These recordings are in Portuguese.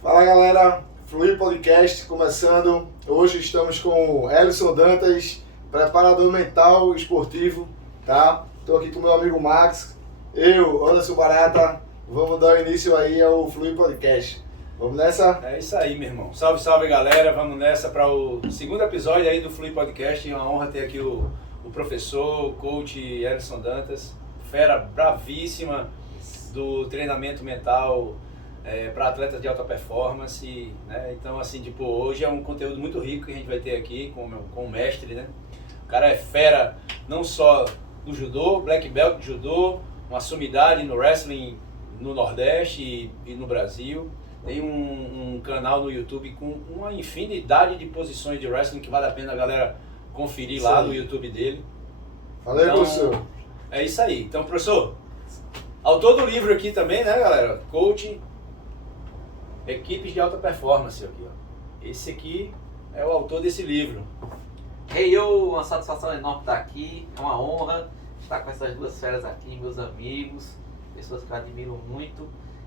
Fala galera, Fluir Podcast começando. Hoje estamos com o Elison Dantas, preparador mental esportivo, tá? Estou aqui com meu amigo Max, eu, Anderson Barata, vamos dar início aí ao Fluir Podcast. Vamos nessa? É isso aí, meu irmão. Salve, salve galera, vamos nessa para o segundo episódio aí do Fluir Podcast. É uma honra ter aqui o professor, o coach Elison Dantas, fera bravíssima do treinamento mental para atletas de alta performance, né? Então, assim, tipo, hoje é um conteúdo muito rico que a gente vai ter aqui com o mestre, né? O cara é fera não só no judô, black belt de judô, uma sumidade no wrestling no Nordeste e no Brasil. Tem um canal no YouTube com uma infinidade de posições de wrestling que vale a pena a galera conferir lá no YouTube dele. Fala aí, então, professor. É isso aí. Então, professor, autor do livro aqui também, né, galera? Coach, equipes de alta performance aqui, ó. Esse aqui é o autor desse livro. Uma satisfação enorme estar aqui, é uma honra estar com essas duas feras aqui, meus amigos, pessoas que eu admiro muito.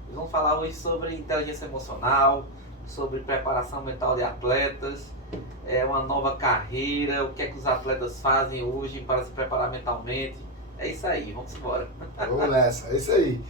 Nós vamos falar hoje sobre inteligência emocional, sobre preparação mental de atletas, uma nova carreira, o que é que os atletas fazem hoje para se preparar mentalmente. É isso aí, vamos embora. Vamos nessa, é isso aí.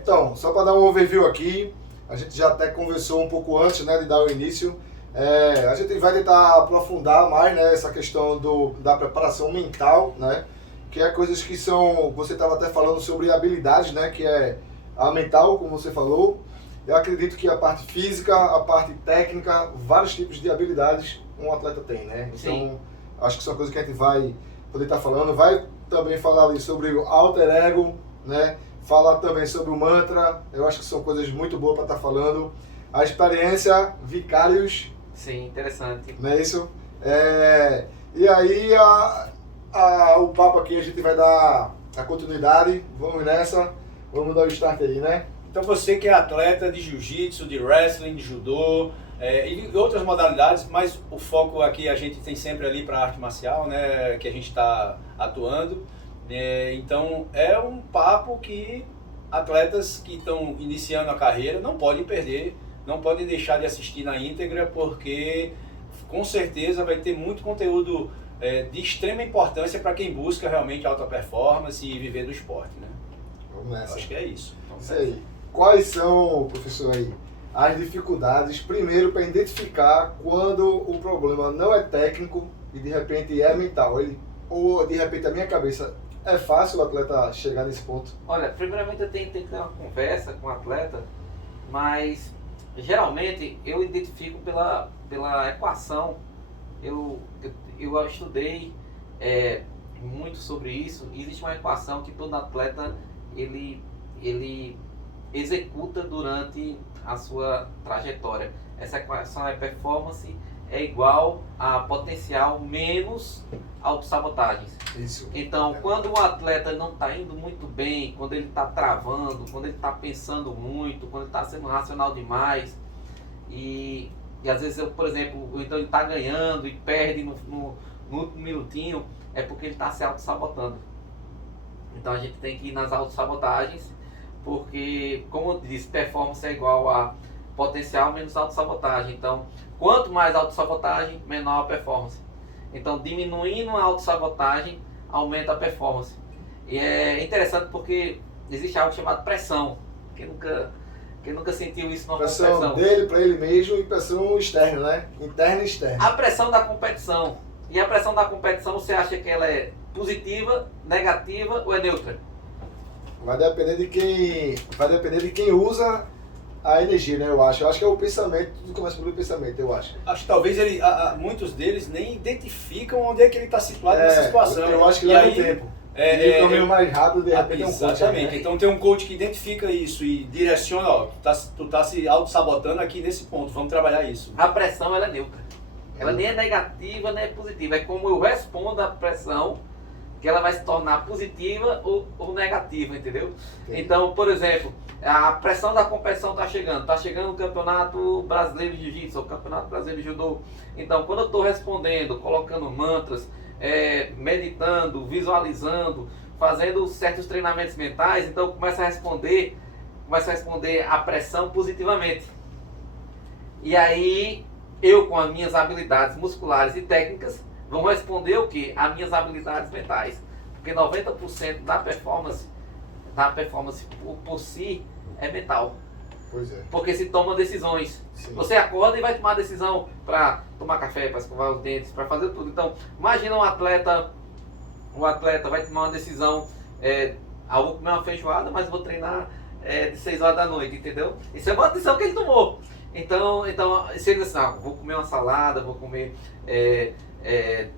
Então, só para dar um overview aqui, a gente já até conversou um pouco antes, né, de dar o início. A gente vai tentar aprofundar mais, né, essa questão da preparação mental, né, que é coisas que são, você estava até falando sobre habilidades, né, que é a mental, como você falou. Eu acredito que a parte física, a parte técnica, vários tipos de habilidades um atleta tem, né? Então, Sim. Acho que são coisas que a gente vai poder estar falando. Vai também falar ali sobre o alter ego, né? Falar também sobre o mantra. Eu acho que são coisas muito boas para estar falando. A experiência, vicários. Sim, interessante. Não é isso? E aí, o papo aqui, a gente vai dar a continuidade. Vamos nessa. Vamos dar o start aí, né? Então você que é atleta de jiu-jitsu, de wrestling, de judô e outras modalidades, mas o foco aqui a gente tem sempre ali para arte marcial, né, que a gente está atuando. Então é um papo que atletas que estão iniciando a carreira não podem perder, não podem deixar de assistir na íntegra, porque com certeza vai ter muito conteúdo de extrema importância para quem busca realmente alta performance e viver do esporte, né? Vamos nessa. Acho que é isso. Então, Isso aí. Quais são, professor, aí, as dificuldades, primeiro, para identificar quando o problema não é técnico e de repente é mental? Ou de repente a minha cabeça, é fácil o atleta chegar nesse ponto? Olha, primeiramente eu tenho que ter uma conversa com o atleta, mas geralmente eu identifico pela equação. Eu estudei muito sobre isso. Existe uma equação que todo atleta ele executa durante a sua trajetória. Essa equação é performance é igual a potencial menos autossabotagens. Isso. Então, quando o atleta não está indo muito bem, quando ele está travando, quando ele está pensando muito, quando ele está sendo racional demais, e às vezes, por exemplo, então ele está ganhando e perde no último minutinho, é porque ele está se autossabotando. Então a gente tem que ir nas autossabotagens, porque, como eu disse, performance é igual a potencial menos autossabotagem. Então, quanto mais autossabotagem, menor a performance. Então, diminuindo a autossabotagem, aumenta a performance. E é interessante existe algo chamado pressão. Quem nunca sentiu isso numa Pressão competição? dele para ele mesmo e pressão externa, né? Interna e externa. A pressão da competição. E a pressão da competição, você acha que ela é positiva, negativa ou é neutra? Vai depender de quem usa a energia, né? Eu acho que é o pensamento, tudo começa pelo pensamento, eu acho. Acho que talvez muitos deles nem identificam onde é que ele está situado nessa situação. Eu acho que E leva aí, tempo. E o caminho mais rápido, de repente, é um coach. exatamente. Né? Então tem um coach que identifica isso e direciona, ó, tu tá se auto-sabotando aqui nesse ponto, vamos trabalhar isso. A pressão ela é neutra. Ela nem é negativa, nem é positiva. É como eu respondo à pressão, que ela vai se tornar positiva ou negativa, entendeu? Entendi. Então, por exemplo, a pressão da competição está chegando o Campeonato Brasileiro de Jiu-Jitsu, o Campeonato Brasileiro de Judô. Então, quando eu estou respondendo, colocando mantras, meditando, visualizando, fazendo certos treinamentos mentais, então eu começo a responder a pressão positivamente. E aí, eu com as minhas habilidades musculares e técnicas, vão responder o quê? As minhas habilidades mentais. Porque 90% da performance por si é mental. Pois é. Porque se toma decisões. Sim. Você acorda e vai tomar decisão para tomar café, para escovar os dentes, para fazer tudo. Então, imagina o atleta vai tomar uma decisão, eu vou comer uma feijoada, mas vou treinar de 6 horas da noite, entendeu? Isso é uma decisão que ele tomou. Então se ele diz assim, vou comer uma salada, vou comer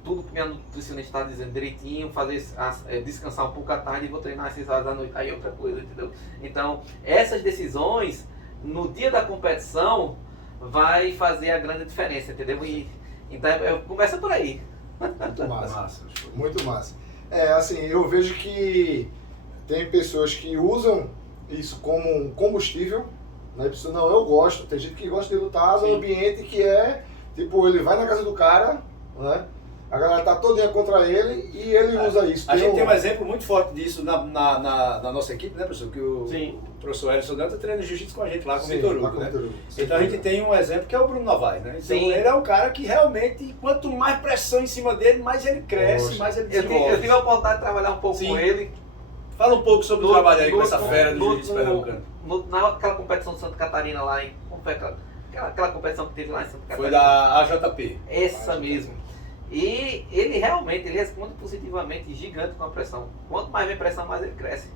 tudo que minha nutricionista está dizendo direitinho, descansar um pouco à tarde e vou treinar às 6 horas da noite, aí é outra coisa, entendeu? Então, essas decisões, no dia da competição, vai fazer a grande diferença, entendeu? Então, começa por aí. Muito massa. Muito massa. Assim, eu vejo que tem pessoas que usam isso como um combustível, né? Pessoa, não, eu gosto. Tem gente que gosta de lutar no ambiente que tipo, ele vai na casa do cara, né? A galera tá todinha contra ele e ele usa isso. A gente tem um exemplo muito forte disso na nossa equipe, né, professor? Que o professor Elson Dantas treina jiu-jitsu com a gente lá com o Vitor Hugo, né? Então a gente tem um exemplo que é o Bruno Novaes, né? Então ele é um cara que realmente, quanto mais pressão em cima dele, mais ele cresce, mais ele desenvolve. Eu tive a oportunidade de trabalhar um pouco com ele. Fala um pouco sobre o trabalho aí com essa fera do jiu-jitsu pernambucano. Naquela competição de Santa Catarina lá em... Aquela competição que teve lá em Santa Catarina. Foi da AJP. Essa mesmo. E ele realmente responde positivamente, gigante com a pressão. Quanto mais vem pressão, mais ele cresce.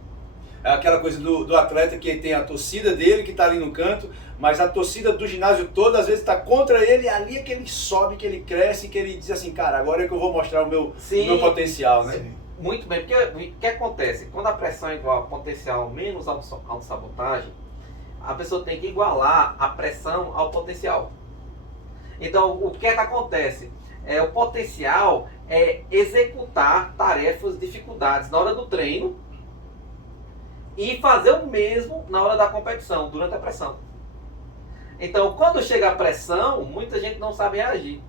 É aquela coisa do atleta que tem a torcida dele, que está ali no canto, mas a torcida do ginásio toda, às vezes, está contra ele, e ali é que ele sobe, que ele cresce, que ele diz assim, cara, agora é que eu vou mostrar o meu potencial, né? Sim. Muito bem, porque o que acontece? Quando a pressão é igual a potencial menos autossabotagem, a pessoa tem que igualar a pressão ao potencial. Então, o que é que acontece? O potencial é executar tarefas, dificuldades na hora do treino e fazer o mesmo na hora da competição, durante a pressão. Então, quando chega a pressão, muita gente não sabe reagir,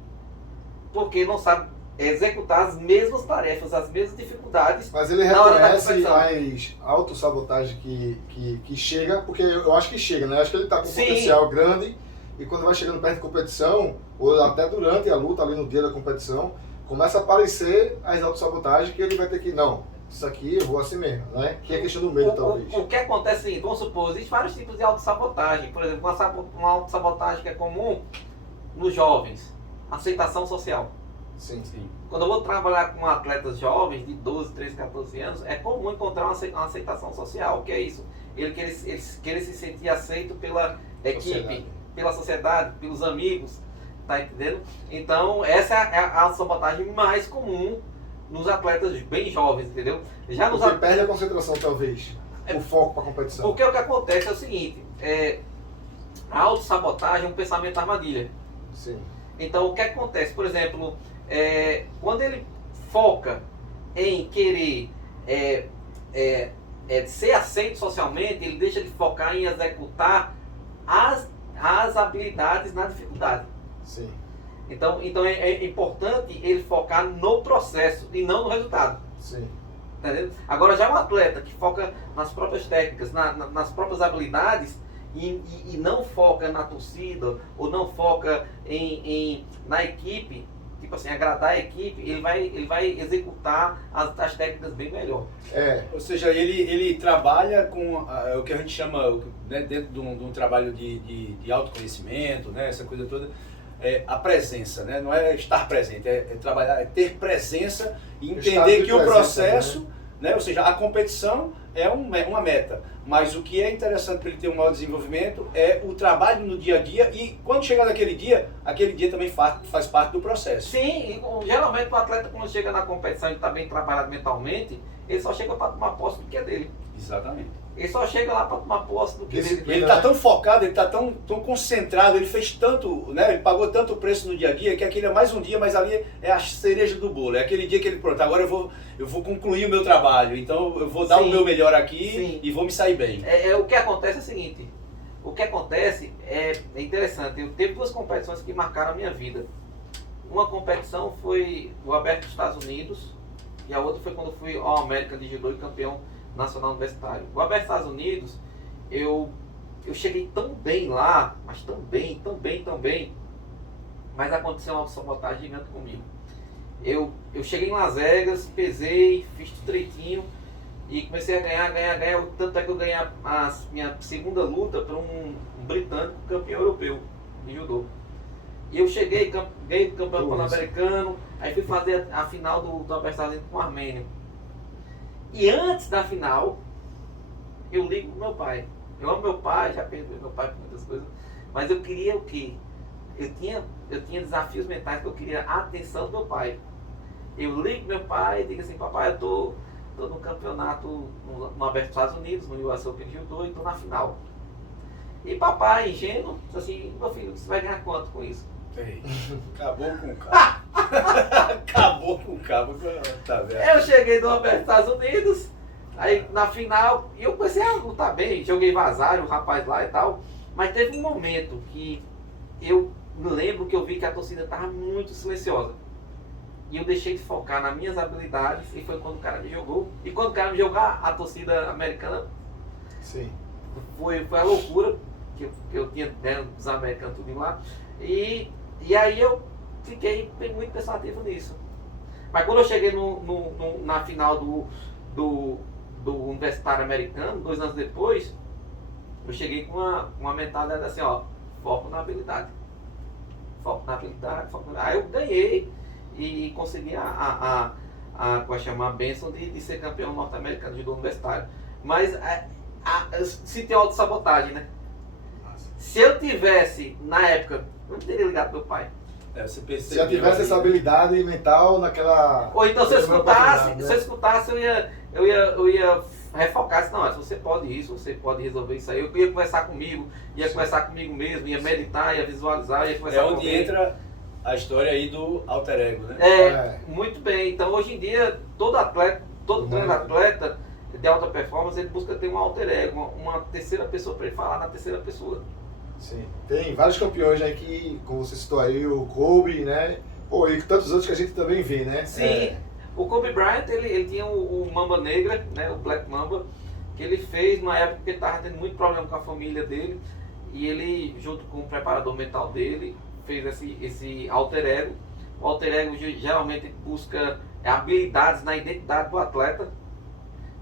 porque não sabe executar as mesmas tarefas, as mesmas dificuldades. Mas ele reconhece as autossabotagem que chega, porque eu acho que chega, né? Eu acho que ele está com um potencial grande e quando vai chegando perto de competição, ou até durante a luta, ali no dia da competição, começa a aparecer as autossabotagens que ele vai ter que, não, isso aqui eu vou assim mesmo, né? Que é questão do medo, talvez. O que acontece é o seguinte, vamos supor, existem vários tipos de autossabotagem. Por exemplo, uma autossabotagem que é comum nos jovens, aceitação social. Sim. Quando eu vou trabalhar com atletas jovens de 12, 13, 14 anos, é comum encontrar uma aceitação social. O que é isso? Ele querer se sentir aceito pela equipe, pela sociedade, pelos amigos, tá entendendo? Então, essa é a sabotagem mais comum nos atletas bem jovens, entendeu? Você perde a concentração, talvez, o foco para a competição. Porque o que acontece é o seguinte, a autossabotagem é um pensamento armadilha. Sim. Então, o que acontece? Por exemplo, quando ele foca em querer ser aceito socialmente, ele deixa de focar em executar as habilidades na dificuldade. Sim. Então é importante ele focar no processo e não no resultado. Sim. Entendeu? Agora, já um atleta que foca nas próprias técnicas, nas próprias habilidades e não foca na torcida ou não foca na equipe, tipo assim, agradar a equipe, ele vai executar as técnicas bem melhor. Ou seja, ele trabalha com o que a gente chama, né, dentro de um trabalho de autoconhecimento, né, essa coisa toda, a presença, né? Não é estar presente, é trabalhar, é ter presença e entender que o processo, né? Ou seja, a competição é uma meta, mas o que é interessante para ele ter um maior desenvolvimento é o trabalho no dia a dia e quando chegar aquele dia também faz parte do processo. Sim, e, geralmente o atleta quando chega na competição e está bem trabalhado mentalmente, ele só chega para tomar posse do que é dele. Exatamente. Ele só chega lá para tomar posse do que é dele. Ele está tão focado, ele está tão concentrado, ele fez tanto, né? Ele pagou tanto preço no dia a dia que aquele é mais um dia, mas ali é a cereja do bolo. É aquele dia que ele, pronto, agora eu vou concluir o meu trabalho, então eu vou dar o meu melhor aqui e vou me sair bem. O que acontece é o seguinte, o que acontece é interessante, eu teve duas competições que marcaram a minha vida. Uma competição foi o Aberto dos Estados Unidos e a outra foi quando eu fui ao América de Judô e campeão nacional universitário. O Aberto dos Estados Unidos, eu eu cheguei tão bem lá, mas tão bem, mas aconteceu uma sabotagem gigante comigo. Eu cheguei em Las Vegas, pesei, fiz tudo direitinho e comecei a ganhar, tanto é que eu ganhei a minha segunda luta para um britânico campeão europeu de judô. E eu cheguei, ganhei o campeonato pan-americano, aí fui fazer a final do adversário com o armênio. E antes da final, eu ligo pro meu pai. Eu amo meu pai, já perdi meu pai por muitas coisas, mas eu queria o quê? Eu tinha desafios mentais que eu queria a atenção do meu pai. Eu ligo pro meu pai e digo assim, papai, eu tô no campeonato no Aberto dos Estados Unidos, no US Open de Judô, e tô na final. E papai, ingênuo, disse assim, meu filho, você vai ganhar quanto com isso? Ei, acabou com o cabo. Acabou com o cabo. Tá vendo? Eu cheguei no Aberto dos Estados Unidos, aí na final, eu comecei a lutar bem, joguei vazário, o rapaz lá e tal, mas teve um momento que eu me lembro que eu vi que a torcida estava muito silenciosa. E eu deixei de focar nas minhas habilidades e foi quando o cara me jogou. E quando o cara me jogou, a torcida americana Sim. foi a loucura que eu tinha dos americanos tudo lá. E aí eu fiquei muito pensativo nisso. Mas quando eu cheguei na final do Universitário Americano, 2 anos depois, eu cheguei com uma mentalidade assim, ó, foco na habilidade. Foco na habilidade, foco na... Aí eu ganhei e consegui a bênção de ser campeão norte-americano de judô universitário. Mas se tem autossabotagem, né? Se eu tivesse, na época, eu não teria ligado pro meu pai. Você Se eu tivesse essa habilidade mental naquela... Ou então se eu escutasse, eu ia refocar. Não, se você pode isso, você pode resolver isso aí. Eu ia conversar comigo, conversar comigo mesmo, ia meditar, ia visualizar, ia conversar comigo. É onde entra a história aí do alter ego, né? Muito bem. Então hoje em dia, todo grande atleta de alta performance, ele busca ter um alter ego, uma terceira pessoa para ele falar na terceira pessoa. Sim, tem vários campeões aí que, como você citou aí, o Kobe, né? Pô, e tantos outros que a gente também vê, né? Sim, o Kobe Bryant, ele tinha o Mamba Negra, né? O Black Mamba, que ele fez na época que ele estava tendo muito problema com a família dele, e ele, junto com o preparador mental dele, fez esse alter ego. O alter ego geralmente busca habilidades na identidade do atleta.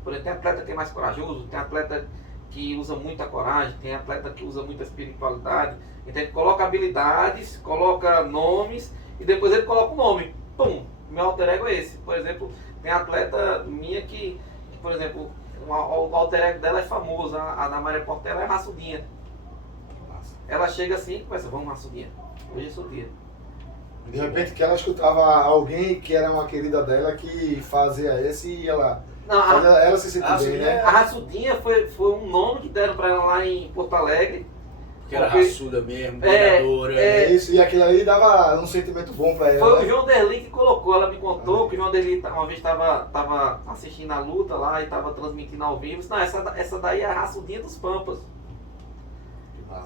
Por exemplo, tem atleta que é mais corajoso, tem atleta que usa muita coragem, tem atleta que usa muita espiritualidade. Então ele coloca habilidades, coloca nomes e depois ele coloca o nome. Pum! Meu alter ego é esse. Por exemplo, tem atleta minha que por exemplo, o alter ego dela é famoso, a Ana Maria Portela é raçudinha. Ela chega assim e começa, vamos raçudinha, hoje é seu dia. De repente que ela escutava alguém que era uma querida dela que fazia esse e ela... Não, ela se sentia bem, né? A raçudinha foi um nome que deram pra ela lá em Porto Alegre. Porque era raçuda mesmo, dominadora. Isso, e aquilo aí dava um sentimento bom pra ela. Foi o João Derli que colocou, ela me contou que o João Derli uma vez estava assistindo a luta lá e estava transmitindo ao vivo. Não, essa daí é a raçudinha dos Pampas.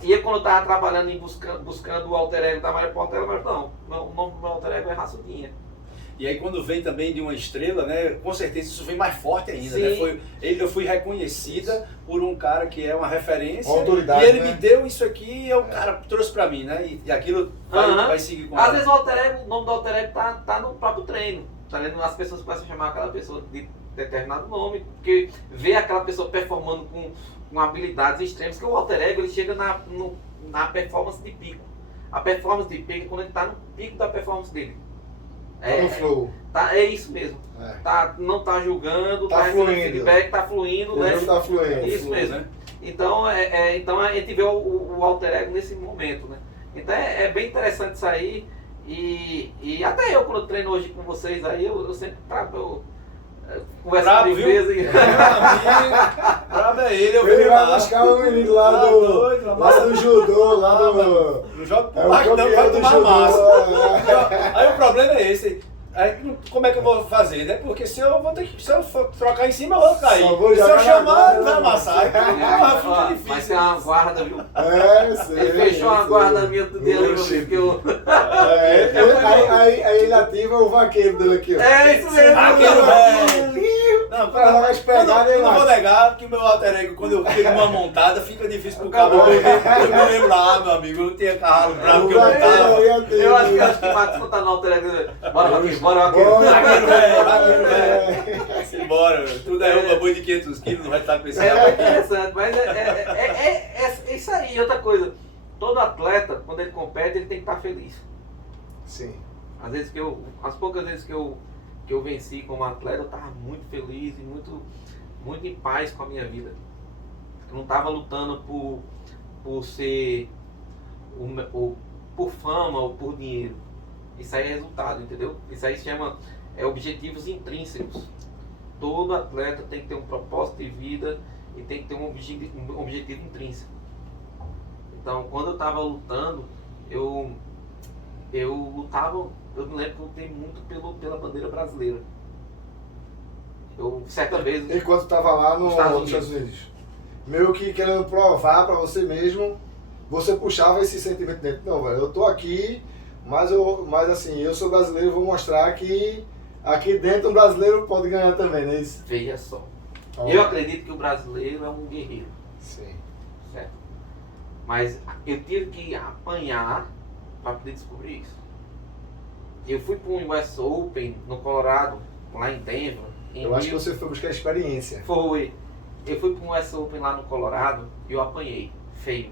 E quando eu estava trabalhando e buscando o alter ego da Maria Portela, mas não, o nome do meu alter ego é raçudinha. E aí quando vem também de uma estrela, né, com certeza isso vem mais forte ainda, Sim. né? Eu fui reconhecida por um cara que é uma referência, uma autoridade, e ele né? me deu isso aqui e o cara trouxe pra mim, né? E aquilo vai seguir com Às ela. vezes o alter ego, o nome do alter ego tá no próprio treino, tá vendo? As pessoas começam a chamar aquela pessoa de determinado nome, porque vê aquela pessoa performando com habilidades extremas, que o alter ego ele chega na performance de pico. A performance de pico é quando ele está no pico da performance dele. No flow. É isso mesmo. Não está julgando, tá recebendo fluindo. Feedback, está fluindo. O jogo tá fluindo. Isso mesmo. Né? Então, então a gente vê o alter ego nesse momento. Né? Então é bem interessante isso aí. E até eu, quando eu treino hoje com vocês aí, eu sempre trago. Conversa com a empresa e... Brabo é ele, Ele vai buscar um menino lá do judô, lá do... Não joga por baixo, não, vai tomar massa. Aí o problema é esse. Aí, como é que eu vou fazer, né? Porque se eu for trocar em cima, eu vou cair. Se eu chamar, vai amassar. Fica difícil. Mas tem uma guarda, viu? Sei. Ele fechou uma guarda minha do dele, porque eu... Aí ele ativa o vaqueiro dele aqui, ó. É isso mesmo. Vaqueiro velho. Não, Pra dar mais pegada, hein, eu não vou Max? negar que o meu alter ego, quando eu fico numa montada, fica difícil pro cabo. Eu me lembro lá, meu amigo, eu tinha cavalo bravo que eu montava. Eu acho que o Max não tá no alter ego. Bora, Vaqueiro, bora, Vaqueiro. Vaqueiro velho. Simbora, tu derruba boi de 500 quilos, não vai estar pensando. É muito interessante, mas é isso aí. Outra coisa, todo atleta, quando ele compete, ele tem que estar feliz. Sim. As poucas vezes que eu venci como atleta, eu estava muito feliz e muito em paz com a minha vida. Eu não estava lutando por ser, por fama ou por dinheiro. Isso aí é resultado, entendeu? Isso aí se chama objetivos intrínsecos. Todo atleta tem que ter um propósito de vida e tem que ter um objetivo intrínseco. Então, quando eu estava lutando, eu lutava, eu me lembro que eu lutei muito pela bandeira brasileira. Eu, certa vez... Enquanto estava lá nos Estados Unidos. Meio que querendo provar para você mesmo, você puxava esse sentimento dentro. Não, velho, eu tô aqui, mas assim, eu sou brasileiro, vou mostrar que aqui dentro um brasileiro pode ganhar também, não é isso? Veja só. Eu acredito que o brasileiro é um guerreiro. Sim. Certo? Mas eu tive que apanhar para poder descobrir isso. Eu fui para um US Open no Colorado, lá em Denver. Eu acho que você foi buscar experiência. Foi. Eu fui para um US Open lá no Colorado e eu apanhei, feio.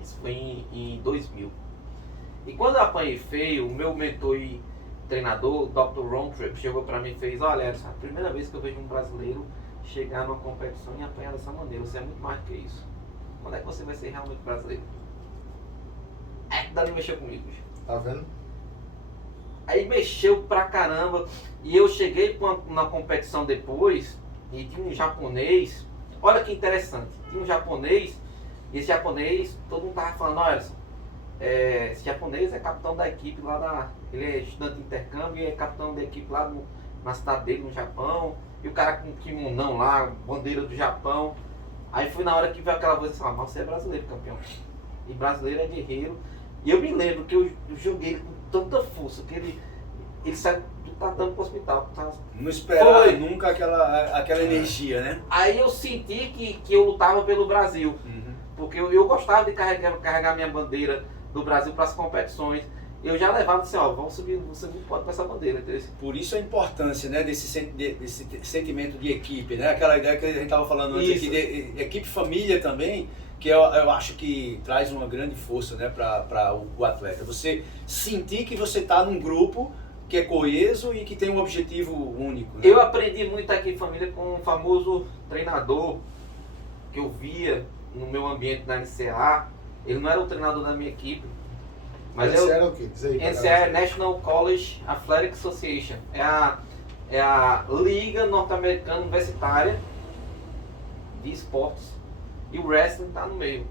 Isso foi em 2000. E quando eu apanhei feio, o meu mentor e treinador, o Dr. Rontrip, chegou para mim e fez: olha, essa é a primeira vez que eu vejo um brasileiro chegar numa competição e apanhar dessa maneira. Você é muito mais do que isso. Quando é que você vai ser realmente brasileiro? Dali mexeu comigo, bicho. Tá vendo? Aí mexeu pra caramba. E eu cheguei na competição depois e tinha um japonês. Olha que interessante. Tinha um japonês. E esse japonês, todo mundo tava falando: olha, esse japonês é capitão da equipe lá ele é estudante de intercâmbio e é capitão da equipe lá na cidade dele, no Japão. E o cara com kimonão lá, bandeira do Japão. Aí foi na hora que veio aquela voz assim: mas você é brasileiro, campeão. E brasileiro é guerreiro. E eu me lembro que eu joguei com tanta força que ele saiu do tatame pro hospital. Não esperava nunca aquela energia, né? Aí eu senti que eu lutava pelo Brasil. Uhum. Porque eu gostava de carregar minha bandeira do Brasil para as competições. Eu já levava assim: ó, vamos subir, você não pode com essa bandeira. Entendeu? Por isso a importância, né, desse sentimento de equipe, né? Aquela ideia que a gente estava falando antes aqui, de equipe família também, que eu acho que traz uma grande força, né, para o atleta. Você sentir que você está num grupo que é coeso e que tem um objetivo único. Né? Eu aprendi muito aqui em família com um famoso treinador que eu via no meu ambiente na NCAA. Ele não era o treinador da minha equipe. Mas NCAA era o quê? Diz aí, NCAA é National College Athletic Association. É a Liga Norte-Americana Universitária de Esportes. E o wrestling está no meio.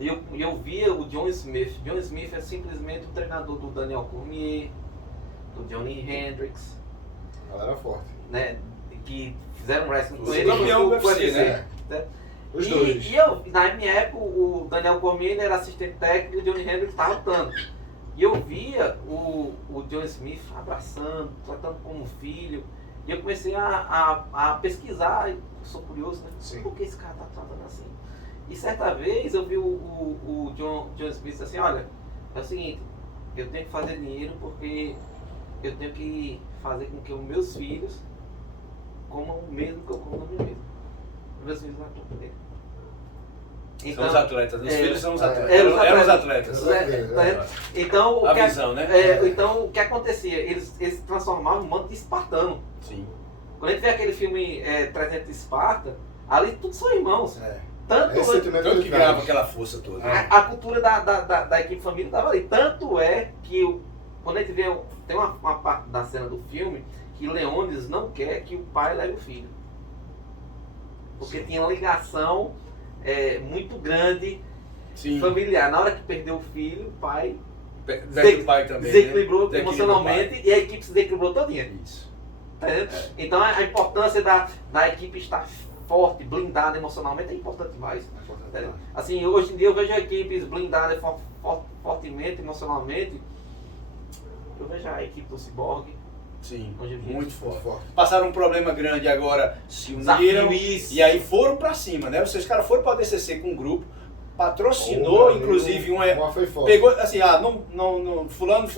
E eu via o John Smith. John Smith é simplesmente o treinador do Daniel Cormier, do Johnny Hendricks. Galera forte. Né, que fizeram wrestling com O ele. campeão do UFC, né? Os dois. E eu, na minha época, o Daniel Cormier ele era assistente técnico e o Johnny Hendricks estava lutando. E eu via o John Smith abraçando, tratando como um filho. E eu comecei a pesquisar, eu sou curioso, né? Sim. Por que esse cara está tratando assim? E certa vez eu vi o John Smith assim: olha, é o seguinte, eu tenho que fazer dinheiro porque eu tenho que fazer com que os meus filhos comam o mesmo que eu como no meu mesmo. Meus filhos não vão poder. São os atletas, os filhos são os atletas. Eram os atletas. Então, A visão, né? Então, o que acontecia? Eles transformavam um monte de espartano. Sim. Quando a gente vê aquele filme 300 de Esparta, ali tudo são irmãos. Tanto Tanto que ganhava aquela força toda. a cultura da equipe família estava ali. Tanto é que quando a gente vê, tem uma parte da cena do filme que Leônidas não quer que o pai leve o filho. Porque tinha uma ligação muito grande, Sim. familiar. Na hora que perdeu o filho, o pai O pai também, desequilibrou né? emocionalmente e a equipe se desequilibrou todinha. Isso. Tá entendendo? Então a importância da equipe estar forte, blindada emocionalmente é importante demais. Tá entendendo? Assim, hoje em dia eu vejo equipes blindadas fortemente emocionalmente. Eu vejo a equipe do Cyborg, Sim, no jiu-jitsu. muito forte. forte. Passaram um problema grande agora, se Desafio uniram isso. e aí foram pra cima, né? Os caras foram pra DCC com um grupo, patrocinou, Meu amigo, inclusive, uma foi forte. pegou assim, fulano,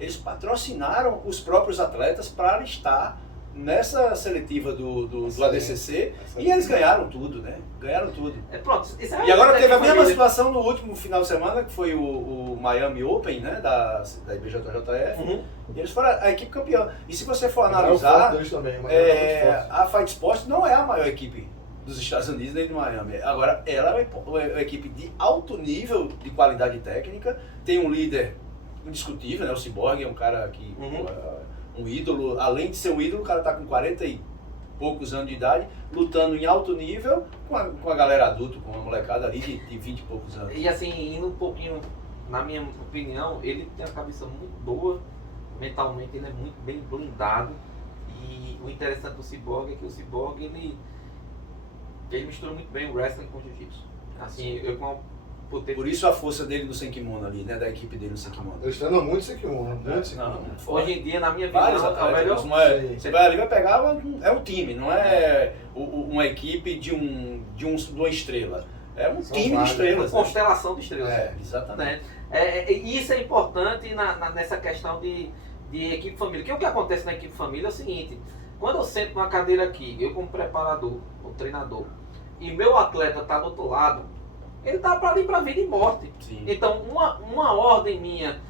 eles patrocinaram os próprios atletas para estar nessa seletiva do ADCC e eles ganharam tudo, né? Ganharam tudo. Pronto, isso é E agora teve a família. mesma situação no último final de semana, que foi o Miami Open, né? Da IBJJF. Uhum. E eles foram a equipe campeã. E se você for O maior analisar, forte deles também, o maior muito forte. a Fight Sports não é a maior equipe dos Estados Unidos nem de Miami. Agora, ela é uma equipe de alto nível de qualidade técnica, tem um líder indiscutível, né? O Cyborg é um cara que um ídolo, além de ser um ídolo, o cara tá com 40 e poucos anos de idade, lutando em alto nível com a galera adulta, com uma molecada ali de 20 e poucos anos. E assim, indo um pouquinho, na minha opinião, ele tem a cabeça muito boa, mentalmente ele é muito bem blindado. E o interessante do Cyborg é que o Cyborg ele mistura muito bem o wrestling com o jiu-jitsu. Assim, Por isso a força dele no sem kimono ali, né? Da equipe dele no sem kimono. Eles treinam muito sem kimono, muito sem Não, kimono. muito forte. Hoje em dia, na minha visão, Vários é o melhor. atletas, não é- Sim. você vai ali, vai pegar, é um time, não é uma equipe de uma estrela. É um São time de vários. estrelas. Uma né? constelação de estrelas. Exatamente. Né? Isso é importante nessa questão de equipe família. Porque o que acontece na equipe família é o seguinte: quando eu sento numa cadeira aqui, eu como preparador, como treinador, e meu atleta está do outro lado, ele está para ali para vida e morte. Sim. Então, uma ordem minha,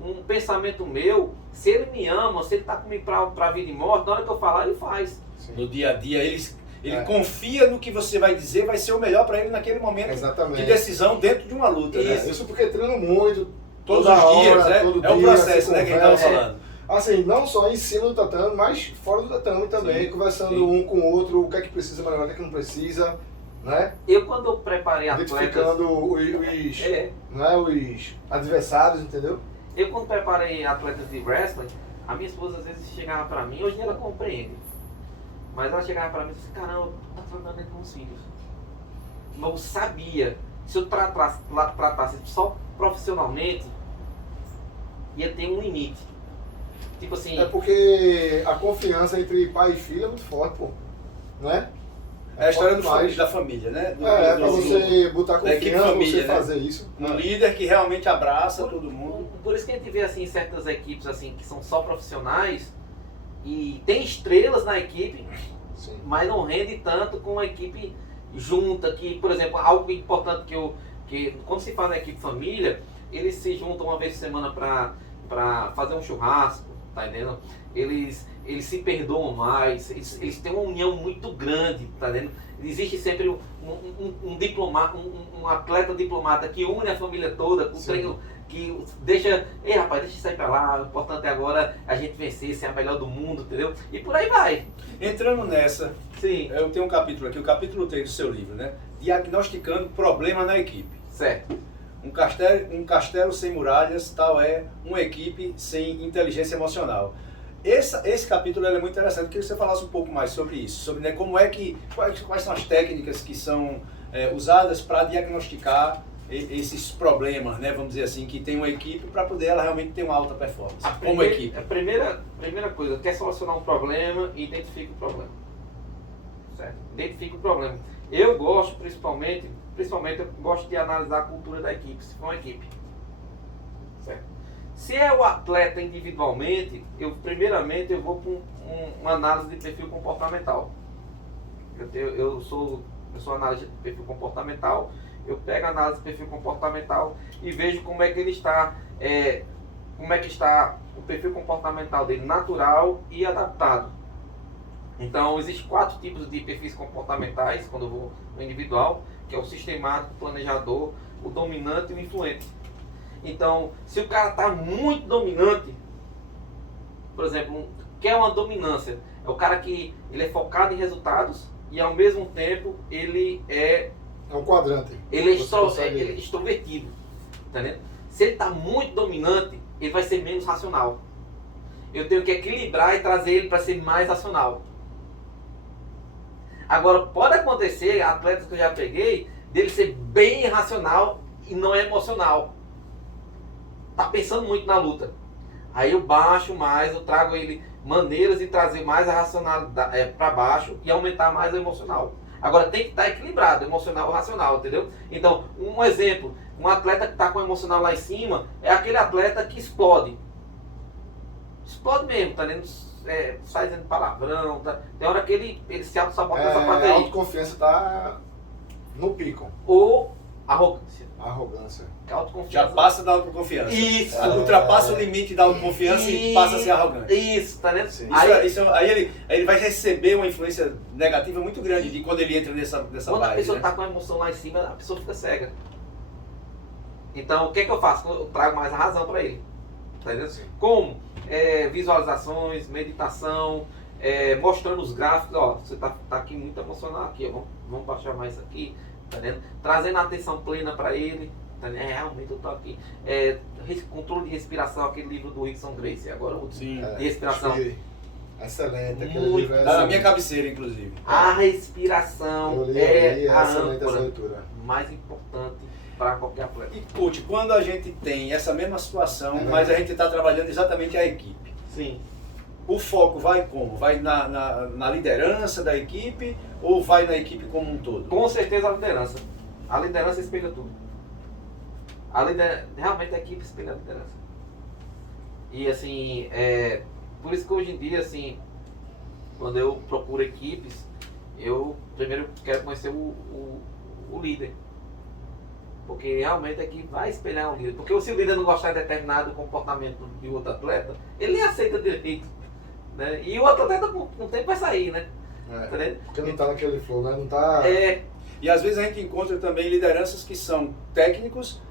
um pensamento meu, se ele me ama, se ele está comigo para vida e morte, na hora que eu falar, ele faz. Sim. No dia a dia, ele É. confia no que você vai dizer, vai ser o melhor para ele naquele momento Exatamente. de decisão dentro de uma luta. Né? Isso porque treino muito, Todos toda os dias, hora, né? todo É um dia, processo, se né, que a gente estava conversa. falando. Assim, não só em cima do tatame, mas fora do tatame também, Sim, conversando sim. um com o outro, o que é que precisa melhorar, o que é que não precisa, né? Eu, quando eu preparei atletas... Identificando os adversários, entendeu? Eu, quando preparei atletas de wrestling, a minha esposa às vezes chegava pra mim, hoje ela compreende, mas ela chegava pra mim e disse: caramba, tá tratando ele com os filhos. Mas eu sabia, se eu tratasse só profissionalmente, ia ter um limite. Tipo assim, É porque a confiança entre pai e filho é muito forte, pô. Não é? É a história forte da família, né? pra você botar da equipe confiança, família, você né? fazer isso. Um líder que realmente abraça todo mundo. por isso que a gente vê assim certas equipes assim que são só profissionais e tem estrelas na equipe, Sim. mas não rende tanto com a equipe junta, que, por exemplo, algo importante que quando se faz na equipe família, eles se juntam uma vez por semana para fazer um churrasco, tá entendendo? Eles se perdoam mais, eles têm uma união muito grande, tá entendendo? Existe sempre um diplomata, um atleta diplomata que une a família toda, com treino que deixa, ei rapaz, deixa isso aí pra lá, o importante é agora a gente vencer, ser a melhor do mundo, entendeu? E por aí vai. Entrando nessa, Sim, eu tenho um capítulo aqui, o capítulo 3 do seu livro, né? Diagnosticando problema na equipe. certo. Um castelo sem muralhas, tal é uma equipe sem inteligência emocional. Esse capítulo é muito interessante, eu queria que você falasse um pouco mais sobre isso, sobre, né, quais são as técnicas que são usadas para diagnosticar esses problemas, né, vamos dizer assim, que tem uma equipe para poder ela realmente ter uma alta performance, como equipe. A primeira coisa, quer solucionar um problema, identifica o problema. Certo? Identifica o problema. Eu gosto principalmente eu gosto de analisar a cultura da equipe, se for uma equipe. Certo? Se é o atleta individualmente, primeiramente eu vou com uma análise de perfil comportamental. Eu sou analista de perfil comportamental, eu pego a análise de perfil comportamental e vejo como é que ele está, como é que está o perfil comportamental dele, natural e adaptado. Então, existem 4 tipos de perfis comportamentais quando eu vou no individual, que é o sistemático, o planejador, o dominante e o influente. Então, se o cara está muito dominante, por exemplo, quer uma dominância, é o cara que ele é focado em resultados e ao mesmo tempo ele é É um quadrante. ele é Você consegue- extrovertido, tá entendendo? Se ele está muito dominante, ele vai ser menos racional. Eu tenho que equilibrar e trazer ele para ser mais racional. Agora, pode acontecer, atletas que eu já peguei, dele ser bem racional e não é emocional. Tá pensando muito na luta. Aí eu baixo mais, eu trago ele maneiras de trazer mais a racionalidade para baixo e aumentar mais o emocional. Agora tem que estar equilibrado, emocional e racional, entendeu? Então, um exemplo, um atleta que está com o emocional lá em cima é aquele atleta que explode. Explode mesmo, tá vendo? Sai dizendo palavrão, tá? Tem hora que ele se auto-saboteia essa parte A aí. autoconfiança tá no pico. Ou arrogância. Arrogância. Que a autoconfiança. Já passa da autoconfiança. Isso. Ultrapassa o limite da autoconfiança e passa a ser arrogante. Isso, tá vendo? Sim. Aí ele vai receber uma influência negativa muito grande de quando ele entra nessa Quando a vibe, pessoa né? está com a emoção lá em cima, a pessoa fica cega. Então, o que é que eu faço? Eu trago mais a razão para ele. Tá entendendo? Sim. Como visualizações, meditação, mostrando os gráficos. Ó, você tá aqui muito emocionado aqui, ó, vamos baixar mais isso aqui. Tá vendo? Trazendo a atenção plena para ele. Tá vendo? Realmente eu tô aqui. Controle de respiração, aquele livro do Rickson Gracie. Agora o Sim. de respiração. Excelente. Aquele Muito. livro é Tá na minha excelente. cabeceira, inclusive. A respiração Eu li, é a excelente essa âncora leitura. mais importante para qualquer atleta. E, coach, quando a gente tem essa mesma situação, É mas a gente está trabalhando exatamente a equipe, Sim. o foco vai como? Vai na liderança da equipe ou vai na equipe como um todo? Com certeza a liderança. A liderança espelha tudo. Realmente a equipe espelha a liderança. E assim, por isso que hoje em dia, assim, quando eu procuro equipes, eu primeiro quero conhecer o líder. Porque realmente aqui vai espelhar um líder. Porque se o líder não gostar de determinado comportamento de outro atleta, ele nem aceita direito. Né? E o outro atleta com o tempo vai sair, né? Tá vendo? Porque não tá naquele flow, né? Não tá... E às vezes a gente encontra também lideranças que são técnicos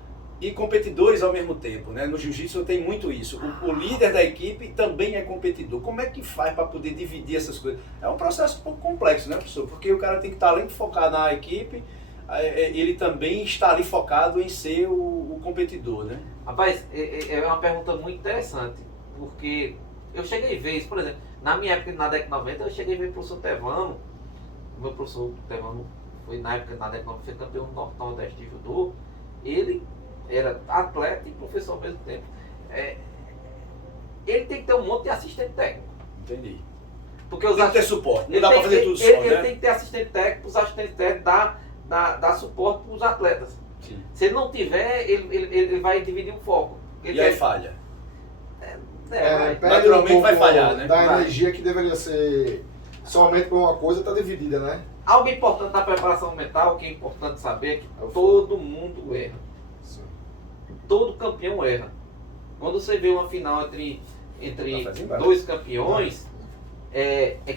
e competidores ao mesmo tempo, né? No jiu-jitsu tem muito isso. O líder da equipe também é competidor. Como é que faz para poder dividir essas coisas? É um processo um pouco complexo, né, professor? Porque o cara tem que estar, além de focar na equipe, ele também está ali focado em ser o competidor, né? Rapaz, é uma pergunta muito interessante, porque eu cheguei a ver isso, por exemplo, na minha época, na década de 90, eu cheguei a ver o professor Tevano, o meu professor Tevano foi na época, na década de 90, foi campeão do Nordeste de judô, ele era atleta e professor ao mesmo tempo. Ele tem que ter um monte de assistente técnico. Entendi. Porque os Tem que ter suporte, não ele dá tem para fazer que- tudo ele, só, ele né? tem que ter assistente técnico, os assistentes técnicos dá suporte para os atletas. Sim. Se ele não tiver, ele vai dividir o foco. Ele E aí quer- falha. vai. perde naturalmente um pouco vai falhar, né? Da Vai. energia que deveria ser somente para uma coisa, tá dividida, né? Algo importante na preparação mental, que é importante saber, é que É o todo mundo erra. Sim. Todo campeão erra. Quando você vê uma final entre Tá fazendo embaixo. dois campeões,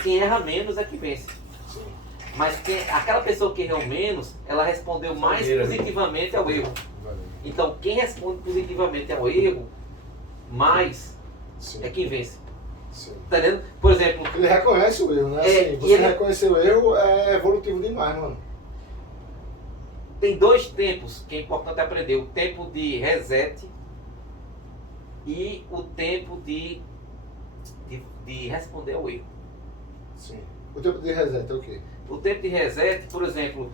quem erra menos é que vence. Sim. Mas aquela pessoa que errou menos, ela respondeu mais Maneira, né? positivamente ao erro. Valeu. Então, quem responde positivamente ao erro, mais Sim. é quem vence. Sim. Tá entendendo? Por exemplo, Ele reconhece o erro, né? É, Assim, e você ele- reconhecer o erro é evolutivo demais, mano. tem dois tempos que é importante aprender: o tempo de reset e o tempo de responder ao erro. Sim. O tempo de reset é o quê? O tempo de reset, por exemplo,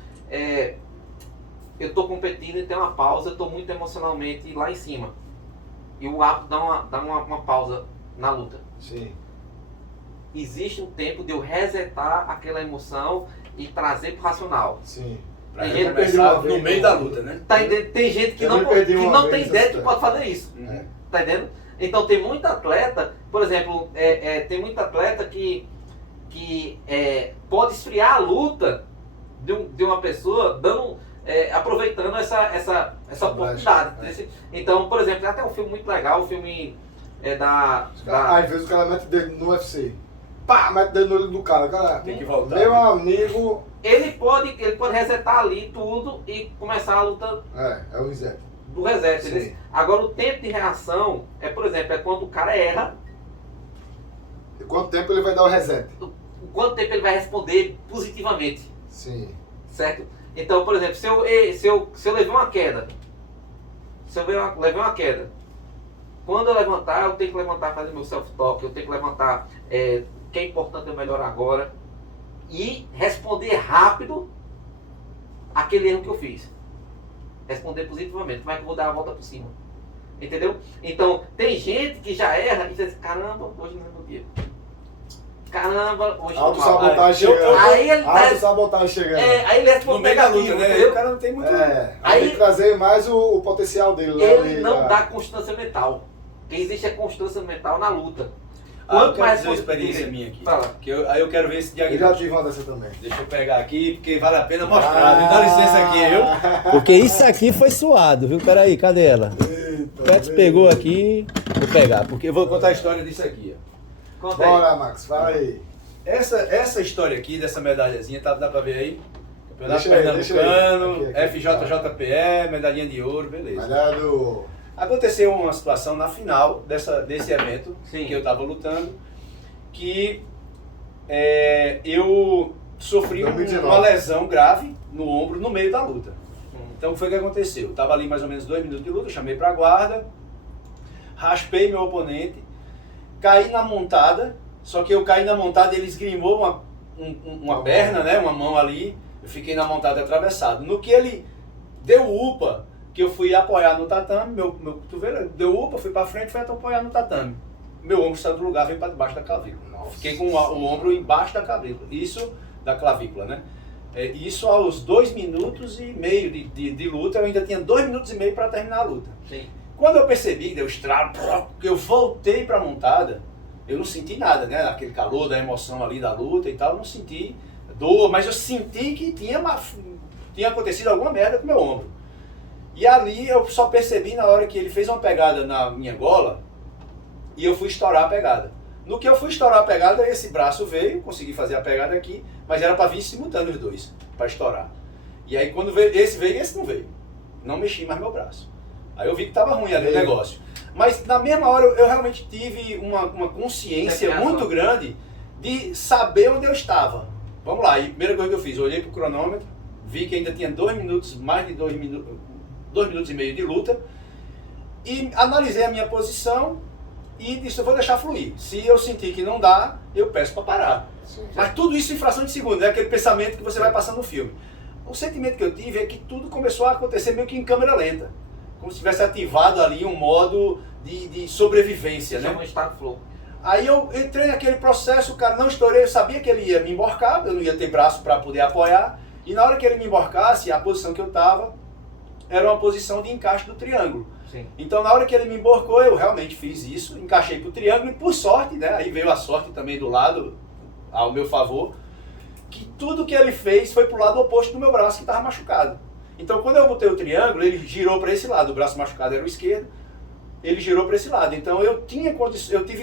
eu estou competindo e tem uma pausa, eu estou muito emocionalmente lá em cima. E o árbitro dá uma pausa na luta. Sim. Existe um tempo de eu resetar aquela emoção e trazer para o racional. Sim. Pra Tem gente que perdeu recomeçar uma vez, no meio né? da luta, né? Tá entendendo? Tem gente que Eu não, me perdi que uma não vez tem nessa ideia que história. pode fazer isso. É. Tá entendendo? Então tem muito atleta, por exemplo, tem muito atleta que pode esfriar a luta de uma pessoa aproveitando essa oportunidade. brecha, Então, por exemplo, tem até um filme muito legal, o filme Às vezes o cara mete o dedo no UFC. Pá, mete o dedo no olho do cara. Cara, Tem que voltar. meu né? amigo. ele pode resetar ali tudo e começar a luta É o reset. do reset. Sim. Entendeu? Agora o tempo de reação por exemplo, quando o cara erra, E quanto tempo ele vai dar o reset? o quanto tempo ele vai responder positivamente. Sim. Certo? Então, por exemplo, se eu levei uma queda, levei uma queda, quando eu levantar, eu tenho que levantar, fazer meu self-talk, eu tenho que levantar, o que é importante eu melhorar agora, e responder rápido aquele erro que eu fiz. Responder positivamente. Como é que eu vou dar a volta por cima? Entendeu? Então, tem gente que já erra e diz, caramba, hoje não é meu dia. Caramba, hoje não Autossabotagem chegando. Aí ele Autossabotagem chegando. aí ele responde No meio da luta, negativo, né? Aí entendeu? o cara não tem muito... Aí tem que trazer mais o potencial dele. Ele não dá constância mental. Quem existe é constância mental na luta. Eu quero dizer uma experiência minha aqui. Fala. Aí eu quero ver esse Eu diagnóstico. já tive uma dessa também. Deixa eu pegar aqui, porque vale a pena mostrar. Me dá licença aqui, viu? Porque isso aqui foi suado, viu? Peraí, cadê ela? Eita, O Pets pegou aqui, vou pegar. Porque eu vou contar a história disso aqui, ó. Conta aí. Bora, Max, fala aí. Essa história aqui, dessa medalhazinha, dá pra ver aí? Campeonato Deixa aí. Pernambucano, Aqui, FJJPE, medalhinha de ouro, beleza. Malhado. Aconteceu uma situação na final desse evento, Sim. que eu tava lutando, que eu sofri 2019. uma lesão grave no ombro no meio da luta. Então o que foi que aconteceu? Eu tava ali mais ou menos 2 minutos de luta, chamei pra guarda, raspei meu oponente, caí na montada, só que eu caí na montada e ele esgrimou uma perna, né, uma mão ali, eu fiquei na montada atravessado. No que ele deu upa, que eu fui apoiar no tatame, meu cotovelo deu upa, fui pra frente e fui apoiar no tatame. Meu ombro saiu do lugar, veio para debaixo da clavícula. Fiquei com o ombro embaixo da clavícula. Isso, da clavícula, né? Isso aos 2 minutos e meio de luta, eu ainda tinha 2 minutos e meio para terminar a luta. Sim. Quando eu percebi que deu estralo, que eu voltei para a montada, eu não senti nada, né? Aquele calor da emoção ali da luta e tal, eu não senti dor, mas eu senti que tinha acontecido alguma merda com meu ombro. E ali eu só percebi na hora que ele fez uma pegada na minha gola, e eu fui estourar a pegada. No que eu fui estourar a pegada, esse braço veio, consegui fazer a pegada aquui, mas era para vir simultâneo os dois, para estourar. E aí quando veio e esse não veio. Não mexi mais meu braço. Aí eu vi que estava ruim ali o negócio. Mas na mesma hora eu realmente tive uma consciência muito grande de saber onde eu estava. Vamos lá, e a primeira coisa que eu fiz, eu olhei pro cronômetro, vi que ainda tinha 2 minutos, mais de 2 minutos e meio de luta, e analisei a minha posição, e disse, eu vou deixar fluir. Se eu sentir que não dá, eu peço para parar. Sim. Mas tudo isso em fração de segundo, é aquele pensamento que você vai passando no filme. O sentimento que eu tive é que tudo começou a acontecer meio que em câmera lenta. Como se tivesse ativado ali um modo de sobrevivência, né? Chama um estado flow. Aí eu entrei naquele processo, cara, não estourei, eu sabia que ele ia me emborcar, eu não ia ter braço para poder apoiar. E na hora que ele me emborcasse, a posição que eu estava era uma posição de encaixe do triângulo. Sim. Então na hora que ele me emborcou, eu realmente fiz isso, encaixei pro triângulo e por sorte, né, aí veio a sorte também do lado, ao meu favor, que tudo que ele fez foi pro lado oposto do meu braço que estava machucado. Então quando eu botei o triângulo, ele girou para esse lado, o braço machucado era o esquerdo, ele girou para esse lado. Então eu tive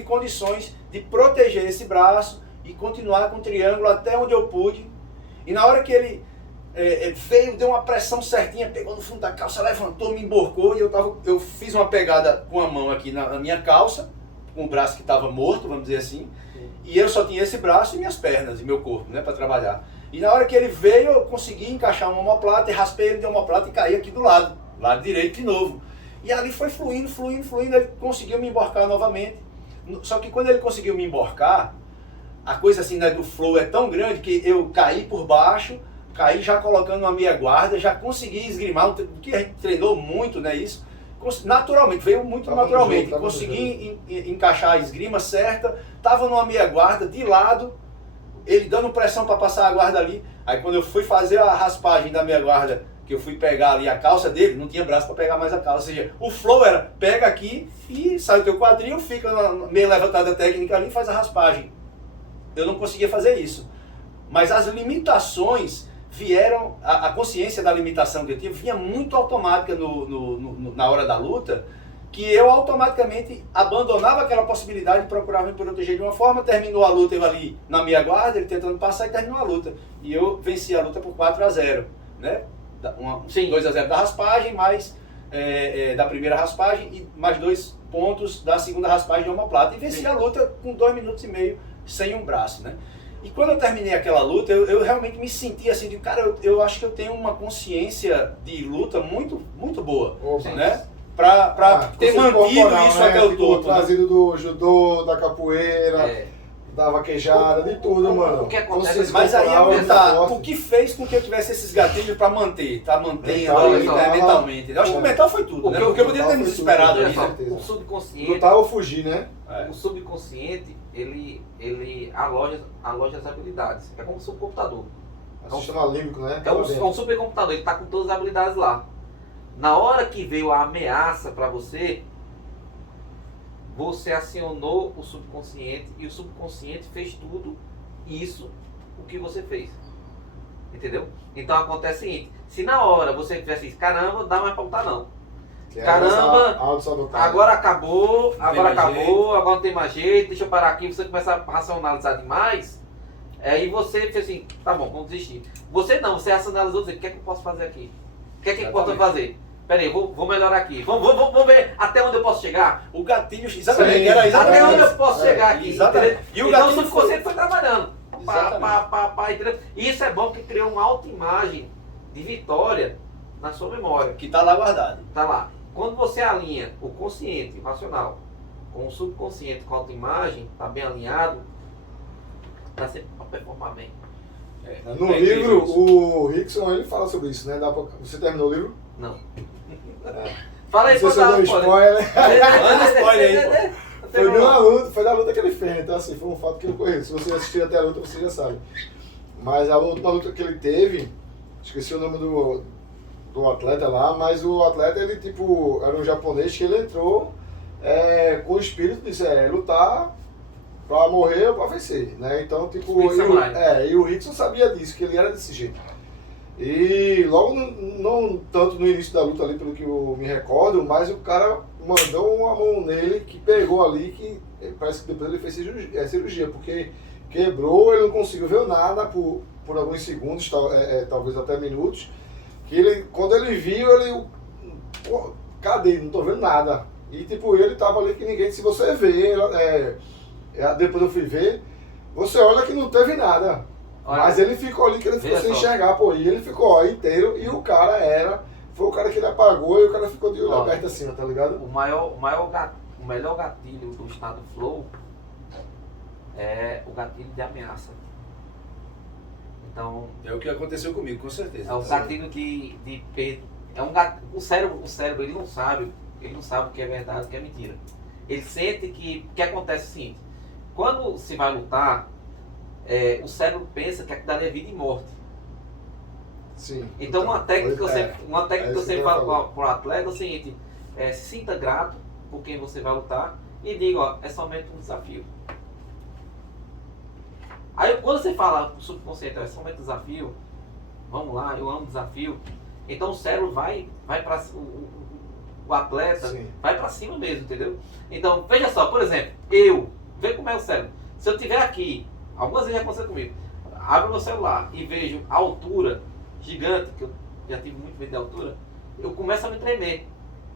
condições de proteger esse braço e continuar com o triângulo até onde eu pude. E na hora que ele veio, deu uma pressão certinha, pegou no fundo da calça, levantou, me emborcou e eu fiz uma pegada com a mão aqui na minha calça, com o braço que estava morto, vamos dizer assim, e eu só tinha esse braço e minhas pernas e meu corpo, né, para trabalhar. E na hora que ele veio, eu consegui encaixar uma omoplata e raspei ele de omoplata e caí aqui do lado direito de novo. E ali foi fluindo, ele conseguiu me emborcar novamente. Só que quando ele conseguiu me emborcar, a coisa assim, né, do flow é tão grande que eu caí por baixo, caí já colocando uma meia guarda, já consegui esgrimar, que a gente treinou muito, né, isso. Naturalmente, veio muito naturalmente. Consegui encaixar a esgrima certa, tava numa meia guarda, de lado, ele dando pressão para passar a guarda ali. Aí quando eu fui fazer a raspagem da meia guarda, que eu fui pegar ali a calça dele, não tinha braço para pegar mais a calça. Ou seja, o flow era, pega aqui e sai o teu quadril, fica na meia levantada técnica ali e faz a raspagem. Eu não conseguia fazer isso. Mas as limitações vieram, a consciência da limitação que eu tive vinha muito automática na hora da luta, que eu automaticamente abandonava aquela possibilidade e procurava me proteger de uma forma. Terminou a luta, eu ali na minha guarda, ele tentando passar, e terminou a luta. E eu venci a luta por 4-0, né? 2-0 da raspagem, mais da primeira raspagem e mais 2 pontos da segunda raspagem de omoplata. E venci a luta com 2 minutos e meio sem um braço, né? E quando eu terminei aquela luta, eu realmente me senti assim, de cara, eu acho que eu tenho uma consciência de luta muito, muito boa, né? Pra ter mantido isso até o todo. Trazido do judô, da capoeira, da vaquejada, de tudo, mano. O que acontece? Consciência Mas aí corporal, é onde tá. forte. O que fez com que eu tivesse esses gatilhos pra manter? Tá mantendo Mental, ali, mental. né, mentalmente. Eu acho que o mental foi tudo, O né? que eu- Porque eu poderia ter me mental foi desesperado tudo, ali, Olha né? né? só, o subconsciente, Lutar ou fugir, né? É. o subconsciente, ele aloja as habilidades. É como se um computador. O sistema límbico, né? É um supercomputador, ele está com todas as habilidades lá. Na hora que veio a ameaça para você, você acionou o subconsciente e o subconsciente fez tudo isso o que você fez. Entendeu? Então acontece o seguinte, se na hora você tivesse isso, caramba, dá mais pra lutar não. Caramba, agora acabou, agora não tem mais jeito, deixa eu parar aqui, você começa a racionalizar demais, aí você fez assim, tá bom, vamos desistir. Você não, você racionalizou, dizer, o que é que eu posso fazer aqui? O que é que eu posso fazer? Peraí, vou melhorar aqui, vamos ver até onde eu posso chegar. O gatilho, exatamente, Sim, era Até exatamente onde eu isso. posso chegar aqui, exatamente. entendeu? E o Então o gatilho subconsciente foi trabalhando. Exatamente. Entendeu? E isso é bom porque criou uma autoimagem de vitória na sua memória. Que tá lá guardado. Tá lá. Quando você alinha o consciente, o racional, com o subconsciente, com a autoimagem, tá bem alinhado, dá sempre para performar bem. No É livro, incrível isso. o Rickson, ele fala sobre isso, né? Você terminou o livro? Não. Fala aí, Não sei se eu dei um spoiler. Manda spoiler aí, Foi da luta que ele fez, então assim, foi um fato que ele correu. Se você assistir até a luta, você já sabe. Mas a última luta que ele teve, esqueci o nome do atleta lá, mas o atleta, ele tipo, era um japonês que ele entrou com o espírito de lutar pra morrer ou pra vencer, né? Então, tipo, e o Rickson sabia disso, que ele era desse jeito. E logo, não tanto no início da luta ali, pelo que eu me recordo, mas o cara mandou uma mão nele que pegou ali, que parece que depois ele fez cirurgia, porque quebrou, ele não conseguiu ver nada por alguns segundos, talvez até minutos, que ele, quando ele viu, ele, pô, cadê? Não tô vendo nada. E tipo, ele tava ali que ninguém, se você vê, depois eu fui ver, você olha que não teve nada. Olha, Mas ele ficou ali que ele ficou veja sem só. enxergar, pô, e ele ficou inteiro, e o cara foi o cara que ele apagou e o cara ficou de olho Ó, aberto assim, ó, tá ligado? o melhor gatilho do estado flow é o gatilho de ameaça. Então, É o que aconteceu comigo, com certeza. é o gatilho de perda. É um gatilho, o cérebro ele não sabe o que é verdade, o que é mentira. Ele sente que o que acontece é o seguinte, quando se vai lutar, o cérebro pensa que aquilo ali é vida e morte. Sim. Então uma técnica que eu isso sempre que eu falo falei. para o atleta é o seguinte, se sinta grato por quem você vai lutar e diga, ó, é somente um desafio. Aí quando você fala pro subconsciente, é somente um desafio, vamos lá, eu amo desafio, então o cérebro vai para o atleta, Sim. vai para cima mesmo, entendeu? Então, veja só, por exemplo, vê como é o cérebro. Se eu estiver aqui, algumas vezes já aconteceu comigo, abro meu celular e vejo a altura gigante, que eu já tive muito medo de altura, eu começo a me tremer.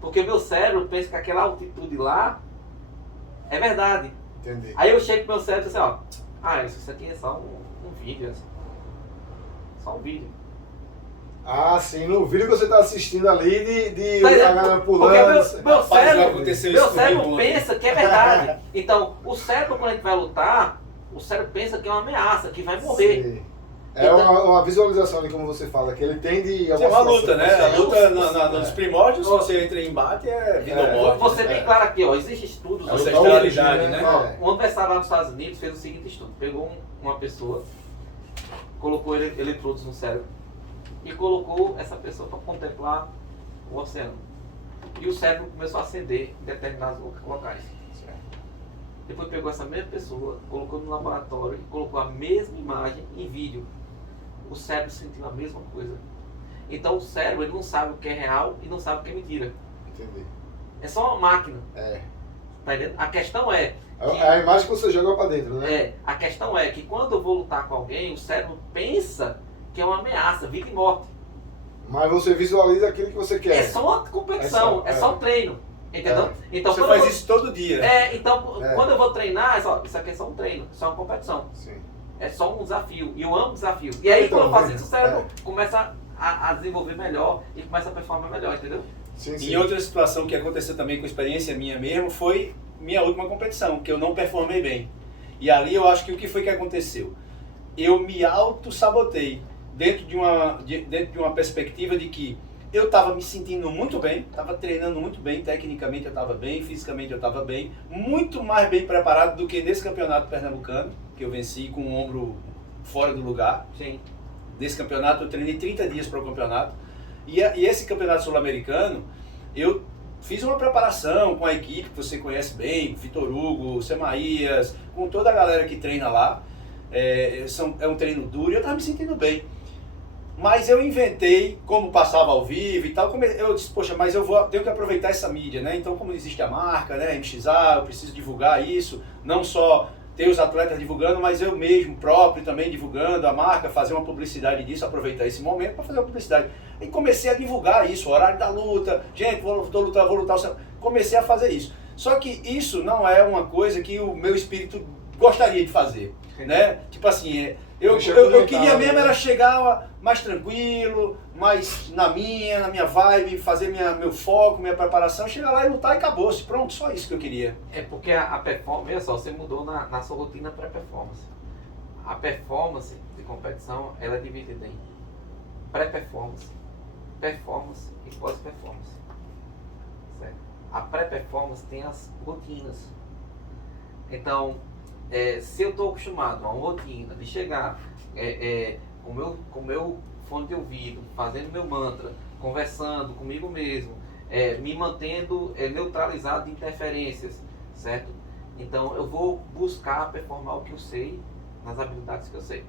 Porque o meu cérebro pensa que aquela altitude lá é verdade. Entendi. Aí eu chego pro meu cérebro e digo assim, ó, isso aqui é só um vídeo, só um vídeo. Ah, sim, no vídeo que você tá assistindo ali de Tá a entendendo? galera Porque pulando. meu Rapaz, já cérebro, aconteceu meu isso cérebro comigo pensa que é verdade. Então, o cérebro, quando a gente vai lutar, o cérebro pensa que é uma ameaça, que vai morrer. Sim. É uma visualização ali, como você fala, que ele tem de... É uma luta, né? A luta nos É. primórdios, se você entra em embate, é vida ou morte. Você bem claro aqui, ó, existem estudos. É hoje. ancestralidade, né? Um universitário lá nos Estados Unidos fez o seguinte estudo. Pegou uma pessoa, colocou eletrodos no cérebro e colocou essa pessoa para contemplar o oceano. E o cérebro começou a acender em determinados locais. Depois pegou essa mesma pessoa, colocou no laboratório e colocou a mesma imagem em vídeo. O cérebro sentiu a mesma coisa. Então o cérebro ele não sabe o que é real e não sabe o que é mentira. Entendi. É só uma máquina. É. Tá entendendo? A questão é É a imagem que você joga pra dentro, né? a questão é que quando eu vou lutar com alguém, o cérebro pensa que é uma ameaça, vida e morte. Mas você visualiza aquilo que você quer. É só uma competição, é só um treino. Entendeu? Então, Você quando faz eu vou- isso todo dia. Quando eu vou treinar, isso aqui é só um treino, só uma competição. Sim. É só um desafio. E eu amo desafio. E aí Então, quando eu faço né? isso, o cérebro começa a desenvolver melhor e começa a performar melhor, entendeu? Sim, sim. E outra situação que aconteceu também com experiência minha mesmo foi minha última competição, que eu não performei bem. E ali eu acho que o que foi que aconteceu? Eu me auto-sabotei dentro de uma perspectiva de que eu estava me sentindo muito bem, estava treinando muito bem, tecnicamente eu estava bem, fisicamente eu estava bem, muito mais bem preparado do que nesse campeonato pernambucano, que eu venci com o ombro fora do lugar. Sim. Desse campeonato eu treinei 30 dias para o campeonato. E esse campeonato sul-americano, eu fiz uma preparação com a equipe que você conhece bem, Vitor Hugo, Semaías, com toda a galera que treina lá. É um treino duro e eu estava me sentindo bem. Mas eu inventei, como passava ao vivo e tal, eu disse, poxa, mas tenho que aproveitar essa mídia, né? Então, como existe a marca, né, MXA, eu preciso divulgar isso, não só ter os atletas divulgando, mas eu mesmo próprio também divulgando a marca, fazer uma publicidade disso, aproveitar esse momento para fazer uma publicidade. E comecei a divulgar isso, o horário da luta, gente, vou lutar. Comecei a fazer isso. Só que isso não é uma coisa que o meu espírito gostaria de fazer, né? Tipo assim, eu queria mesmo era chegar mais tranquilo, mais na minha vibe, fazer meu foco, minha preparação, chegar lá e lutar e acabou-se. Pronto, só isso que eu queria. É porque a performance, veja só, você mudou na sua rotina pré-performance. A performance de competição, ela é dividida em pré-performance, performance e pós-performance. Certo? A pré-performance tem as rotinas. Então, se eu estou acostumado a uma rotina de chegar com o meu fone de ouvido, fazendo meu mantra, conversando comigo mesmo, me mantendo neutralizado de interferências, certo? Então eu vou buscar performar o que eu sei, nas habilidades que eu sei.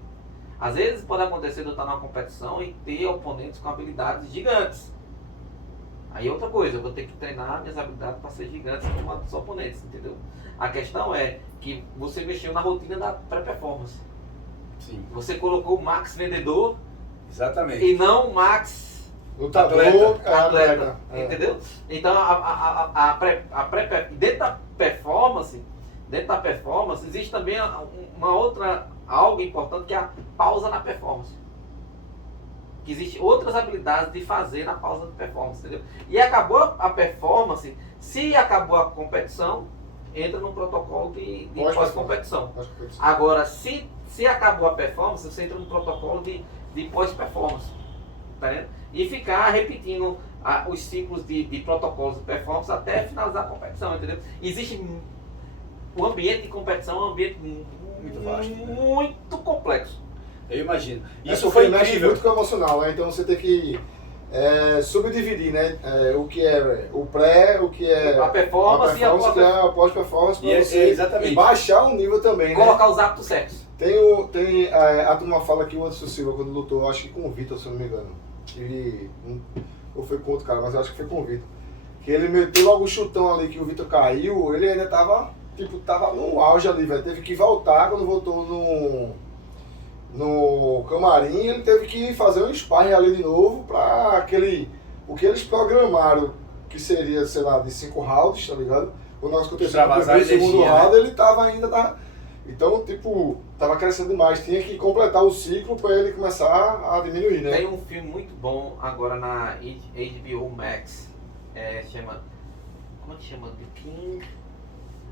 Às vezes pode acontecer de eu estar numa competição e ter oponentes com habilidades gigantes. Aí outra coisa, eu vou ter que treinar minhas habilidades para ser gigantes como os oponentes, entendeu? A questão é que você mexeu na rotina da pré-performance. Sim. Você colocou o Max vendedor. Exatamente. E não o Max lutador, atleta. Entendeu? Então dentro da performance existe também algo importante que é a pausa na performance. Que existe outras habilidades de fazer na pausa de performance, entendeu? E acabou a performance, se acabou a competição, entra no protocolo de pós-competição. Agora, se acabou a performance, você entra no protocolo de pós-performance. Tá vendo? E ficar repetindo os ciclos de protocolos de performance até finalizar a competição, entendeu? Existe o ambiente de competição, é um ambiente muito vasto, muito complexo. Eu imagino. Isso foi incrível. Muito com o emocional, né? Então você tem que subdividir, né? O que é o pré, o que é a performance e a pós-performance, para você exatamente. baixar o nível também, colocar os hábitos certos. Tem a turma fala que o Anderson Silva, quando lutou, acho que com o Vitor, se eu não me engano, ou foi com outro cara, mas eu acho que foi com o Vitor, que ele meteu logo um chutão ali que o Vitor caiu, ele ainda tava no auge ali, velho, teve que voltar. Quando voltou no camarim, ele teve que fazer um sparring ali de novo para o que eles programaram, que seria, sei lá, de 5 rounds, tá ligado? O nosso aconteceu no segundo round, ele tava ainda então, tava crescendo demais, tinha que completar o ciclo para ele começar a diminuir, né? Tem um filme muito bom agora na HBO Max, chama, como é que chama?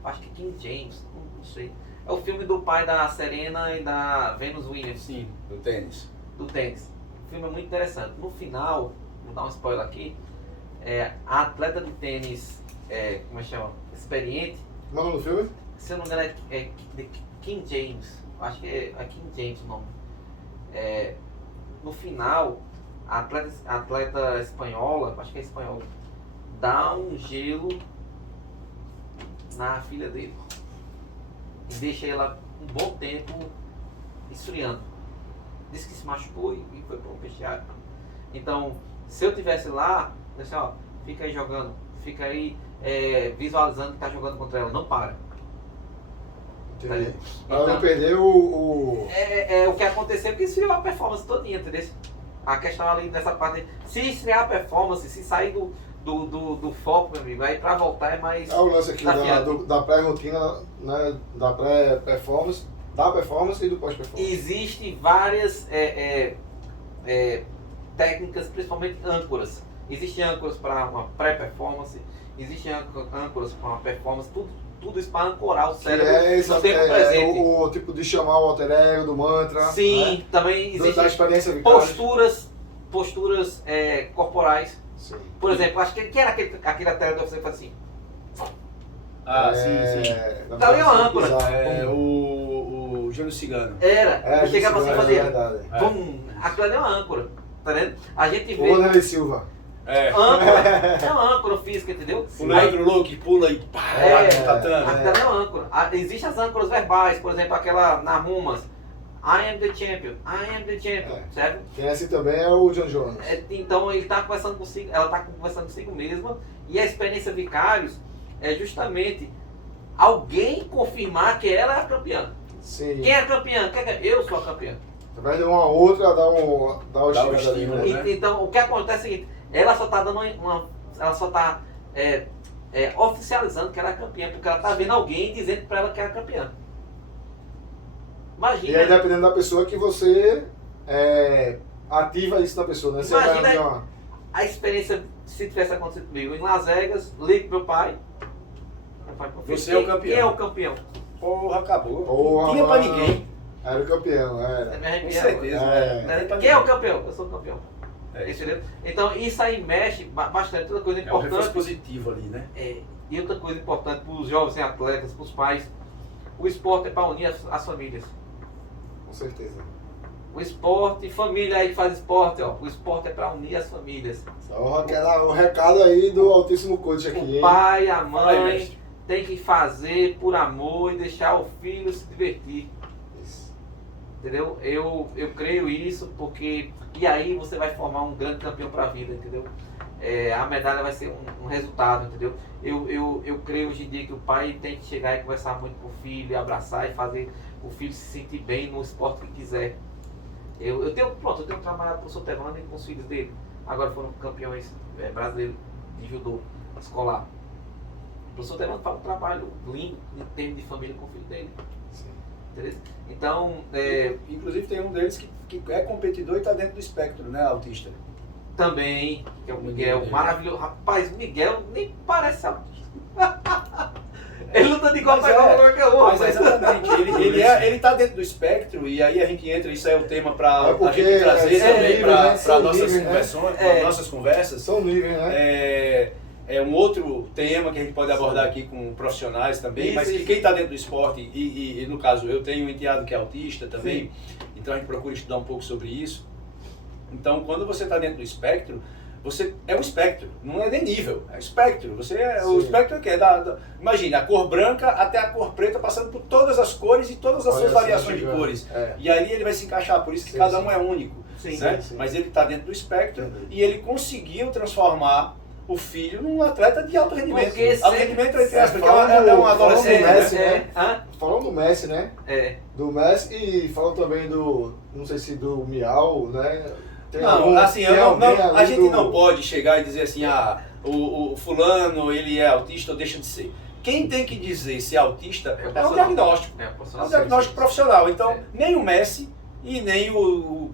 Acho que King James, não sei. É o filme do pai da Serena e da Venus Williams. Sim, do tênis. O filme é muito interessante. No final, vou dar um spoiler aqui, a atleta de tênis, como é que chama? Experiente. Como é o nome do filme? Se eu não me engano é King James. Acho que é King James o nome. No final, a atleta espanhola, acho que é espanhola, dá um gelo na filha dele. E deixa ela um bom tempo esfriando. Disse que se machucou e foi para um vestiário. Então, se eu tivesse lá, assim, ó, fica aí jogando, fica aí visualizando que está jogando contra ela, não para. Entendi. Para Então, não perder o o que aconteceu é que esfriou a performance todinha, entendeu? A questão ali nessa parte, se esfriar a performance, se sair do foco, meu amigo, aí para voltar é mais... o lance aqui da pré-rotina, né, da pré-performance, da performance e do pós-performance. Existem várias técnicas, principalmente âncoras. Existem âncoras para uma pré-performance, existem âncoras para uma performance, tudo isso para ancorar o Que cérebro é, no tempo presente. o tipo de chamar o alter ego, do mantra. Sim, né? também Da existem experiência vital. posturas corporais. Sim. Por exemplo, acho que era aquele atleta que você faz assim. sim. Tá ali uma âncora. É, o Júnior Cigano. Eu chegava assim e fazia. Verdade. Bum, aquilo ali é uma âncora. Tá vendo? A gente O vê. Wanderlei Silva. Âncora, é uma âncora física, entendeu? O Leandro Louco que pula e pá, bate no tatame. Aquela é uma âncora. Existem as âncoras verbais, por exemplo, aquela na Rumas. I am the champion, I am the champion, certo? Quem é assim também é o John Jones. Então ele está conversando consigo, ela está conversando consigo mesma, e a experiência Vicários é justamente alguém confirmar que ela é a campeã. Sim. Quem é a campeã? Eu sou a campeã. Vai de uma outra, dá o estímulo ali, estímulo, né? né? Então o que acontece é o seguinte, ela só está dando ela só está oficializando que ela é campeã, porque ela está vendo alguém dizendo para ela que é a campeã. Imagina. E aí dependendo da pessoa que você ativa isso na pessoa, né? Você vai Imagina abrir uma... a experiência, se tivesse acontecido comigo em Las Vegas, ligo pro meu pai. Meu pai, Você é o campeão. Quem é o campeão? Porra, acabou. Porra, Não tinha pra mano. ninguém. Era o campeão, Você era. me Com arrepia certeza, agora. né? Quem é o campeão? Eu sou o campeão. É isso. Entendeu? Então isso aí mexe bastante. Outra coisa É um reforço importante. positivo ali, né? E outra coisa importante para os jovens atletas, para os pais, o esporte é para unir as famílias. Com certeza. O esporte, família aí que faz esporte, ó. O esporte é para unir as famílias. O recado aí do Altíssimo Coach aqui, O hein? pai, a Fala aí, mãe mestre. tem que fazer por amor e deixar o filho se divertir. Isso. Entendeu? Eu creio isso porque... E aí você vai formar um grande campeão para a vida, entendeu? A medalha vai ser um resultado, entendeu? Eu creio hoje em dia que o pai tem que chegar e conversar muito com o filho, abraçar e fazer o filho se sentir bem no esporte que quiser. Eu tenho trabalhado com o professor Tevando e com os filhos dele. Agora foram campeões brasileiros de judô escolar. O professor Tevando faz um trabalho lindo em termos de família com o filho dele. Sim. Entendeu? Então, Inclusive tem um deles que é competidor e está dentro do espectro, né, autista. também, que é o Miguel, maravilhoso. Rapaz, o Miguel nem parece autista. Ele luta de igual Mas para qualquer outro. Mas exatamente, ele tá dentro do espectro e aí a gente entra, isso é o tema para a porque gente trazer são também níveis, né? para São nossas níveis, né? conversões, nossas conversas. São níveis, né? É um outro tema que a gente pode abordar aqui com profissionais também, Isso, mas que isso. quem está dentro do esporte, e no caso eu tenho um enteado que é autista também, então a gente procura estudar um pouco sobre isso. Então quando você está dentro do espectro, você é um espectro, não é nem nível, é espectro. Você o espectro que é imagina, a cor branca até a cor preta, passando por todas as cores e todas as Olha suas só, variações de chegando. cores. É. E ali ele vai se encaixar, por isso que Sim, cada sim. um é único. Sim, Né? sim. Mas ele está dentro do espectro Entendi. e ele conseguiu transformar o filho num atleta de alto rendimento. Porque Alto sempre- rendimento, entre aspas, porque Falando- é um adolescente, falando do Messi, né? né? Hã? Falando do Messi, né? Do Messi e falando também do, não sei se do Miau, né? Tem Não, assim, tem alguém a ali gente do- não pode chegar e dizer assim, o fulano, ele é autista ou deixa de ser. Quem tem que dizer se é autista é um profissional. diagnóstico. É, É um profissional. diagnóstico profissional. Então, É. nem o Messi e nem o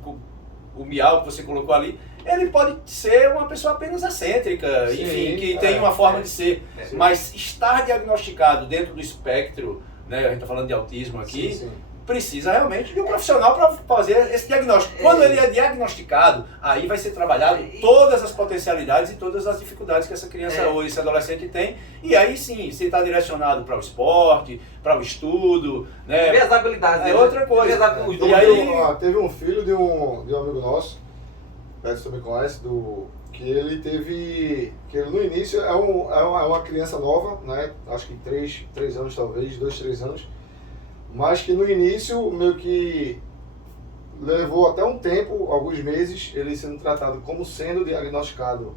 Miau que você colocou ali, ele pode ser uma pessoa apenas excêntrica, Sim, enfim, que tem uma forma de ser. É. Mas estar diagnosticado dentro do espectro, né, a gente está falando de autismo aqui, Sim, sim. precisa realmente de um profissional para fazer esse diagnóstico. Quando ele é diagnosticado, aí vai ser trabalhado todas as potencialidades e todas as dificuldades que essa criança ou esse adolescente tem. E aí sim, se está direcionado para o esporte, para o estudo, né? Ver as habilidades É dele, outra coisa. ver as habilidades, os E dons aí- dele. Teve um filho de um amigo nosso, Beto também conhece, que ele teve, que ele no início é uma criança nova, né? Acho que 3 anos talvez, 2, 3 anos, mas que no início meio que levou até um tempo, alguns meses, ele sendo tratado como sendo diagnosticado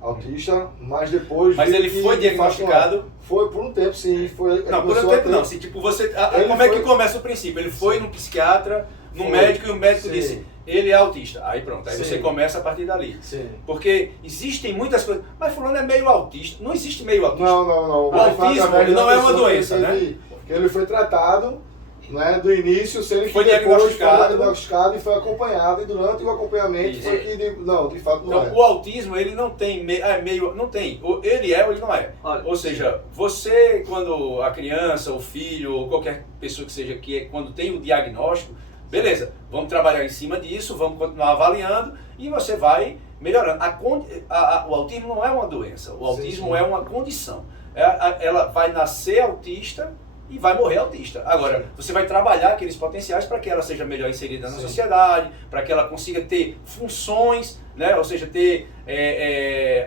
autista, mas depois... Mas viu ele que, foi de fato, diagnosticado? Foi por um tempo, sim. Foi, Não, por um começou a tempo ter- não. Se, tipo, você, Ele como é que foi- começa o princípio? Ele foi num psiquiatra, num Foi. médico, e o médico Sim. disse, ele é autista. Aí pronto, aí Sim. você começa a partir dali. Sim. Porque existem muitas coisas, mas fulano é meio autista. Não existe meio autista. Não. O autismo Através não da é uma pessoa que doença, né? Que ele foi tratado né, do início, sendo que Foi depois diagnosticado. foi diagnosticado e foi acompanhado, e durante o acompanhamento Isso. foi que, de fato não Então, é. o autismo, ele não tem meio, não tem, ele é ou ele não é. Olha, Ou seja, você, quando a criança, o filho, ou qualquer pessoa que seja, quando tem o diagnóstico, beleza, vamos trabalhar em cima disso, vamos continuar avaliando e você vai melhorando. O autismo não é uma doença, o autismo sim. é uma condição. Ela vai nascer autista e vai morrer autista. Agora, você vai trabalhar aqueles potenciais para que ela seja melhor inserida na Sim. sociedade, para que ela consiga ter funções, né? Ou seja, ter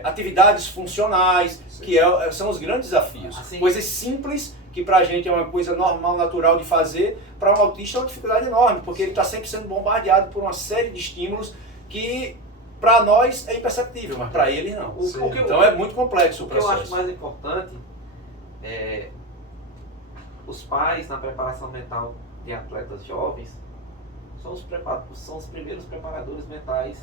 atividades funcionais, Sim. que são os grandes desafios. Assim- Coisas simples, que pra gente é uma coisa normal, natural de fazer, para um autista é uma dificuldade enorme, porque ele está sempre sendo bombardeado por uma série de estímulos que para nós é imperceptível, mas para ele não. Sim. Então é muito complexo o O que eu processo. acho mais importante é os pais na preparação mental de atletas jovens são os primeiros preparadores mentais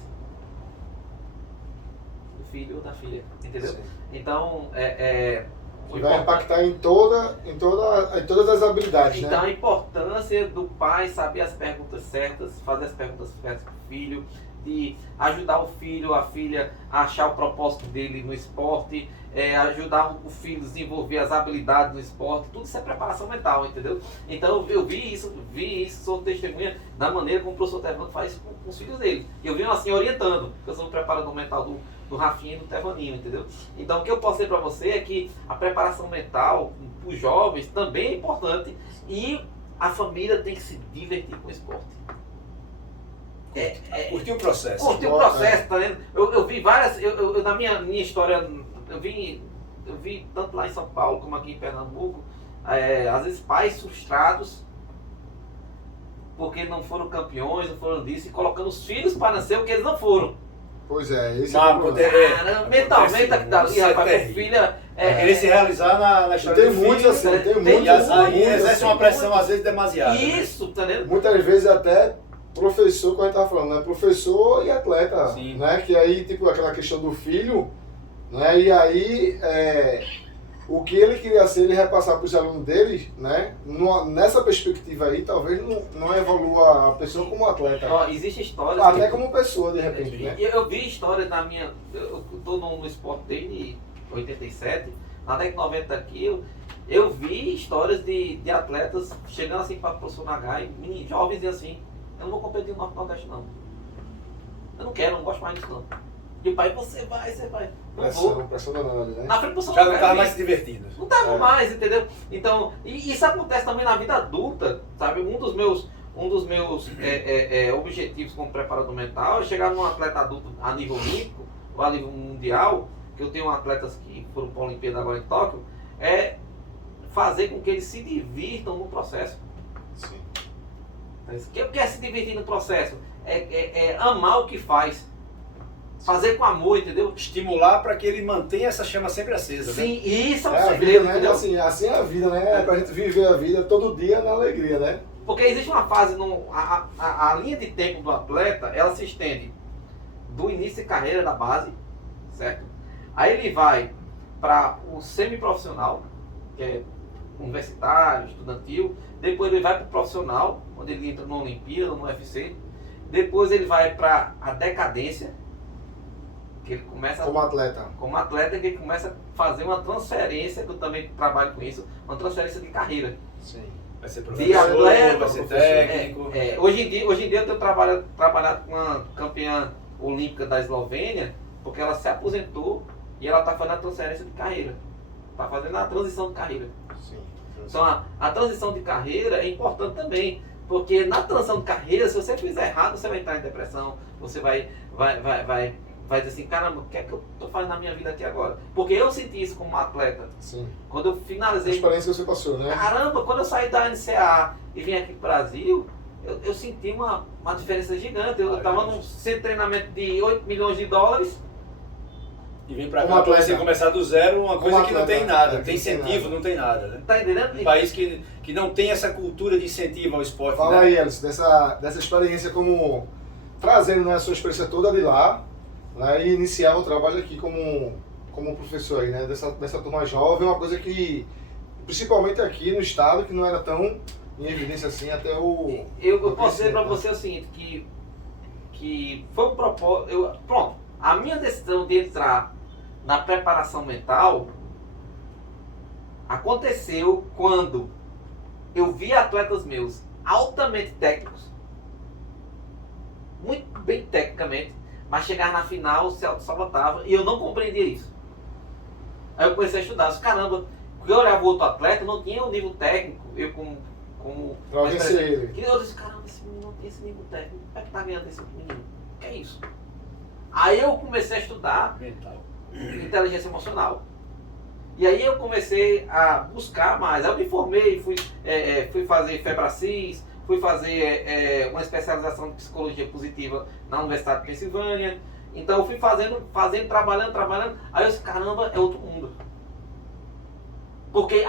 do filho ou da filha, entendeu? Sim. Então, o Que vai importante- impactar em todas as habilidades, Então né? a importância do pai saber as perguntas certas, fazer as perguntas certas para o filho, de ajudar o filho, a filha a achar o propósito dele no esporte, ajudar o filho a desenvolver as habilidades no esporte, tudo isso é preparação mental, entendeu? Então eu vi isso, sou testemunha da maneira como o professor Tevano faz com os filhos dele. Eu vi assim orientando, porque eu sou o preparador mental do Rafinha e do Tevaninho, entendeu? Então o que eu posso dizer para você é que a preparação mental para os jovens também é importante e a família tem que se divertir com o esporte. Curtir o processo. Curtir o processo, tá vendo? Eu vi várias, na minha história, eu vi tanto lá em São Paulo como aqui em Pernambuco, às vezes pais frustrados porque não foram campeões, não foram disso, e colocando os filhos para nascer o que eles não foram. Pois é, esse Mas é o problema. Caramba, mentalmente aqui dali, isso é rapaz, com terrível. filha. Querer se realizar na E história tem do muitos filho, assim, né? tem Tem muitos e assim. aí muitos exerce assim. uma pressão às vezes demasiada. né? Isso, tá vendo? Muitas vezes até professor, como a gente estava falando, né? Professor e atleta, Sim. né? Que aí, tipo, aquela questão do filho, né? E aí, o que ele queria ser, ele repassar para os alunos dele, né? Nessa perspectiva aí, talvez não evolua a pessoa como atleta. Ó, existe histórias. Até como pessoa, de repente, né? Eu vi histórias na minha. Eu tô no esporte desde 87, na década de 90 aqui, eu vi histórias de atletas chegando assim para o professor Nagai, jovens e assim, eu não vou competir no Norte Nordeste não. Eu não quero, não gosto mais disso não. E o pai, você vai. Não vou. Pressão danada, né? Na frente do professor Já não Nagai, estava eu mais vi. se divertindo. Não tava É. mais, entendeu? Então, e isso acontece também na vida adulta, sabe? Um dos meus objetivos como preparador mental é chegar num atleta adulto a nível olímpico, ou a nível mundial, que eu tenho atletas que foram para a Olimpíada agora em Tóquio, é fazer com que eles se divirtam no processo. Sim. O que é se divertir no processo? É amar o que faz. Fazer com amor, entendeu? Estimular para que ele mantenha essa chama sempre acesa. Né? Sim, e isso é É um a vida, segredo, né? entendeu? Assim é a vida, né? É pra gente viver a vida todo dia na alegria, né? Porque existe uma fase, a linha de tempo do atleta, ela se estende do início de carreira da base, certo? Aí ele vai para o semiprofissional, que é universitário, estudantil. Depois ele vai para o profissional, onde ele entra na Olimpíada, no UFC. Depois ele vai para a decadência, que ele começa Como atleta. como atleta, que ele começa a fazer uma transferência, que eu também trabalho com isso, uma transferência de carreira. Sim. Vai ser De professor, atleta, vai ser professor. técnico. Hoje em dia eu tenho trabalhado com uma campeã olímpica da Eslovênia, porque ela se aposentou e ela está fazendo a transferência de carreira. Está fazendo a transição de carreira. Sim. Então a transição de carreira é importante também, porque na transição de carreira, se você fizer errado, você vai entrar em depressão, você vai dizer assim, caramba, o que é que eu estou fazendo na minha vida aqui agora? Porque eu senti isso como atleta. Sim. Quando eu A finalizei, experiência que você passou, né? caramba, quando eu saí da NCA e vim aqui para o Brasil, eu senti uma diferença gigante. Eu estava num centro de treinamento de 8 milhões de dólares. E vem pra Como cá pra atleta. você começar do zero, uma Como coisa que não tem atleta, nada, é, não tem que não tem incentivo, nada. não tem nada, né? Tá entendendo? Um país que não tem essa cultura de incentivo ao esporte, Fala né? aí, Elcio, dessa experiência como trazendo, né, a sua experiência toda de lá, né, e iniciar o trabalho aqui como professor aí, né, dessa turma jovem, uma coisa que, principalmente aqui no estado, que não era tão em evidência assim até o... Eu posso dizer para você o seguinte, que foi um propósito... Pronto, a minha decisão de entrar na preparação mental aconteceu quando eu vi atletas meus altamente técnicos, muito bem tecnicamente, mas chegar na final se auto-sabotava e eu não compreendia isso. Aí eu comecei a estudar, disse, caramba, porque eu olhava o outro atleta, não tinha o nível técnico, eu como Pra vencer ele. que eu disse, caramba, esse menino não tem esse nível técnico, como é que tá ganhando esse menino? O que é isso? Aí eu comecei a estudar Mental. inteligência emocional. E aí eu comecei a buscar mais. Aí eu me formei, fui fazer FEBRACIS, fui fazer uma especialização de psicologia positiva na Universidade de Pensilvânia. Então eu fui fazendo, trabalhando. Aí eu disse, caramba, é outro mundo. Porque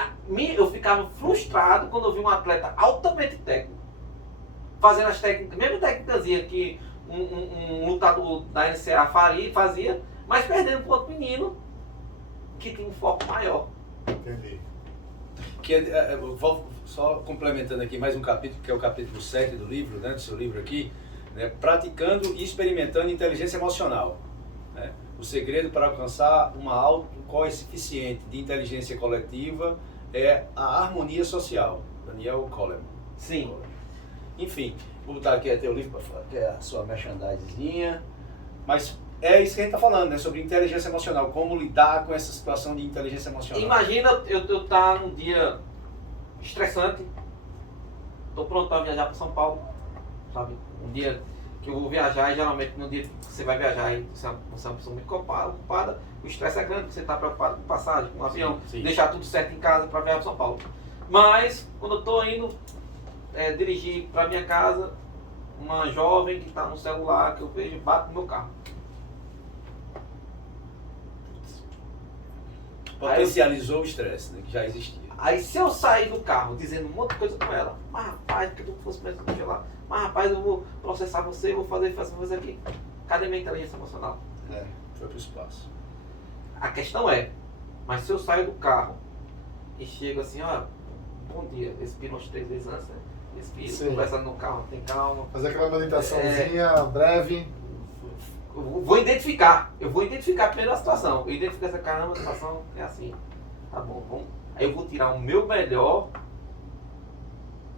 eu ficava frustrado quando eu vi um atleta altamente técnico, fazendo as técnicas, mesmo técnicas que um lutador da NCA fazia, mas perdendo para outro menino que tem um foco maior. Entendi. Vou só complementando aqui mais um capítulo, que é o capítulo 7 do livro, né, do seu livro aqui, né, praticando e experimentando inteligência emocional. Né? O segredo para alcançar uma autocoeficiente de inteligência coletiva é a harmonia social. Daniel Coleman. Sim. Enfim, vou botar aqui até o livro para fora, que é a sua merchandisezinha. Mas é isso que a gente está falando, né? Sobre inteligência emocional, como lidar com essa situação de inteligência emocional. Imagina eu estar num dia estressante, estou pronto para viajar para São Paulo, sabe? Um dia que eu vou viajar, e geralmente no dia que você vai viajar e você é uma pessoa muito ocupada, o estresse é grande, você está preocupado com passagem, com avião, sim. deixar tudo certo em casa para viajar para São Paulo. Mas quando eu estou indo dirigir para minha casa, uma jovem que está no celular, que eu vejo, bate no meu carro. Potencializou o estresse, né, que já existia. Aí se eu sair do carro dizendo um monte de coisa com ela, mas rapaz, porque tu fosse mesmo lá, mas rapaz, eu vou processar você, eu vou fazer aqui. Cadê minha inteligência emocional? Foi pro espaço. A questão é, mas se eu saio do carro e chego assim, ó, bom dia, respiro umas 3 vezes antes, né? Respiro, Sim. conversando no carro, tem calma. Fazer aquela meditaçãozinha breve. Eu vou identificar primeiro a situação. Eu identifico essa caramba, a situação é assim. Tá bom, vamos. Aí eu vou tirar o meu melhor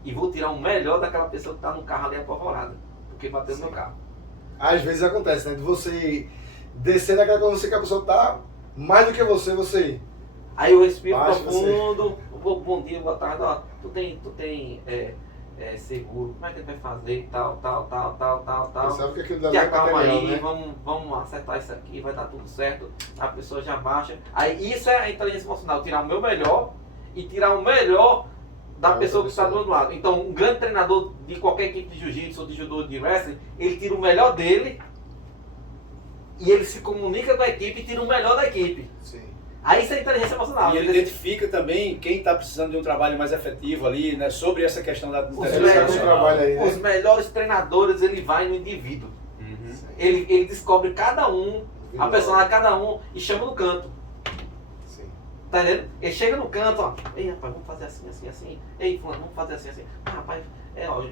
e vou tirar o melhor daquela pessoa que está no carro ali apavorada, porque bateu no meu carro. Às vezes acontece, né? De você descer naquela condição que a pessoa tá mais do que você. Aí eu respiro Baixa profundo, bom dia, boa tarde, ó, tu tem seguro, como é que ele vai fazer, tal. Você sabe que aquilo dali Te é acalma material, aí, né? vamos acertar isso aqui, vai dar tudo certo, a pessoa já baixa. Aí isso é a inteligência emocional, tirar o meu melhor e tirar o melhor da pessoa que está do outro lado. Então, um grande treinador de qualquer equipe de jiu-jitsu ou de judô de wrestling, ele tira o melhor dele e ele se comunica com a equipe e tira o melhor da equipe. Sim. Aí isso é inteligência emocional. E ele identifica também quem está precisando de um trabalho mais efetivo ali, né? Sobre essa questão da Os inteligência melhores- emocional. trabalho aí, né? Os melhores treinadores, ele vai no indivíduo. Uhum. Ele descobre cada um, a personalidade de cada um e chama no canto. Sim. Tá entendendo? Ele chega no canto, ó. Ei, rapaz, vamos fazer assim. Ei, fulano, vamos fazer assim. Ah, rapaz,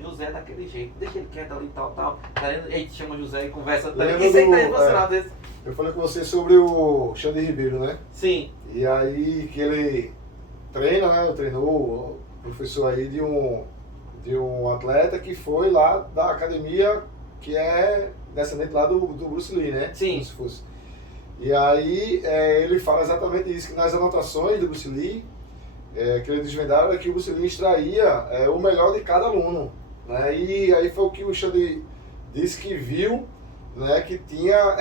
José é daquele jeito. Deixa ele quieto ali, tal. Tá entendendo? Aí chama o José e conversa. Tá Lembra Isso aí do- tá emocionado desse. Eu falei com você sobre o Xande Ribeiro, né? Sim. E aí que ele treina, né? Treinou o professor aí de um atleta que foi lá da academia que é descendente lá do Bruce Lee, né? Sim. Como se fosse. E aí ele fala exatamente isso, que nas anotações do Bruce Lee, que ele desvendaram é que o Bruce Lee extraía o melhor de cada aluno, né? E aí foi o que o Xande disse que viu, né, que tinha,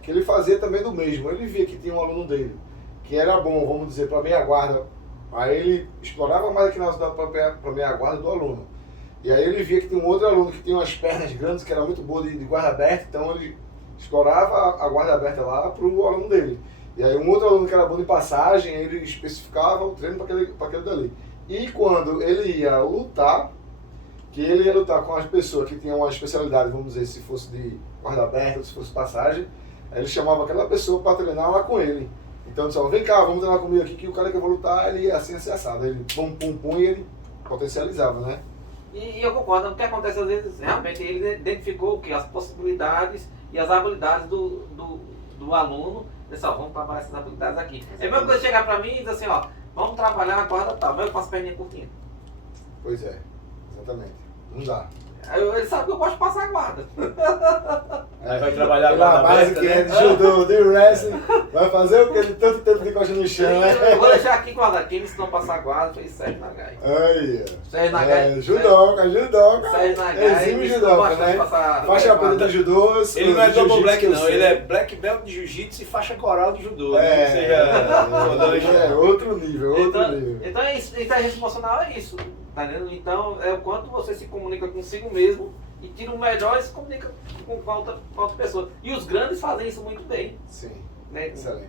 que ele fazia também do mesmo. Ele via que tinha um aluno dele, que era bom, vamos dizer, para a meia guarda. Aí ele explorava mais aqui na para a meia guarda do aluno. E aí ele via que tinha um outro aluno que tinha umas pernas grandes, que era muito boa de guarda aberta, então ele explorava a guarda aberta lá para o aluno dele. E aí um outro aluno que era bom de passagem, ele especificava o treino para aquele dali. E quando ele ia lutar, que ele ia lutar com as pessoas que tinham uma especialidade, vamos dizer, se fosse de guarda aberta, se fosse passagem, aí ele chamava aquela pessoa para treinar lá com ele. Então ele disse, vem cá, vamos treinar comigo aqui, que o cara que eu vou lutar, ele é assim, assado. Ele pum, e ele potencializava, né? E eu concordo, o que acontece às vezes, realmente ele identificou o quê? As possibilidades e as habilidades do aluno. Pessoal, vamos trabalhar essas habilidades aqui. É a mesma coisa chegar pra mim e dizer assim, ó, vamos trabalhar a guarda tal, mas eu faço perninha curtinha. Pois é, exatamente. Não dá. Ele sabe que eu gosto de passar a guarda. Aí vai trabalhar Pela agora base que é de judô, de wrestling, vai fazer o que ele tanto tempo de costa no chão, né? Eu vou deixar aqui guardado. Quem me ensinou a passar a guarda foi Sérgio Nagai. Aí, Sérgio Nagai. judoca. Sérgio Nagai. Exime me ensinou judoca, bastante a né? passar Faixa guarda. preta de judô. Ele não é double jiu-jitsu black que eu não, sei. ele é black belt de jiu-jitsu e faixa coral de judô. Né? Ou seja, Outro nível, outro nível. Então é isso, inteligência emocional é isso, tá entendendo? Então é o quanto você se comunica consigo mesmo e tira o melhor e se comunica com a outra pessoa. E os grandes fazem isso muito bem. Sim, Né? excelente.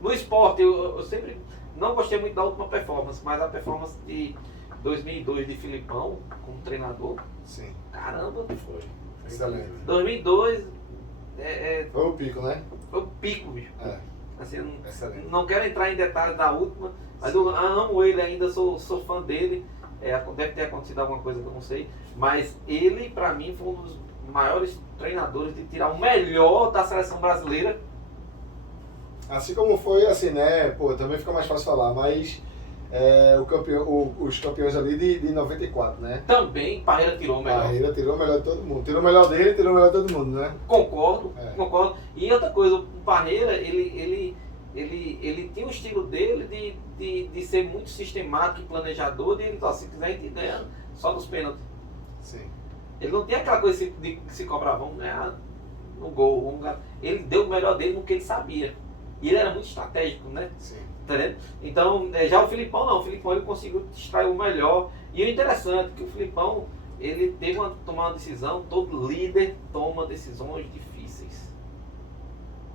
No esporte, eu sempre não gostei muito da última performance, mas a performance de 2002 de Filipão como treinador, Sim, caramba, foi. excelente. 2002 Foi o pico, né? foi o pico, bicho. É, Assim, eu excelente. não quero entrar em detalhes da última, mas eu amo ele ainda, sou fã dele. Deve ter acontecido alguma coisa que eu não sei, mas ele, pra mim, foi um dos maiores treinadores de tirar o melhor da seleção brasileira. Assim como foi, assim, né? Pô, também fica mais fácil falar, mas os campeões ali de 94, né? Também, Parreira tirou o melhor. Parreira tirou o melhor de todo mundo. Tirou o melhor dele, tirou o melhor de todo mundo, né? Concordo, É. concordo. E outra coisa, o Parreira, ele tinha o estilo dele de ser muito sistemático e planejador, e ele, ó, se quiser, a gente ganha só nos pênaltis. Sim. Ele não tem aquela coisa de se cobrar, vamos ganhar no gol, vamos ganhar. Ele deu o melhor dele no que ele sabia. E ele era muito estratégico, né? Sim. Entendeu? Então, já o Filipão não, o Filipão ele conseguiu extrair o melhor. E o interessante é que o Filipão, ele teve tomar uma decisão, todo líder toma decisões difíceis.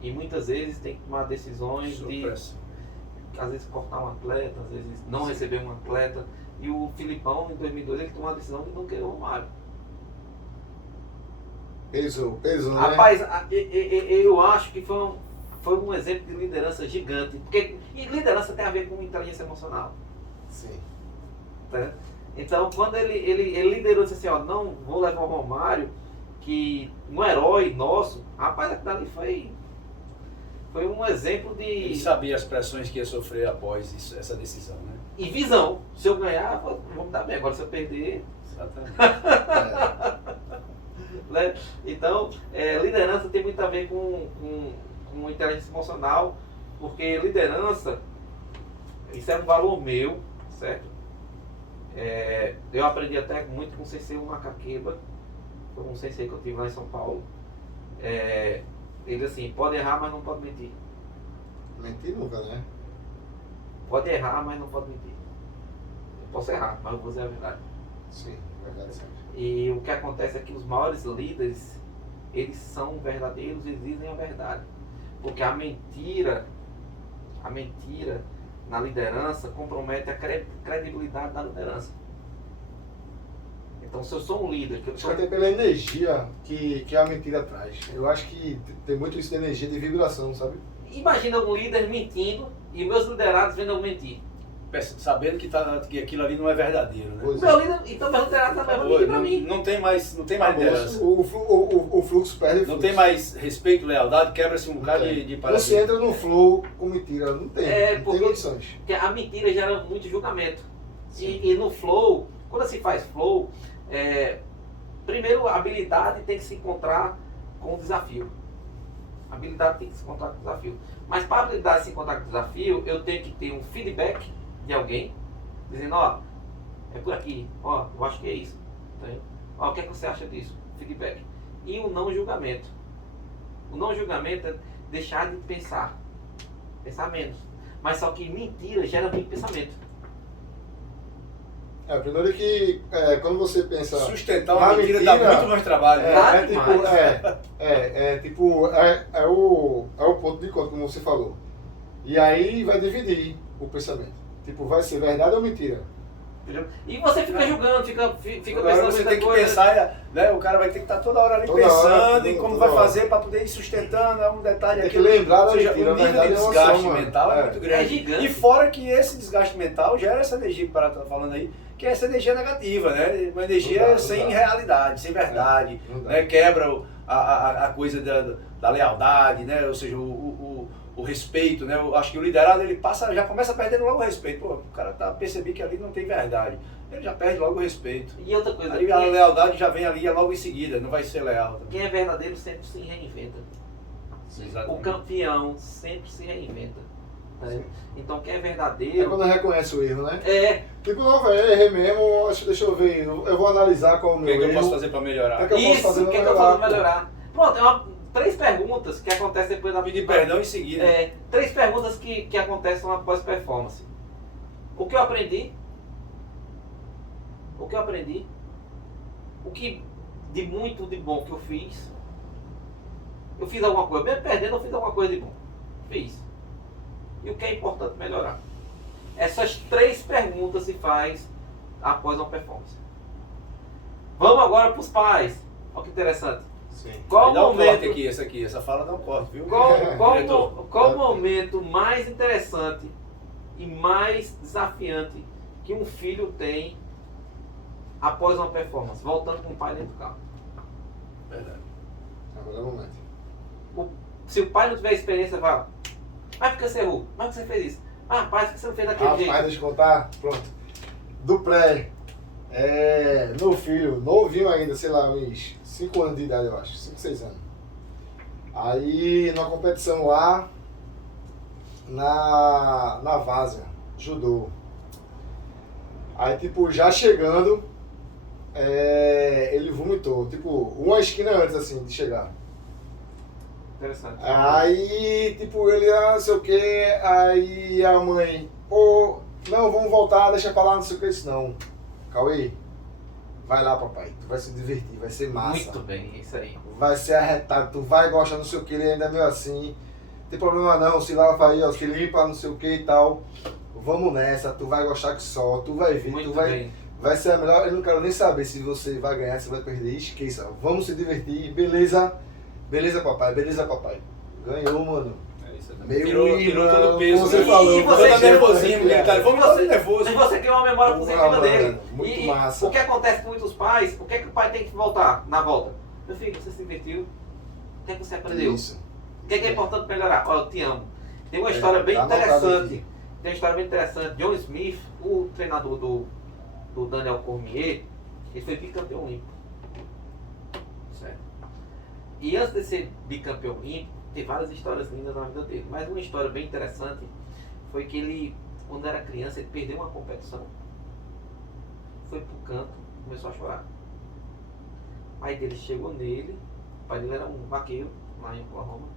E muitas vezes tem que tomar decisões de, às vezes cortar um atleta, às vezes não receber um atleta. E o Filipão, em 2002, ele tomou a decisão de não querer o Romário. Pesou, né? Rapaz, eu acho que foi um exemplo de liderança gigante. E liderança tem a ver com inteligência emocional. Sim. Tá? Então, quando ele liderou, disse assim, ó, não vou levar o Romário, que um herói nosso, rapaz, aquilo ali foi um exemplo Ele de... sabia as pressões que ia sofrer após essa decisão, né? E visão. Se eu ganhar, vamos dar bem. Agora, se eu perder... Exatamente. Né? Então, liderança tem muito a ver com inteligência emocional, porque liderança, isso é um valor meu, certo? Eu aprendi até muito com o Sensei Macaqueba, foi um sensei que eu tive lá em São Paulo. Ele assim, pode errar, mas não pode mentir. Mentir nunca, né? Pode errar, mas não pode mentir. Eu posso errar, mas eu vou dizer a verdade. Sim, verdade sempre. E o que acontece é que os maiores líderes, eles são verdadeiros e dizem a verdade. Porque a mentira na liderança compromete a credibilidade da liderança. Então, se eu sou um líder... Acho que até pela energia que a mentira traz. Eu acho que tem muito isso de energia, de vibração, sabe? Imagina um líder mentindo e meus liderados vendo eu mentir. Sabendo que aquilo ali não é verdadeiro, né? Pois Meu líder, então meus liderados também vão mentir pra mim. Não tem mais liderança. O fluxo perde Não fluxo. tem mais respeito, lealdade, quebra-se um bocado de Você paradigma. entra no flow com mentira, não tem. Não Porque tem condições. a mentira gera muito julgamento. E no flow, quando se faz flow, primeiro a habilidade tem que se encontrar com o desafio. A habilidade tem que se encontrar com o desafio. Mas para a habilidade se encontrar com o desafio, eu tenho que ter um feedback de alguém, dizendo, ó, é por aqui, ó, eu acho que é isso. Tá vendo? Ó, o que é que você acha disso? Feedback. E o não julgamento. O não julgamento é deixar de pensar menos. Mas só que mentira gera muito pensamento. Primeiro que quando você pensa... Sustentar uma mentira dá muito mais trabalho. Né? É o ponto de conta, como você falou. E aí vai dividir o pensamento. Tipo, vai ser verdade ou mentira? E você fica julgando, fica pensando você muita tem que coisa. pensar, né? O cara vai ter que estar toda hora ali Toda pensando hora, em como toda vai hora. fazer para poder ir sustentando, é um detalhe Tem que aqui. lembrar da Ou seja, mentira, o nível verdade de é uma desgaste só, mano. mental é muito grande. É gigante. E fora que esse desgaste mental gera essa energia que o cara está falando aí, que é essa energia negativa, né? Uma energia Não dá, não sem dá. realidade, sem verdade, Não dá. né? Quebra a coisa da lealdade, né? Ou seja, o respeito, né? Eu acho que o liderado ele já começa perdendo logo o respeito. Pô, o cara percebi que ali não tem verdade. Ele já perde logo o respeito. E outra coisa, Aí a lealdade já vem ali logo em seguida, não vai ser leal. quem é verdadeiro sempre se reinventa. O Exatamente. campeão sempre se reinventa. Né? Sim. Então quem é É verdadeiro quando reconhece o erro, né? é Tipo, não, velho, errei mesmo, deixa eu ver, eu vou analisar qual é o O meu que, é que eu posso erro. fazer para melhorar? É que eu posso isso, fazer o que, pra que eu faço melhorar, pra pô. melhorar? Pronto, 3 perguntas que acontecem depois da Pedir perdão em seguida. 3 perguntas que acontecem após performance. O que eu aprendi? O que eu aprendi? O que de muito de bom que eu fiz? Eu fiz alguma coisa, mesmo perdendo, eu fiz alguma coisa de bom. Fiz. E o que é importante melhorar? Essas 3 perguntas se faz após uma performance. Vamos agora para os pais. Olha que interessante. Sim. Qual Dá o um corte momento? aqui, essa fala dá um corte, viu? Qual Diretor. o momento mais interessante e mais desafiante que um filho tem após uma performance? Voltando com o pai dentro do carro. Verdade. Agora é o momento. Se o pai não tiver experiência, vai. Mas por que você errou? Mas por que você fez isso? Ah, pai, por que você não fez daquele Rapaz, jeito? deixa eu contar. Pronto. Do pré. Meu filho, novinho ainda, sei lá, uns 5 anos de idade, eu acho. 5, 6 anos. Aí, numa competição lá, na Várzea, judô. Aí, tipo, já chegando, ele vomitou. Tipo, uma esquina antes, assim, de chegar. Interessante. Aí, tipo, ele, não sei o que, aí a mãe, pô, não, vamos voltar, deixa pra lá, não sei o que, isso não. Cauê, vai lá, papai, tu vai se divertir, vai ser massa. Muito bem, isso aí. Vai ser arretado, tu vai gostar, não sei o que, ele ainda é meio assim. Não tem problema não, se lava aí, ó, se limpa, não sei o que e tal. Vamos nessa, tu vai gostar que só, tu vai ver, Muito tu vai... bem. Vai ser a melhor, eu não quero nem saber se você vai ganhar, se vai perder, esqueça. Vamos se divertir, beleza? Beleza, papai, beleza, papai. Ganhou, mano. É isso aí. Meu Tirou irmão, todo o peso. você né? falou, Você tá você- nervosinho, militar. Vamos você- fazer nervoso. E você criou uma memória Porra, positiva mano, dele. muito E massa. o que acontece com muitos pais, o que é que o pai tem que voltar na volta? Meu filho, você se divertiu? O que é que você aprendeu? Isso. O que é importante melhorar? Ó, eu te amo. Tem uma história bem tá anotado interessante. aqui. Tem uma história bem interessante. John Smith, o treinador do Daniel Cormier, ele foi bicampeão olímpico. Certo? E antes de ser bicampeão olímpico, tem várias histórias lindas na vida dele. Mas uma história bem interessante foi que ele, quando era criança, ele perdeu uma competição. Foi pro canto, começou a chorar. O pai dele chegou nele, o pai dele era um vaqueiro lá em Oklahoma.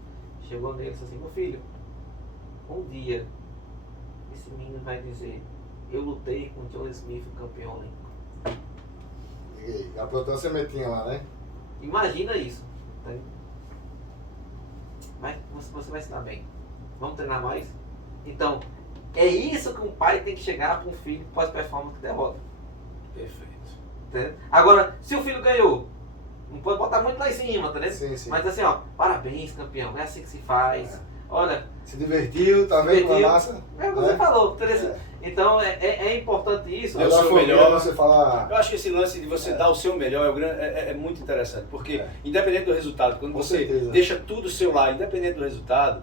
Chegou nele e disse assim: meu filho, um dia esse menino vai dizer: eu lutei com o John Smith, o campeão olímpico. E aí, já plantou a sementinha lá, né? Imagina isso. Tá? Mas você vai se dar bem. Vamos treinar mais? Então, é isso que um pai tem que chegar para um filho pós-performance que derrota. Perfeito. Entendeu? Agora, se o filho ganhou, não pode botar muito lá em cima, entendeu? Sim, sim. Mas assim, ó, parabéns, campeão. É assim que se faz. Olha, Se divertiu, tá vendo como é divertiu. massa? é o que você Né? falou. Entendeu? Então, é importante isso. Deu Aí da seu família melhor. você fala, Eu acho que esse lance de você dar o seu melhor é muito interessante, porque É. independente do resultado, quando Com você certeza. deixa tudo seu lá, independente do resultado,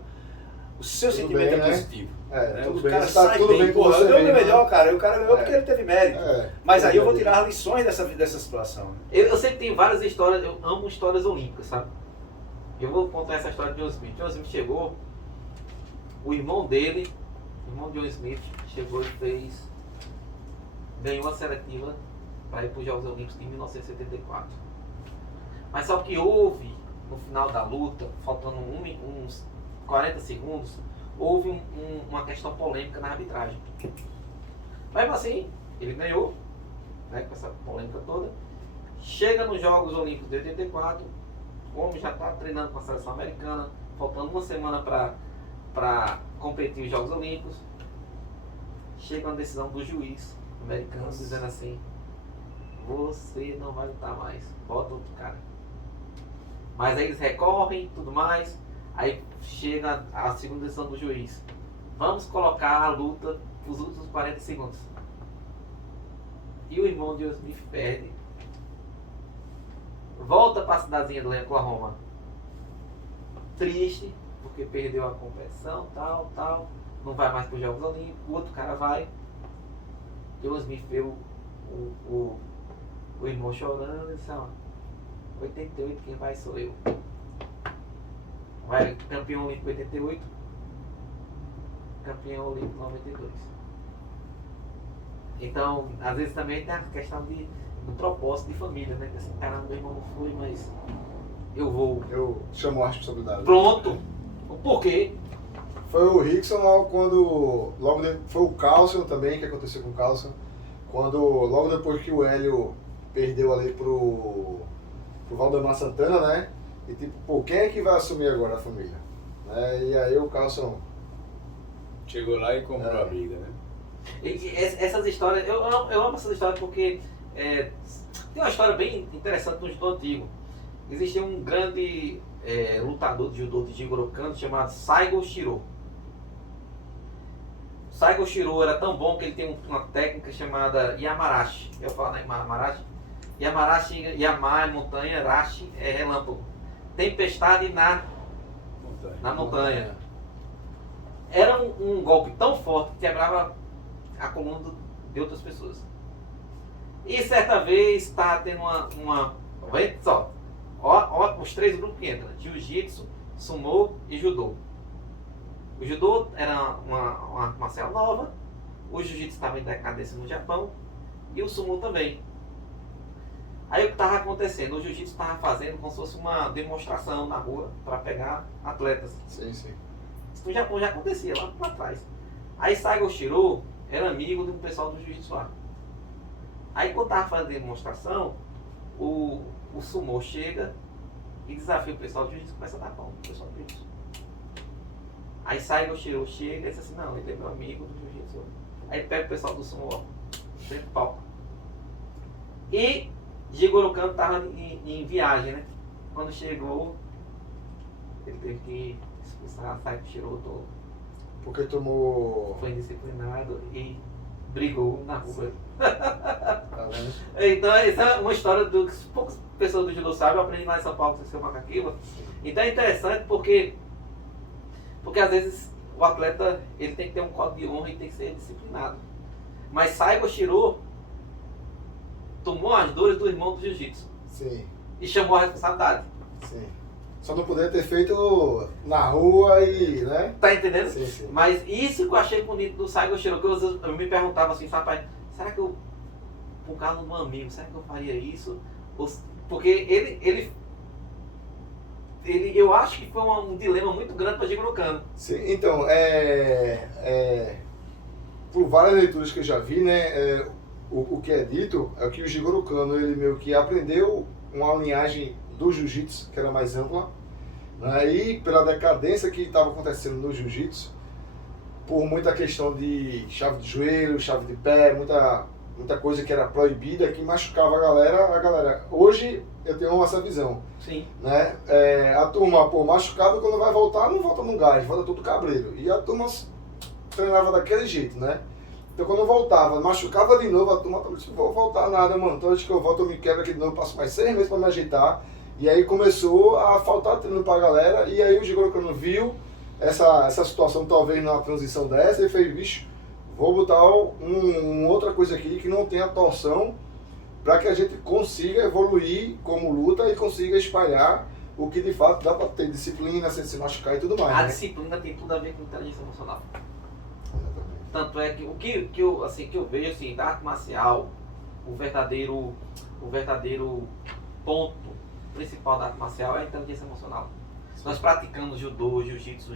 o seu Tudo sentimento bem, é né? positivo. Né? tudo O bem, cara você tá sai tudo bem, bem com porra, você eu dei o meu mesmo, melhor, cara, o cara ganhou É. porque ele teve mérito. É, Mas aí eu vou verdadeiro. tirar lições dessa situação. Né? Eu sei que tem várias histórias, eu amo histórias olímpicas, sabe? Eu vou contar essa história de John Smith. John Smith chegou, o irmão dele, o irmão de John Smith, chegou e ganhou a seletiva para ir para os Jogos Olímpicos em 1974. Mas só que houve, no final da luta, faltando uns 40 segundos, houve uma questão polêmica na arbitragem. Mas assim, ele ganhou, né, com essa polêmica toda. Chega nos Jogos Olímpicos de 84, o homem já está treinando com a seleção americana, faltando uma semana para competir os Jogos Olímpicos. Chega uma decisão do juiz americano dizendo assim: você não vai lutar mais, bota outro cara. Mas aí eles recorrem, tudo mais. Aí chega a segunda decisão do juiz: vamos colocar a luta nos últimos 40 segundos. E o irmão de Will Smith perde. Volta para a cidadezinha de Oklahoma. Triste, porque perdeu a competição, tal. Não vai mais para os Jogos Olímpicos. O outro cara vai. E o Will Smith vê o irmão chorando e disse, ó, 88, quem vai sou eu. Vai campeão olímpico 88, campeão olímpico 92. Então, às vezes também tem a questão do propósito de família, né? Que assim, caramba, meu irmão não foi, mas eu vou. Eu chamo a responsabilidade. Pronto! Por quê? Foi o Rickson quando. Foi o Carlson também, que aconteceu com o Carlson. Quando, logo depois que o Hélio perdeu ali pro Valdemar Santana, né? E tipo, pô, quem é que vai assumir agora a família? Né? E aí o Carlson Chegou lá e comprou a briga, né? E essas histórias, eu amo essas histórias porque tem uma história bem interessante no judô antigo. Existia um grande lutador de judô de Jigoro Kano chamado Saigo Shiro. Saigo Shiro era tão bom que ele tem uma técnica chamada Yamarashi. Eu falo, né? Yamarashi, Yama é montanha, Rashi é relâmpago. Tempestade na montanha. Era um golpe tão forte que quebrava a coluna de outras pessoas. E certa vez está tendo uma. Vê só. Ó, os três grupos que entram: Jiu-Jitsu, Sumô e Judô. O Judô era uma arte marcial nova, o Jiu-Jitsu estava em decadência no Japão e o Sumô também. Aí o que estava acontecendo? O Jiu-Jitsu estava fazendo como se fosse uma demonstração na rua para pegar atletas. Sim. Isso no Japão já acontecia lá atrás. Aí Saigo Shiro era amigo de um pessoal do Jiu-Jitsu lá. Aí quando estava fazendo demonstração, o Sumô chega e desafia o pessoal do Jiu-Jitsu e começa a dar pau no pessoal do Jiu-Jitsu. Aí Saigo Shiro chega e diz assim, não, ele é meu amigo do Jiu-Jitsu. Aí pega o pessoal do Sumô, ó, sempre pau. E Jigoro Kano estava em viagem, né? Quando chegou, ele teve que expulsar Saigo Shiro todo. Porque tomou. Foi indisciplinado e brigou na rua. Tá vendo? Então, essa é uma história que poucas pessoas do judô sabem. Eu aprendi lá em São Paulo com o seu Macaquila. Então é interessante porque às vezes o atleta ele tem que ter um código de honra e tem que ser disciplinado. Mas Saigo Shiro tomou as dores do irmão do jiu-jitsu Sim. e chamou a responsabilidade. Sim. Só não poderia ter feito na rua e, né? Tá entendendo? Sim. Mas isso que eu achei bonito do Saigo Shiro, que eu me perguntava assim, rapaz, será que eu, por causa de um amigo, será que eu faria isso? Porque ele eu acho que foi um dilema muito grande para Jigoro Kano. Sim, então, por várias leituras que eu já vi, né, o que é dito é que o Jigoro Kano, ele meio que aprendeu uma linhagem do jiu-jitsu, que era mais ampla, né, e pela decadência que estava acontecendo no jiu-jitsu, por muita questão de chave de joelho, chave de pé, muita coisa que era proibida, que machucava a galera. Hoje eu tenho essa visão. Sim. Né? A turma, machucado, quando vai voltar, não volta no gás, volta tudo cabreiro. E a turma treinava daquele jeito, né? Então quando voltava, machucava de novo, a turma falou assim, não vou voltar nada, mano. Então acho que eu volto, eu me quebro aqui de novo, passo mais 6 meses para me ajeitar. E aí começou a faltar treino pra galera, e aí o Jigoro Kano viu essa situação, talvez numa transição dessa, e fez, bicho, vou botar outra coisa aqui que não tenha torção, para que a gente consiga evoluir como luta e consiga espalhar o que de fato dá para ter disciplina, sem se machucar e tudo mais. A né? disciplina tem tudo a ver com inteligência emocional. Exatamente. Tanto é que o que eu vejo assim, da arte marcial, o verdadeiro ponto principal da arte marcial é a inteligência emocional. Nós praticamos judô, jiu-jitsu,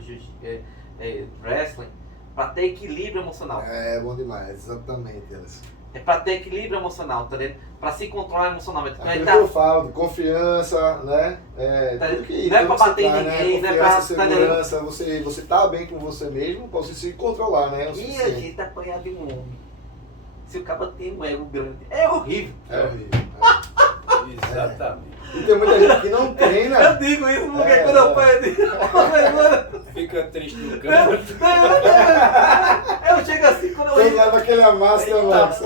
wrestling, para ter equilíbrio emocional. É bom demais, exatamente, Alisson. É para ter equilíbrio emocional, tá entendendo? Para se controlar emocionalmente. Aquilo que eu falo, de confiança, né? Tudo que não é para bater em tá, ninguém, né? não é para... Segurança, você tá bem com você mesmo, para você se controlar, né? E a gente apanhar de um homem. Se o cara tem um ego grande, é horrível. É horrível. Exatamente. E tem muita gente que não treina. Eu digo isso porque quando eu apanho, eu digo. Fica triste no canto. Eu chego assim quando Quem eu. leva aquele amasso, né, Max?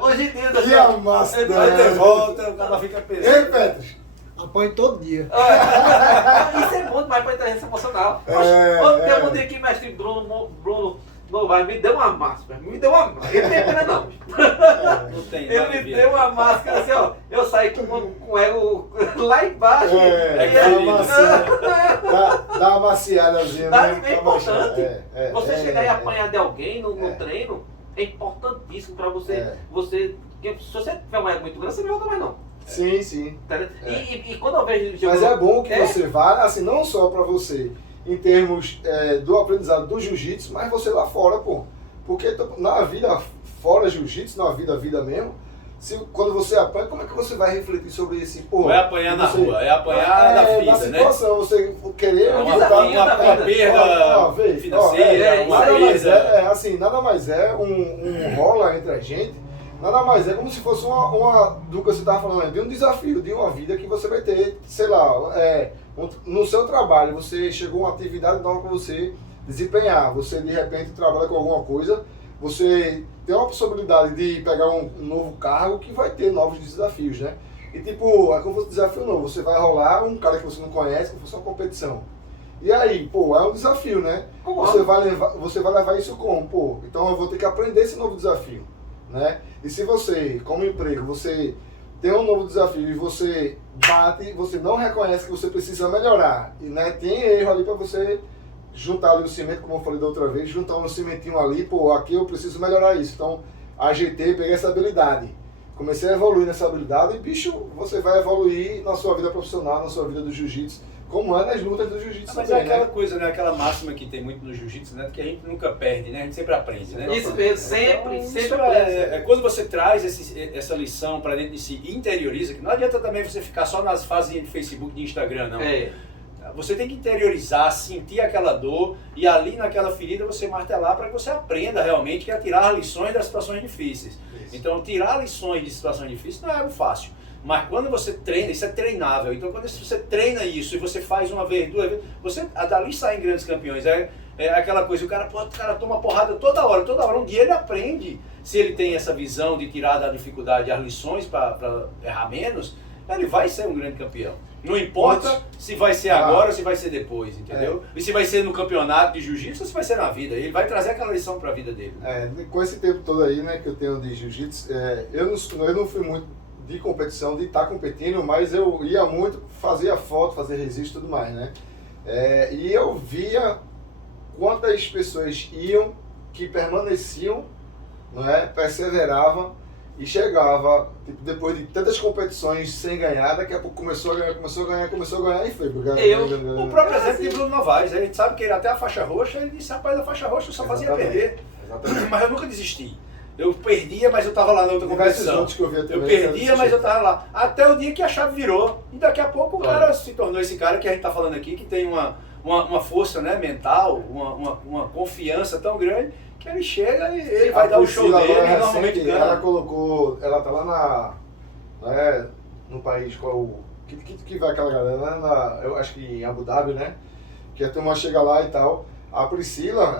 Hoje em dia, Que amasso, eu- né? Aí você volta, o cara fica Ei, pensando. Petros? Apanho todo dia. Isso é bom demais pra inteligência emocional. É, Ontem eu é. mandei aqui, mestre Bruno Novaes, me deu uma máscara. Me deu uma máscara. Ele não tem pena não. Não tem Ele nada me a ver. deu uma máscara assim, ó. Eu saí com o ego lá embaixo. É, E dá aí- uma maciada. Dá uma maciadazinha, Tá, né? é Pra baixar. importante. Você chegar e apanhar. apanhar de alguém no É. treino é importantíssimo pra você. É. Porque se você tiver um ego muito grande, você não volta mais não. Sim, sim. Entendeu? É. E quando eu vejo. Mas é bom que É. você vá, assim, não só pra você, em termos do aprendizado do jiu-jitsu, mas você lá fora, pô. Porque na vida fora jiu-jitsu, na vida mesmo, quando você apanha, como é que você vai refletir sobre esse, pô? Vai apanhar na você- rua, é apanhar da da vida, né? situação, você querer É um evitar desafio da vida. perda vê, financeira, uma nada mais presa. assim, nada mais é um rola entre a gente, nada mais é como se fosse do que você estava falando, de um desafio, de uma vida que você vai ter, sei lá, no seu trabalho, você chegou a uma atividade nova para você desempenhar, você de repente trabalha com alguma coisa, você tem uma possibilidade de pegar um novo cargo que vai ter novos desafios, né? E tipo, é como se fosse um desafio novo, você vai rolar um cara que você não conhece, como se fosse uma competição. E aí, pô, é um desafio, né? Você vai levar isso como? Pô, então eu vou ter que aprender esse novo desafio, né? E se você, como emprego, você tem um novo desafio e você bate, você não reconhece que você precisa melhorar, e né, tem erro ali para você juntar ali o cimento, como eu falei da outra vez, juntar um cimentinho ali, pô, aqui eu preciso melhorar isso. Então, ajeitei, peguei essa habilidade. Comecei a evoluir nessa habilidade e, bicho, você vai evoluir na sua vida profissional, na sua vida do jiu-jitsu, como é nas lutas do jiu-jitsu Mas é também, aquela né? coisa, né? Aquela máxima que tem muito no jiu-jitsu, né? Que a gente nunca perde, né? A gente sempre aprende, né? Isso mesmo, sempre, Então, sempre isso aprende. quando você traz essa lição para dentro de si, interioriza, que não adianta também você ficar só nas fases de Facebook, de Instagram, não. É. Você tem que interiorizar, sentir aquela dor e ali naquela ferida você martelar para que você aprenda realmente que é tirar lições das situações difíceis. Isso. Então, tirar lições de situações difíceis não é algo fácil. Mas quando você treina, isso é treinável. Então, quando você treina isso e você faz uma vez, duas vezes, você dali saem grandes campeões. É aquela coisa, o cara toma porrada toda hora. Um dia ele aprende, se ele tem essa visão de tirar da dificuldade as lições para errar menos, ele vai ser um grande campeão. Não importa se vai ser agora ou se vai ser depois, entendeu? E se vai ser no campeonato de jiu-jitsu ou se vai ser na vida. Ele vai trazer aquela lição para a vida dele. Com esse tempo todo aí, né, que eu tenho de jiu-jitsu, eu não fui muito de competição, de estar competindo, mas eu ia muito, fazia foto, fazia registro e tudo mais, né? E eu via quantas pessoas iam, que permaneciam, não é? Perseveravam e chegava, tipo, depois de tantas competições sem ganhar, daqui a pouco começou a ganhar e foi. O próprio exemplo de Bruno Novaes, a gente sabe que ele até a faixa roxa, ele disse, rapaz, a faixa roxa eu só fazia perder. Exatamente. Mas eu nunca desisti. Eu perdia, mas eu estava lá na outra Diversos competição. outros que eu via também, Eu perdia, sabe, mas eu estava lá. Até o dia que a chave virou. E daqui a pouco o cara se tornou esse cara que a gente está falando aqui, que tem uma força, né, mental, uma confiança tão grande, que ele chega e ele vai dar o show dele e normalmente ganha. Ela tá lá no país, que vai aquela galera, eu acho que em Abu Dhabi, né? Que a turma chega lá e tal. A Priscila,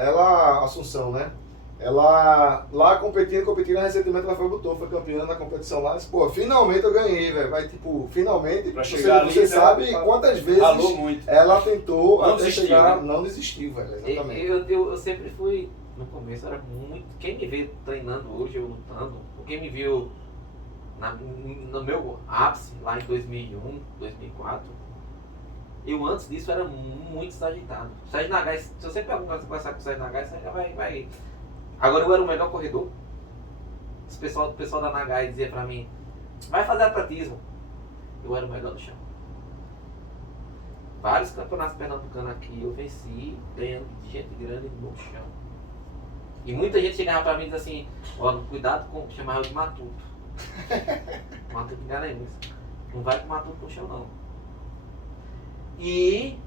Assunção, né? Ela lá competindo, recentemente ela foi campeã na competição lá, disse, pô, finalmente eu ganhei, velho, vai tipo, finalmente, Pra chegar ali, você né, sabe quantas vezes ralou muito. ela tentou Não até desistiu, chegar, né? não desistiu, velho, exatamente. Eu sempre fui, no começo era muito, quem me vê treinando hoje, eu lutando, quem me viu no meu ápice, lá em 2001, 2004, eu antes disso era muito desagitado. O Sérgio Nagai, se você conversar com o Sérgio Nagai, você já vai. Agora eu era o melhor corredor. O pessoal da Nagai dizia pra mim, vai fazer atletismo. Eu era o melhor do chão. Vários campeonatos pernambucanos aqui eu venci, ganhando de gente grande no chão. E muita gente chegava pra mim e dizia assim, ó, cuidado com, chamava eu de matuto. Matuto enganei. Não vai com matuto no chão não. E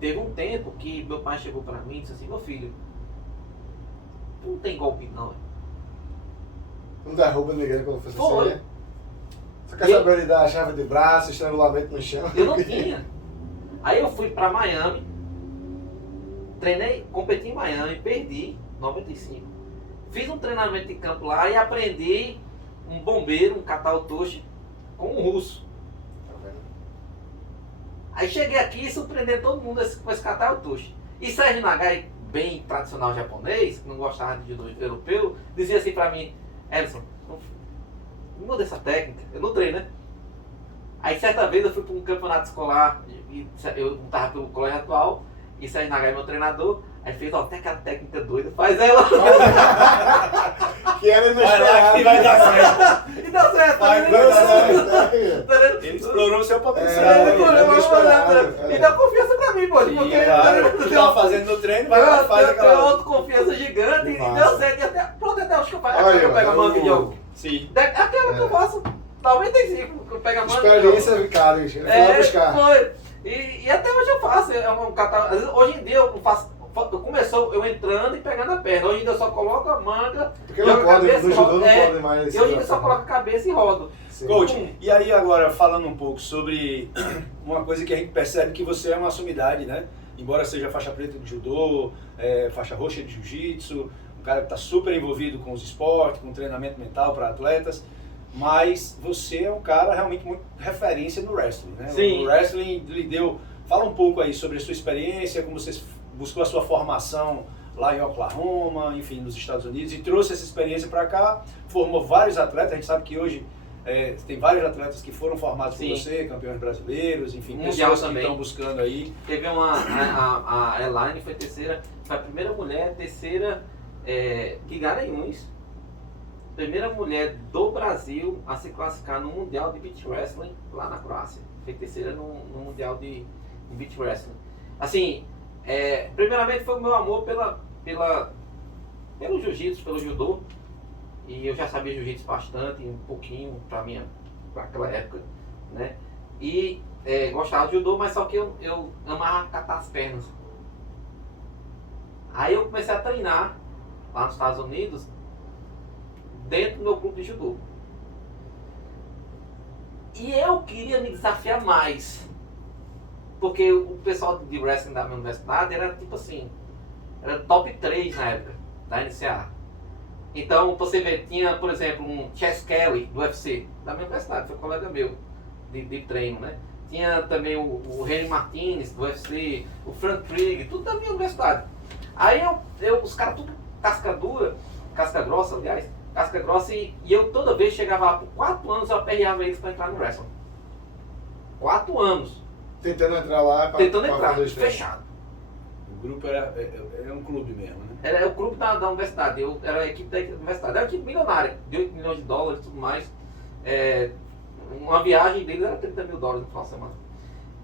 teve um tempo que meu pai chegou pra mim e disse assim, meu filho, tu não tem golpe não. Não derruba ninguém quando fez Foi. assim, né? Você quer saber de dar a chave de braço, estrangulamento no chão? Eu não tinha. Aí eu fui pra Miami, treinei, competi em Miami, perdi 95. Fiz um treinamento de campo lá e aprendi um bombeiro, um Kata-Otoshi, com um russo. Aí cheguei aqui e surpreendi todo mundo com esse Kata-Otoshi. E Sérgio Nagai, bem tradicional japonês, que não gostava de judo europeu, dizia assim pra mim, Edson, não muda essa técnica, eu não treino, né? Aí certa vez eu fui para um campeonato escolar, e eu estava pelo colégio atual, e Sérgio Nagai, meu treinador, aí fez, ó, tem aquela técnica doida, faz ela. Que era Vai lá que vai dar certo. E deu certo, Vai deu dar certo. Ele explorou o seu potencial. E deu confiança pra mim, pô. Porque Tu tava fazendo no treino, vai lá e faz eu tenho uma aquela... autoconfiança gigante e Massa. deu certo. E até, pronto, até acho que eu pego Olha, a manga de jogo. Sim. Aquela que eu faço 95, que eu pego a manga de jogo. Experiência, cara, ele foi lá buscar. Foi. E até hoje eu faço. Às vezes, hoje em dia eu faço. Começou eu entrando e pegando a perna. Hoje em dia eu só coloco a manga. Porque não jogo a pode, cabeça no e judô rodo. não pode mais. E hoje em dia eu só coloco a cabeça e rodo. Sim. Coach, e aí agora falando um pouco sobre uma coisa que a gente percebe que você é uma sumidade, né? Embora seja faixa preta de judô, faixa roxa de jiu-jitsu, um cara que está super envolvido com os esportes, com treinamento mental para atletas, mas você é um cara realmente muito referência no wrestling, né? Sim. O wrestling lhe deu... Fala um pouco aí sobre a sua experiência, como você buscou a sua formação lá em Oklahoma, enfim, nos Estados Unidos, e trouxe essa experiência para cá, formou vários atletas, a gente sabe que hoje tem vários atletas que foram formados por Sim. você, campeões brasileiros, enfim, Mundial pessoas que também. estão buscando aí. Teve a Elaine foi terceira, foi a primeira mulher, terceira que Garanhuns, primeira mulher do Brasil a se classificar no Mundial de Beach Wrestling lá na Croácia. Foi terceira no Mundial de Beach Wrestling. Assim, primeiramente foi o meu amor pelo jiu-jitsu, pelo judô. E eu já sabia jiu-jitsu bastante, um pouquinho pra aquela época, né? E gostava de judô, mas só que eu amava catar as pernas. Aí eu comecei a treinar lá nos Estados Unidos, dentro do meu clube de judô. E eu queria me desafiar mais. Porque o pessoal de wrestling da minha universidade era tipo assim, era top 3 na época, da NCAA. Então, você vê, tinha, por exemplo, um Chess Kelly, do UFC, da minha universidade, foi um colega meu, de treino, né? Tinha também o Henry Martinez, do UFC, o Frank Trigg, tudo da minha universidade. Aí os caras tudo casca grossa, e eu toda vez chegava lá por 4 anos, eu aperreava eles pra entrar no wrestling. 4 anos. Tentando entrar lá. Tentando entrar, fechado. O grupo era um clube mesmo, né? Era o clube da universidade, eu era a equipe da universidade, era uma equipe milionária, de $8 milhões e tudo mais. Uma viagem deles era $30 mil no final de semana.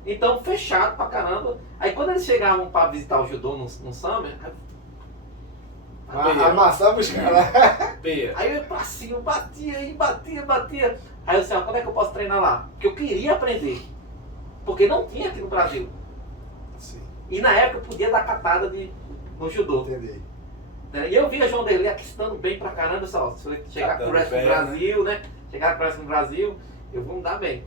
Então, fechado pra caramba. Aí quando eles chegavam pra visitar o judô no Summer, Amassava os caras. Peia. aí eu pra cima, batia. Aí eu disse, quando é que eu posso treinar lá? Porque eu queria aprender. Porque não tinha aqui no Brasil. Sim, E na época eu podia dar catada no judô. entendi. E eu via João Derlei aqui estando bem pra caramba, só. Se eu chegar com o wrestling no Brasil, né? Chegar com o wrestling no Brasil, eu vou me dar bem.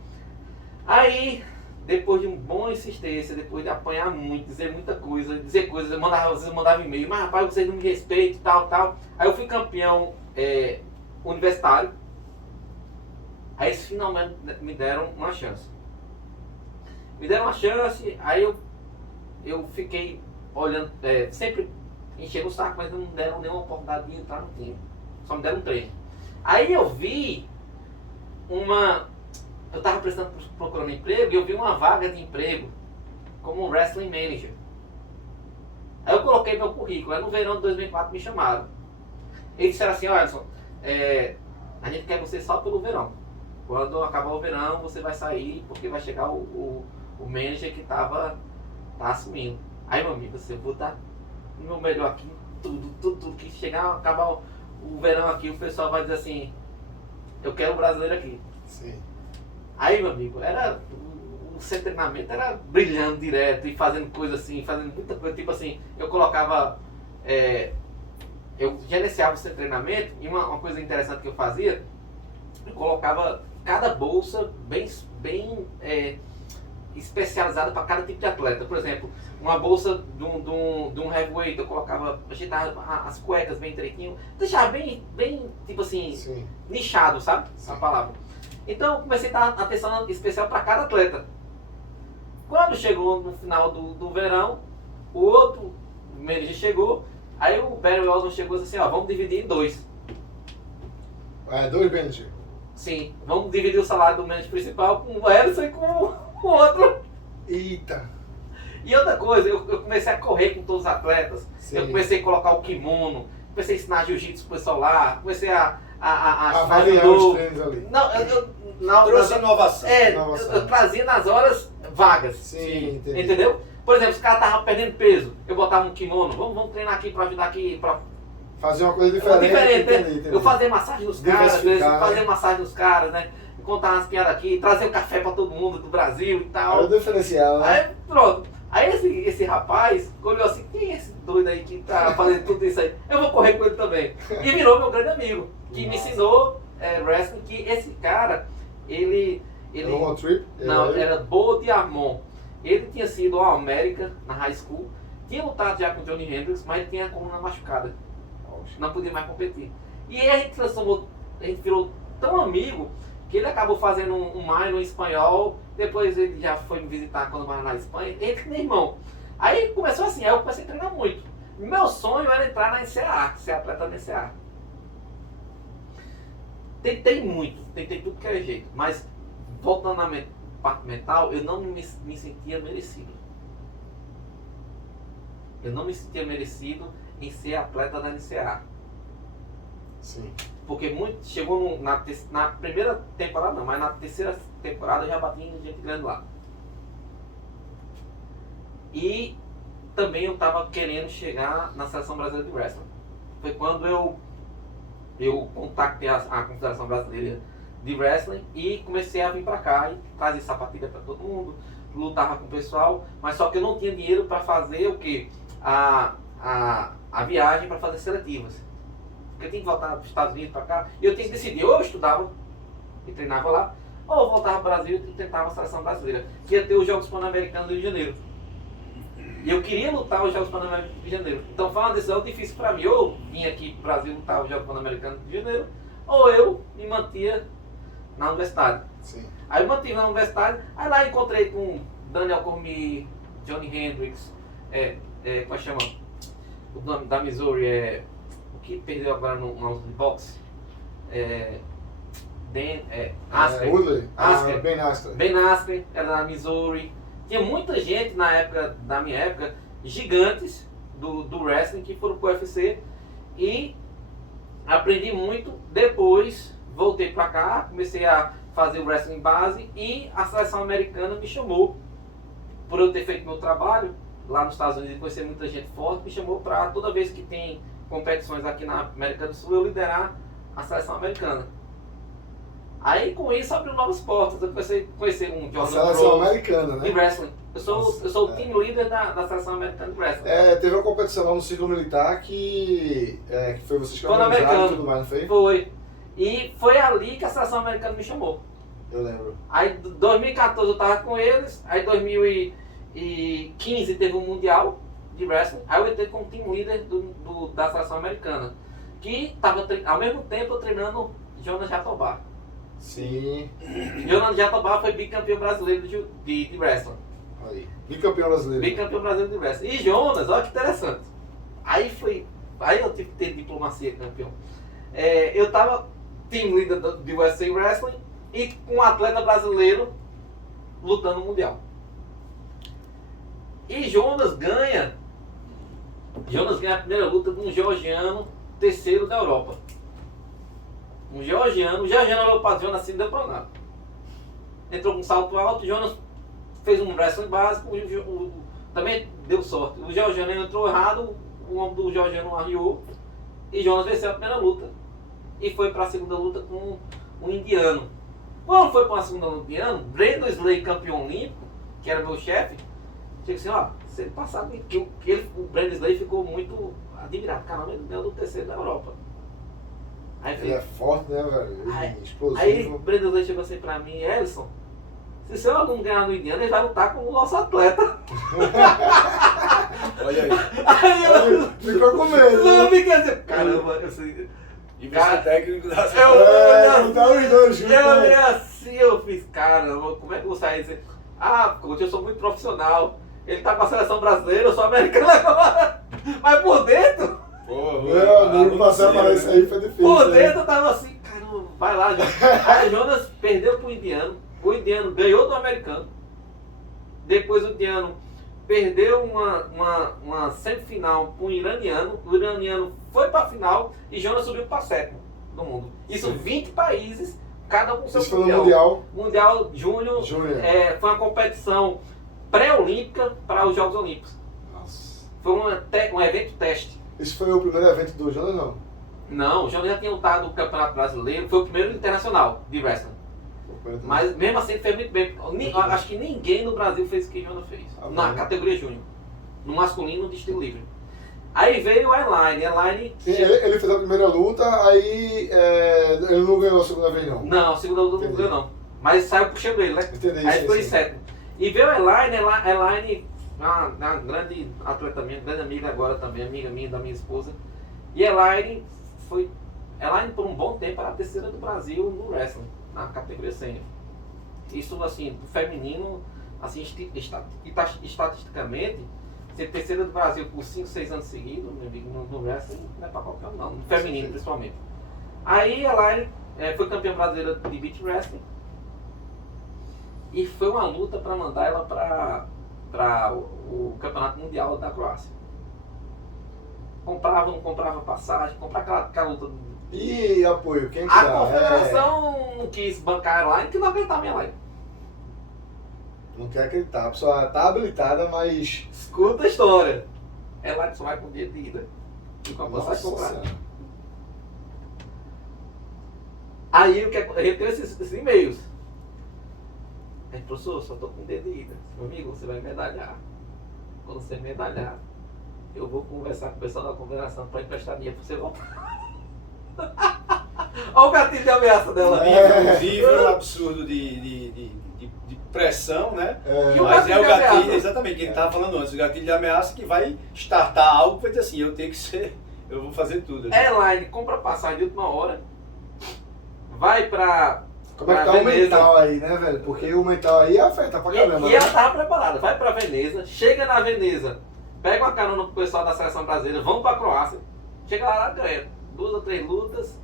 Aí, depois de uma boa insistência, depois de apanhar muito, dizer coisas, às vezes eu mandava e-mail, mas rapaz, vocês não me respeitam, tal. Aí eu fui campeão universitário. Aí eles finalmente me deram uma chance. Aí eu fiquei olhando, sempre enchendo o saco, mas não deram nenhuma oportunidade de entrar no time. Só me deram um treino. Aí eu vi eu estava procurando emprego e eu vi uma vaga de emprego como um wrestling manager. Aí eu coloquei meu currículo, aí no verão de 2004 me chamaram. Eles disseram assim, olha, Edson, a gente quer você só pelo verão. Quando acabar o verão, você vai sair, porque vai chegar o manager que tá assumindo. Aí, meu amigo, eu vou dar o meu melhor aqui, tudo que chegar, acabar o verão aqui, o pessoal vai dizer assim, eu quero o brasileiro aqui. Sim. Aí, meu amigo, o seu treinamento era brilhando direto e fazendo coisa assim, fazendo muita coisa, tipo assim, eu colocava, eu gerenciava o seu treinamento e uma coisa interessante que eu fazia, eu colocava cada bolsa bem especializada para cada tipo de atleta. Por exemplo, uma bolsa de um heavyweight, eu colocava, ajeitava as cuecas bem direitinho, deixava bem tipo assim, Sim. nichado, sabe? Sim. A palavra. Então eu comecei a dar atenção especial para cada atleta. Quando chegou no final do verão, o outro manager chegou, aí o Barry Weldon chegou e disse assim, ó, vamos dividir em 2. 2 managers. Sim, vamos dividir o salário do manager principal com o Ellison e com o outro. Eita. E outra coisa, eu comecei a correr com todos os atletas. Sim. Eu comecei a colocar o kimono, comecei a ensinar jiu-jitsu pro pessoal lá, comecei a Avaliar judô. os treinos ali. Não, Trouxe inovação. Inovação. eu trazia nas horas vagas. Sim, entendi. Entendeu? Por exemplo, os caras estavam perdendo peso, eu botava um kimono, vamos treinar aqui para ajudar aqui, para Fazer uma coisa diferente. né? Entendi. Eu fazia massagem nos caras, às vezes, Diversificar, fazer massagem nos caras, né? Contar umas piadas aqui, trazer um café para todo mundo do Brasil e tal. É o diferencial, né? Aí pronto. Aí esse rapaz olhou assim, quem é esse doido aí que tá fazendo tudo isso aí? Eu vou correr com ele também. E virou meu grande amigo, que me ensinou wrestling, que esse cara, ele Era um road trip? não, era Bo Diamond. Ele tinha sido ao América na high school, tinha lutado já com Johnny Hendricks, mas tinha a coluna machucada. Não podia mais competir. E aí a gente virou tão amigo que ele acabou fazendo um minor em espanhol, depois ele já foi me visitar quando eu morava na Espanha, ele que nem irmão. Aí começou assim, aí eu comecei a treinar muito. Meu sonho era entrar na NCAA, ser atleta da NCAA. Tentei tudo que era jeito, mas voltando na parte mental, eu não me sentia merecido. Eu não me sentia merecido em ser atleta da NCAA. Sim. Porque chegou na primeira temporada, não, mas na terceira temporada eu já bati em gente grande lá. E também eu estava querendo chegar na Seleção Brasileira de Wrestling. Foi quando eu contatei a Confederação Brasileira de Wrestling e comecei a vir para cá e trazer sapatilha para todo mundo, lutava com o pessoal, mas só que eu não tinha dinheiro para fazer o quê? A viagem para fazer seletivas. Porque eu tinha que voltar para os Estados Unidos, para cá, e eu tinha que decidir, ou eu estudava e treinava lá, ou eu voltava para o Brasil e tentava a Seleção Brasileira, que ia ter os Jogos Pan-Americanos do Rio de Janeiro. E eu queria lutar os Jogos Pan-Americanos do Rio de Janeiro. Então foi uma decisão difícil para mim, ou vim aqui para o Brasil lutar os Jogos Pan-Americanos do Rio de Janeiro, ou eu me mantia na universidade. Sim. Aí eu mantive na universidade, aí lá encontrei com Daniel Cormier, Johnny Hendricks, como é que chama? O nome da Missouri o que perdeu agora no luta de boxe? Askren. Woodley. Askren. Ben Askren. Ben Askren, era da Missouri. Tinha muita gente da minha época, gigantes do wrestling que foram pro UFC e aprendi muito. Depois voltei pra cá, comecei a fazer o wrestling base e a seleção americana me chamou, por eu ter feito meu trabalho lá nos Estados Unidos e conhecer muita gente forte, me chamou para toda vez que tem competições aqui na América do Sul eu liderar a seleção americana. Aí com isso abriu novas portas, eu comecei a conhecer um A Jordan seleção Rose americana, de né? wrestling. Eu sou o team leader da seleção americana de wrestling. Teve uma competição lá no Círculo Militar que foi vocês que Foi no organizaram e americano. tudo mais, não foi? Foi. E foi ali que a seleção americana me chamou. Eu lembro. Aí 2014 eu tava com eles, aí 2015 teve um Mundial de Wrestling, aí eu entrei como team leader da seleção americana, que tava ao mesmo tempo eu treinando Jonas Jatobá. Sim. Jonas Jatobá foi bicampeão brasileiro de Wrestling. Aí. Bicampeão brasileiro. Bicampeão brasileiro de Wrestling. E Jonas, olha que interessante. Aí eu tive que ter diplomacia campeão. Eu tava team leader de USA Wrestling e com um atleta brasileiro lutando no Mundial. E Jonas ganha a primeira luta de um georgiano, terceiro da Europa. O georgiano olhou para Jonas assim, não deu para nada. Entrou com um salto alto, Jonas fez um wrestling básico, também deu sorte. O georgiano entrou errado, o homem do georgiano arriou e Jonas venceu a primeira luta. E foi para a segunda luta com um indiano. Quando foi para a segunda luta com um indiano, Brandon Slay, campeão olímpico, que era meu chefe, disse assim, ó, se ele passar, o Brandon Slay ficou muito admirado. Caramba, ele ganhou do terceiro da Europa. Aí, Ele é forte, né, velho? Ele é explosivo. Aí o Breno Leite chegou assim pra mim, Elson, se seu aluno ganhar no Indiana, ele vai lutar com o nosso atleta. Olha aí. Aí eu Ficou com medo. não Né? fiquei assim, caramba, eu sei. E Cara, vice-técnico da Não tá os dois juntos. Eu olhei Né? assim, eu fiz, caramba, como é que eu vou sair disso? Ah, coach, eu sou muito profissional. Ele tá com a seleção brasileira, eu sou americano agora. Mas por dentro, Porra, Meu amigo, passar para isso aí foi difícil. por né? dentro eu tava assim, caramba, vai lá, Jonas. Aí o Jonas perdeu pro indiano, o indiano ganhou do americano. Depois o indiano perdeu uma semifinal pro iraniano, o iraniano foi pra final e Jonas subiu pra sétimo do mundo. Isso 20 países, cada um com seu Isso foi no Mundial. Mundial Júnior. Júnior. Foi uma competição pré-olímpica para os Jogos Olímpicos. Nossa. Foi um evento teste. Esse foi o primeiro evento do Jonas, não? Não, o Jonas já tinha lutado no Campeonato Brasileiro, foi o primeiro internacional de wrestling. Mas mesmo assim ele fez muito bem. Acho que ninguém no Brasil fez o que o Jonas fez. Na categoria Júnior. No masculino de estilo livre. Aí veio o Airline. Ele fez a primeira luta, aí ele não ganhou a segunda vez, não. Não, a segunda luta não ganhou não. Mas saiu puxando ele, né? Entendi, Aí ficou em sim. sétimo. E veio a Airline, uma grande atleta minha, grande amiga agora também, amiga minha, da minha esposa. E Elaine por um bom tempo era a terceira do Brasil no wrestling, na categoria sênior. Isso assim, do feminino, assim, estatisticamente, ser terceira do Brasil por 5, 6 anos seguidos, meu amigo, no wrestling não é pra qualquer um não, no feminino principalmente. Aí Elaine foi campeã brasileira de beach wrestling. E foi uma luta para mandar ela para o Campeonato Mundial da Croácia. Comprava, não comprava passagem, comprava aquela luta. E apoio, quem que A dá? confederação não quis bancar a Line, que não acreditava em Line. Não quer acreditar, a pessoa tá habilitada, mas... Escuta a história. Ela só vai com o dia de ida. E com a passagem comprada. Senhora. Aí o que ele teve esses e-mails. Aí, professor, só tô com o dedo de ida. Meu amigo, você vai medalhar. Quando você medalhar, eu vou conversar com o pessoal da confederação para emprestar dinheiro para você voltar. Olha o gatilho de ameaça dela. Nível absurdo de pressão, né? E o Mas gatilho é o de gatilho, ameaça? exatamente, que ele estava falando antes, o gatilho de ameaça que vai startar algo que vai dizer assim, eu tenho que ser, eu vou fazer tudo. Airline compra passagem de última hora, vai pra Como é que tá o mental aí, né, velho? Porque o mental aí afeta pra caramba. E ela tava preparada, vai pra Veneza, chega na Veneza, pega uma carona pro pessoal da seleção brasileira, vão pra Croácia, chega lá, ganha 2 ou 3 lutas,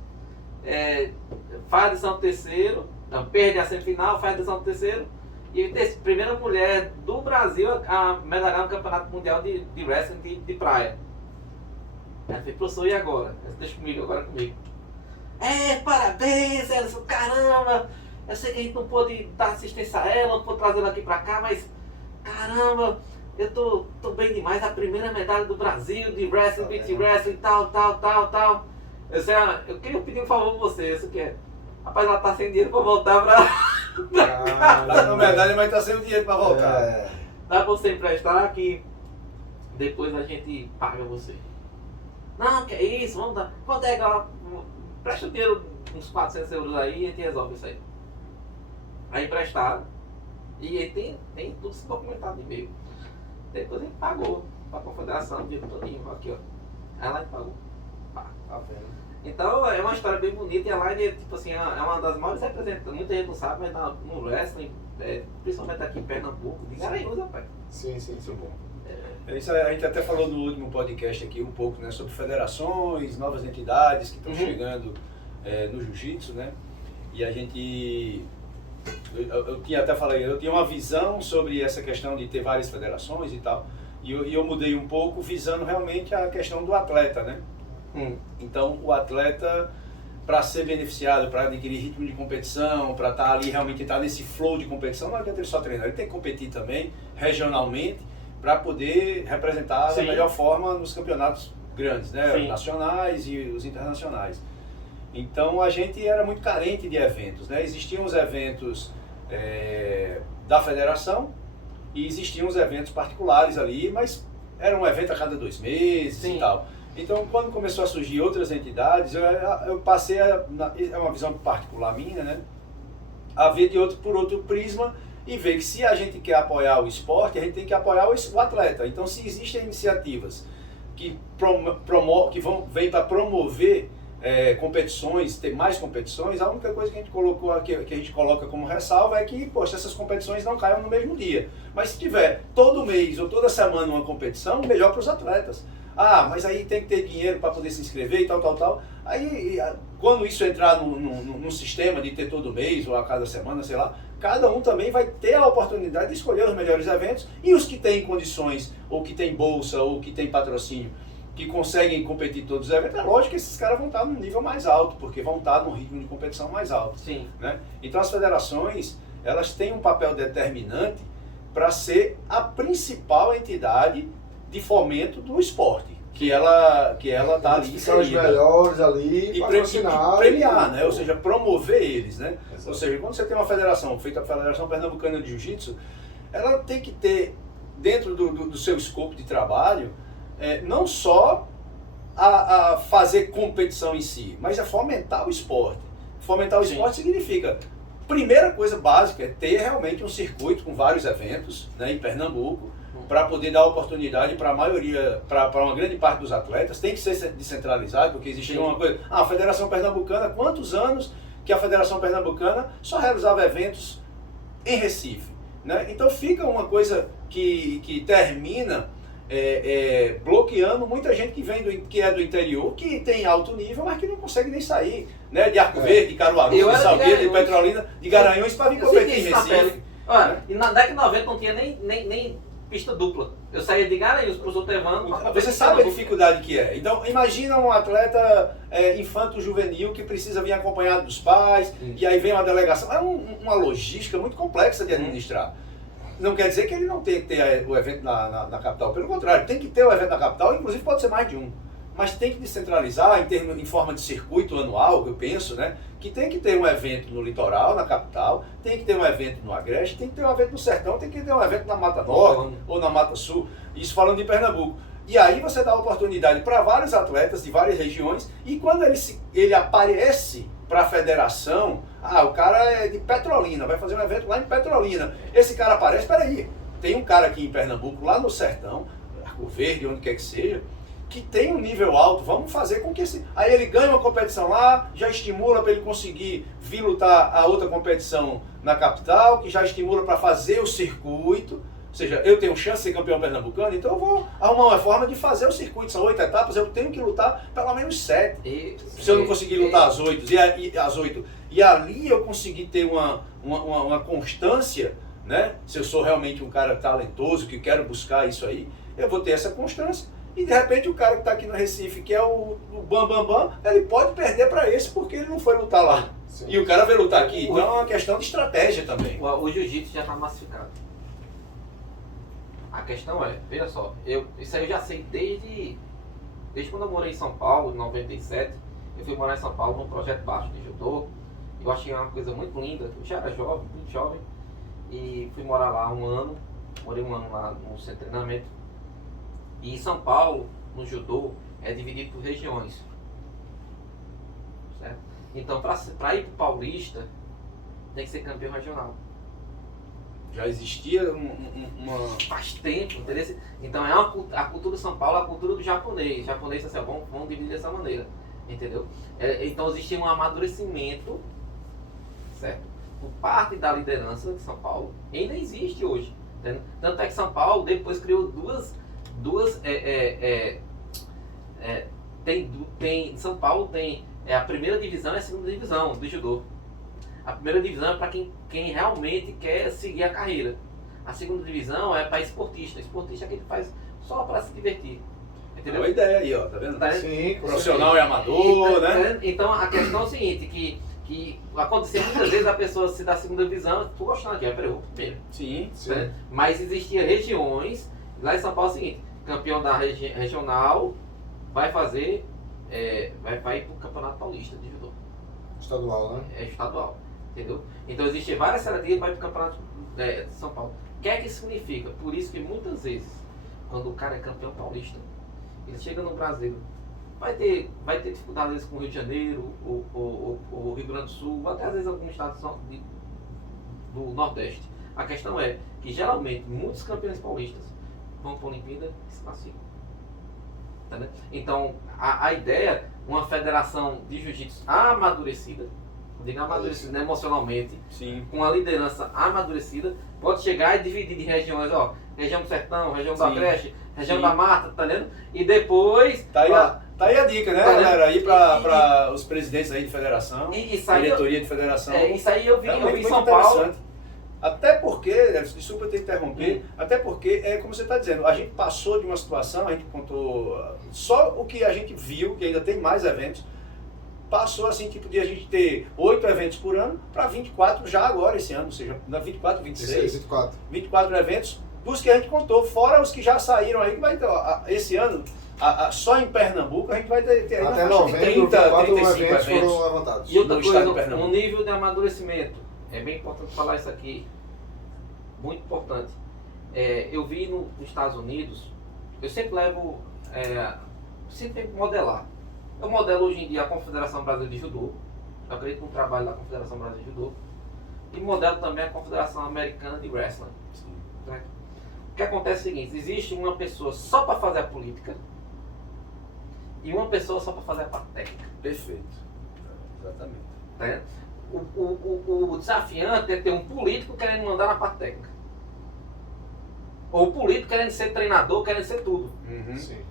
faz a edição terceiro, perde a semifinal, faz a edição terceiro, e primeira mulher do Brasil a medalhar no Campeonato Mundial de Wrestling de praia. Ela fez, professor, e agora? Deixa comigo, agora comigo. Parabéns, Elson, caramba! Eu sei que a gente não pôde dar assistência a ela, não pôde trazer ela aqui pra cá, mas caramba, eu tô bem demais, a primeira medalha do Brasil de wrestling, beat wrestling, tal. Eu queria pedir um favor pra você, isso que é. Rapaz, ela tá sem dinheiro pra voltar Tá com medalha, mas tá sem o dinheiro pra voltar. Dá pra você emprestar que depois a gente paga você. Não, que é isso, vamos dar. Quanto é que ela. Presta o dinheiro, uns 400 euros aí e a gente resolve isso aí. Aí emprestaram. E aí tem tudo se documentado no e-mail. Depois a gente pagou pra confederação, o dinheiro todinho, aqui ó. Aí lá a gente pagou. Pá. Tá vendo? Então é uma história bem bonita e a Line, tipo assim, é uma das maiores representantes. Muita gente não sabe, mas no wrestling, principalmente aqui em Pernambuco, de Garanhuns, rapaz. Sim, bom. Isso a gente até falou no último podcast aqui um pouco, né, sobre federações, novas entidades que estão chegando no jiu-jitsu, né? E a gente, eu tinha até falado, eu tinha uma visão sobre essa questão de ter várias federações e tal, e eu mudei um pouco visando realmente a questão do atleta, né? Então o atleta, para ser beneficiado, para adquirir ritmo de competição, para estar ali realmente estar nesse flow de competição, não adianta ele só treinar, ele tem que competir também regionalmente para poder representar da melhor forma nos campeonatos grandes, né? Sim. Nacionais e os internacionais. Então a gente era muito carente de eventos, né? Existiam os eventos da federação e existiam os eventos particulares ali, mas era um evento a cada 2 meses e tal. Então, quando começou a surgir outras entidades, eu passei é uma visão particular minha, né? A ver por outro prisma e ver que se a gente quer apoiar o esporte, a gente tem que apoiar o atleta. Então, se existem iniciativas que vêm para promover competições, ter mais competições, a única coisa que a gente que a gente coloca como ressalva é que, poxa, essas competições não caiam no mesmo dia. Mas se tiver todo mês ou toda semana uma competição, melhor para os atletas. Ah, mas aí tem que ter dinheiro para poder se inscrever e tal. Aí, quando isso entrar no sistema de ter todo mês ou a cada semana, sei lá, cada um também vai ter a oportunidade de escolher os melhores eventos e os que têm condições, ou que têm bolsa, ou que têm patrocínio, que conseguem competir em todos os eventos, é lógico que esses caras vão estar num nível mais alto, porque vão estar num ritmo de competição mais alto. Sim. Né? Então as federações, elas têm um papel determinante para ser a principal entidade de fomento do esporte, que ela está ali são os melhores ali, e premiar, né? Ou seja, promover eles, né? Ou seja, quando você tem uma federação, feita a Federação Pernambucana de Jiu-Jitsu, ela tem que ter, dentro do seu escopo de trabalho, não só a fazer competição em si, mas a fomentar o esporte. Fomentar o esporte significa, primeira coisa básica, é ter realmente um circuito com vários eventos, né, em Pernambuco, para poder dar oportunidade para a maioria, para uma grande parte dos atletas. Tem que ser descentralizado, porque existe uma coisa... a Federação Pernambucana, quantos anos que a Federação Pernambucana só realizava eventos em Recife? Né? Então fica uma coisa que termina bloqueando muita gente que é do interior, que tem alto nível, mas que não consegue nem sair, né? De Arco Verde, de Caruaru, de Salgueiro, de Petrolina, de Garanhuns, para vir competir em Recife. Olha, e na década de 90 não tinha nem pista dupla. Eu saía de Garanhuns para o Sotervano. Você sabe a dificuldade que é. Então, imagina um atleta infanto-juvenil que precisa vir acompanhado dos pais, e aí vem uma delegação. É uma logística muito complexa de administrar. Não quer dizer que ele não tem que ter o evento na capital. Pelo contrário, tem que ter o evento na capital, inclusive pode ser mais de um. Mas tem que descentralizar em forma de circuito anual, eu penso, né? Que tem que ter um evento no litoral, na capital, tem que ter um evento no Agreste, tem que ter um evento no Sertão, tem que ter um evento na Mata Norte ou na Mata Sul. Isso falando de Pernambuco. E aí você dá oportunidade para vários atletas de várias regiões, e quando ele aparece para a federação, o cara é de Petrolina, vai fazer um evento lá em Petrolina. Esse cara aparece, espera aí, tem um cara aqui em Pernambuco, lá no Sertão, Arco Verde, onde quer que seja, que tem um nível alto, vamos fazer com que aí ele ganha uma competição lá, já estimula para ele conseguir vir lutar a outra competição na capital, que já estimula para fazer o circuito. Ou seja, eu tenho chance de ser campeão pernambucano, então eu vou arrumar uma forma de fazer o circuito. São 8 etapas, eu tenho que lutar pelo menos 7. Se eu não conseguir lutar as 8, e ali eu conseguir ter uma constância, né? Se eu sou realmente um cara talentoso, que quero buscar isso aí, eu vou ter essa constância. E de repente o cara que está aqui no Recife, que é o Bam, ele pode perder para esse porque ele não foi lutar lá. Sim. E o cara vai lutar aqui. Então é uma questão de estratégia também. O jiu-jitsu já está massificado. A questão é, veja só, isso aí eu já sei desde quando eu morei em São Paulo, em 97. Eu fui morar em São Paulo num projeto baixo de judô. Eu achei uma coisa muito linda. Eu já era jovem, muito jovem. E fui morar lá um ano. Morei um ano lá no centro de treinamento. E em São Paulo, no judô, é dividido por regiões. Certo? Então, para ir para o Paulista, tem que ser campeão regional. Já existia Faz tempo, entendeu? Então, a cultura de São Paulo é a cultura do japonês. O japonês assim, vamos dividir dessa maneira. Entendeu? Então, existia um amadurecimento, certo? Por parte da liderança de São Paulo. Ainda existe hoje. Entendeu? Tanto é que São Paulo depois criou São Paulo tem a primeira divisão e a segunda divisão do judô. A primeira divisão é para quem realmente quer seguir a carreira. A segunda divisão é para esportista. Esportista é quem faz só para se divertir. Entendeu? É uma ideia aí, ó, tá vendo? Sim, profissional e amador, né? Então a questão é o seguinte, que acontecia muitas vezes a pessoa se da segunda divisão, tu gostando aqui, eu vou primeiro. Sim. Mas existia regiões, lá em São Paulo é o seguinte, campeão da regional vai fazer, vai para o Campeonato Paulista de Judô. Estadual, né? É estadual, entendeu? Então existem várias seletivas para ir para o Campeonato de São Paulo. O que é que isso significa? Por isso que muitas vezes, quando o cara é campeão paulista, ele chega no Brasil vai ter dificuldade às vezes com o Rio de Janeiro, o Rio Grande do Sul, ou até às vezes alguns estados do Nordeste. A questão é que geralmente muitos campeões paulistas vão para a Olimpíada e se classificam. Entendeu? Então a ideia, uma federação de jiu-jitsu amadurecida, digo amadurecida emocionalmente, Sim. com a liderança amadurecida, pode chegar e dividir em regiões, ó, região do Sertão, região do Sim. Agreste, região Sim. da Mata, tá vendo? E depois... Tá aí a dica, né, Tá, né? galera? Aí para os presidentes aí de federação, Isso aí diretoria de federação. isso aí eu vi Realmente em muito São Paulo. interessante. Até porque, desculpa te interromper, até porque, como você está dizendo, a gente passou de uma situação, a gente contou só o que a gente viu, que ainda tem mais eventos, passou assim, tipo, de a gente ter 8 eventos por ano para 24 já agora esse ano, ou seja, 24, 26, 24 eventos, dos que a gente contou, fora os que já saíram aí, que vai ter, ó, esse ano, só em Pernambuco, a gente vai ter aí Até uma faixa de novembro, 4 35 eventos eventos. foram levantados. E outra no estado de coisa, Pernambuco. um nível de amadurecimento. É bem importante falar isso aqui. Muito importante. Eu vi nos Estados Unidos, eu sempre levo, sempre tento modelar. Eu modelo hoje em dia a Confederação Brasileira de Judô. Eu acredito no trabalho da Confederação Brasileira de Judô. E modelo também a Confederação Americana de Wrestling. Né? O que acontece é o seguinte, existe uma pessoa só para fazer a política e uma pessoa só para fazer a parte técnica. Perfeito. Exatamente. Tá vendo? O desafiante é ter um político querendo mandar na parte técnica. Ou o político querendo ser treinador, querendo ser tudo. Uhum. Sim.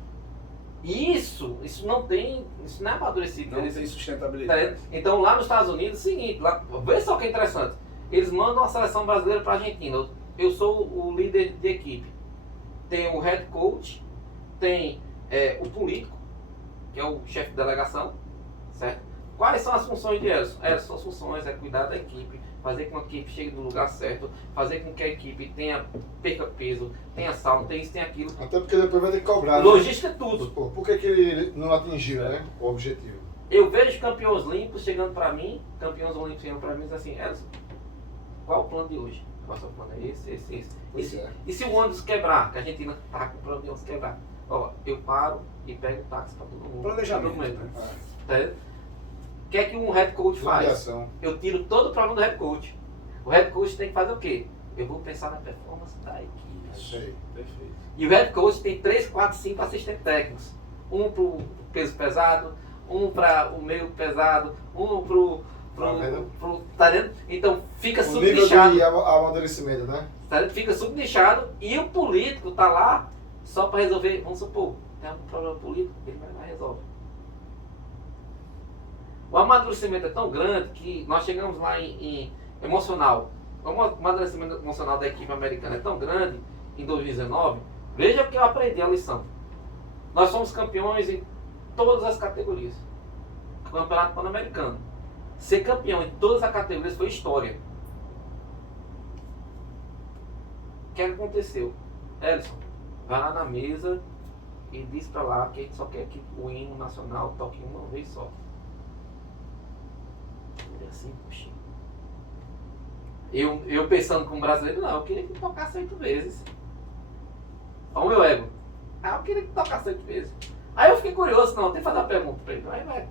E isso não é amadurecido. Não Eles- tem tá sustentabilidade. vendo? Então lá nos Estados Unidos é o seguinte, lá, vê só que é interessante. Eles mandam a seleção brasileira para a Argentina. Eu sou o líder de equipe. Tem o head coach, tem o político, que é o chefe de delegação, certo? Quais são as funções de Elson? Suas funções é cuidar da equipe, fazer com que a equipe chegue no lugar certo, fazer com que a equipe perca peso, tenha sauna, tenha isso, tenha aquilo. Até porque depois vai ter que cobrar. Né? Logística é tudo. Pô, por que ele não atingiu, né? O objetivo? Eu vejo campeões olímpicos chegando para mim, campeões olímpicos chegando para mim e dizem assim, Elson, qual o plano de hoje? Qual é o plano? É esse. Pois é. E se o ônibus quebrar, que a Argentina tá com o plano de ônibus quebrar, ó, eu paro e pego o táxi para todo mundo. Planejamento, Todo mundo. né? Tá vendo? O que é que um head coach faz? Avaliação. Eu tiro todo o problema do head coach. O head coach tem que fazer o quê? Eu vou pensar na performance da equipe. Isso aí. Perfeito. E o head coach tem 3, 4, 5 assistentes técnicos. Um pro peso pesado, um para o meio pesado, um pro tá vendo? Então fica O nível subnichado. de amadurecimento, né? Tá vendo? Fica subnichado e o político tá lá só para resolver. Vamos supor, tem algum problema político, ele vai lá e resolve. O amadurecimento é tão grande que nós chegamos lá em emocional. O amadurecimento emocional da equipe americana é tão grande em 2019. Veja que eu aprendi a lição. Nós somos campeões em todas as categorias. Campeonato Pan-Americano. Ser campeão em todas as categorias foi história. O que aconteceu? Elson, vai lá na mesa e diz pra lá que a gente só quer que o hino nacional toque uma vez só. Eu assim, puxa. Eu pensando como brasileiro, não, eu queria que tocasse 8 vezes. Olha o meu ego. Eu queria que tocasse 8 vezes. Aí eu fiquei curioso, não, tem que fazer uma pergunta pra ele. Aí vai.